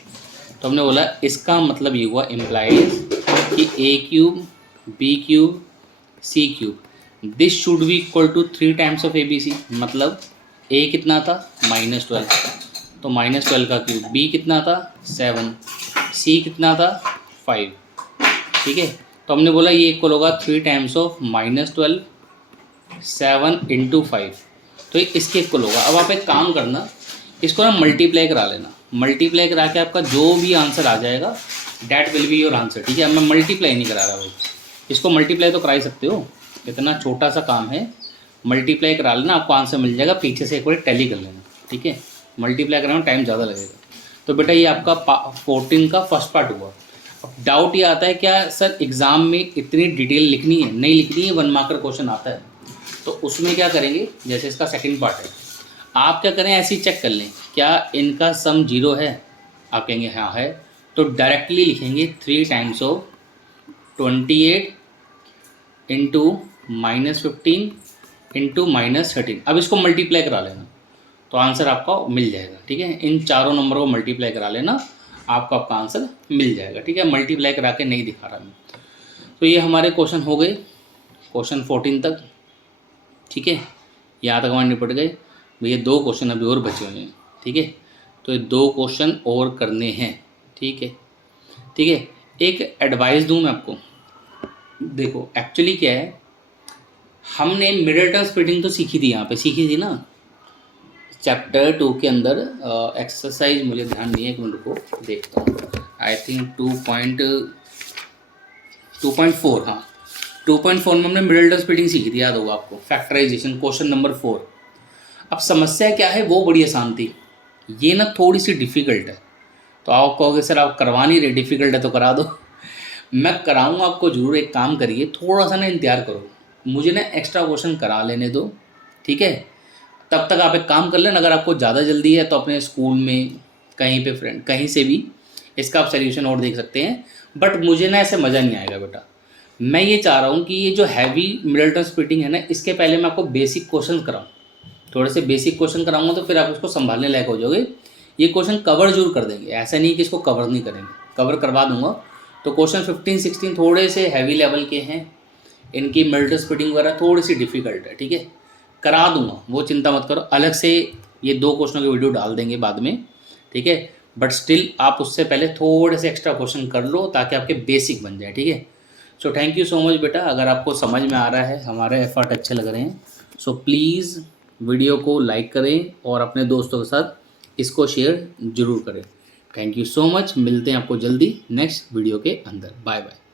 तो हमने बोला इसका मतलब ये हुआ इम्प्लाइज कि A cube B cube C cube this should be equal to 3 times of A B C. मतलब ए कितना था -12, तो -12 का क्यूब, बी कितना था 7, सी कितना था 5, ठीक है। तो हमने बोला ये इक्वल होगा 3 टाइम्स ऑफ -12 7 × 5, तो इसके इक्वल होगा। अब आप एक काम करना, इसको ना मल्टीप्लाई करा लेना, मल्टीप्लाई करा के आपका जो भी आंसर आ जाएगा that will be your answer, ठीक है। अब मैं मल्टीप्लाई नहीं करा रहा भाई, इसको मल्टीप्लाई तो करा ही सकते हो, इतना छोटा सा काम है, मल्टीप्लाई करा लेना आपको आंसर मिल जाएगा। पीछे से एक बार टैली कर लेना, ठीक है, मल्टीप्लाई कराने में टाइम ज़्यादा लगेगा। तो बेटा ये आपका 14 का फर्स्ट पार्ट हुआ। अब डाउट ये आता है क्या सर एग्ज़ाम में इतनी डिटेल लिखनी है, नहीं लिखनी है, 1 मार्कर क्वेश्चन आता है, तो उसमें क्या करेंगे, जैसे इसका सेकंड पार्ट है, आप क्या करें ऐसे ही चेक कर लें क्या इनका सम 0 है, आप कहेंगे हाँ है, तो डायरेक्टली लिखेंगे 3 टाइम्स ऑफ 28 × -15 इंटू -13। अब इसको मल्टीप्लाई करा लेना तो आंसर आपका मिल जाएगा। ठीक है, इन चारों नंबर को मल्टीप्लाई करा लेना, आपका आंसर मिल जाएगा। ठीक है, मल्टीप्लाई करा के नहीं दिखा रहा मैं। तो ये हमारे क्वेश्चन हो गए, क्वेश्चन 14 तक। ठीक है, यहाँ तक हमारे निपट गए भैया। 2 क्वेश्चन अभी और बचे हुए हैं। ठीक है, तो ये 2 क्वेश्चन और करने हैं। ठीक है, ठीक है। एक एडवाइस दूँ मैं आपको, देखो एक्चुअली क्या है, हमने मिडिल टर्म स्प्लिटिंग तो सीखी थी, यहाँ पे सीखी थी ना चैप्टर 2 के अंदर। एक्सरसाइज मुझे ध्यान नहीं है, एक मिनट को देखता हूँ। आई थिंक 2.4, हाँ 2.4 में हमने मिडिल टर्म स्प्लिटिंग सीखी थी, याद होगा आपको। Factorization question number 4। अब समस्या क्या है, वो बड़ी आसान थी, ये ना थोड़ी सी डिफ़िकल्ट है। तो आप कहोगे सर आप करवा नहीं रहे, डिफ़िकल्ट है तो करा दो। मैं कराऊंगा आपको ज़रूर, एक काम करिए थोड़ा सा ना इंतज़ार करो, मुझे ना एक्स्ट्रा क्वेश्चन करा लेने दो। ठीक है, तब तक आप एक काम कर लेना, अगर आपको ज़्यादा जल्दी है तो अपने स्कूल में कहीं पे फ्रेंड कहीं से भी इसका आप सोल्यूशन और देख सकते हैं। बट मुझे ना ऐसे मज़ा नहीं आएगा बेटा। मैं ये चाह रहा हूँ कि ये जो हैवी मिडिल टर्म स्प्लिटिंग है ना, इसके पहले मैं आपको बेसिक क्वेश्चन कराऊँ। थोड़े से बेसिक क्वेश्चन कराऊंगा तो फिर आप उसको संभालने लायक हो जाओगे। ये क्वेश्चन कवर जरूर कर देंगे, ऐसा नहीं कि इसको कवर नहीं करेंगे, कवर करवा दूंगा। तो क्वेश्चन 15 16 थोड़े से हैवी लेवल के हैं, इनकी मिडिल स्प्लिटिंग वगैरह थोड़ी सी डिफ़िकल्ट है। ठीक है, करा दूंगा, वो चिंता मत करो। अलग से ये 2 क्वेश्चनों की वीडियो डाल देंगे बाद में। ठीक है, बट स्टिल आप उससे पहले थोड़े से एक्स्ट्रा क्वेश्चन कर लो ताकि आपके बेसिक बन जाए। ठीक है, so thank you so much बेटा। अगर आपको समझ में आ रहा है, हमारे एफर्ट अच्छे लग रहे हैं, सो प्लीज़ वीडियो को लाइक करें और अपने दोस्तों के साथ इसको शेयर ज़रूर करें। थैंक यू सो मच, मिलते हैं आपको जल्दी नेक्स्ट वीडियो के अंदर। Bye bye.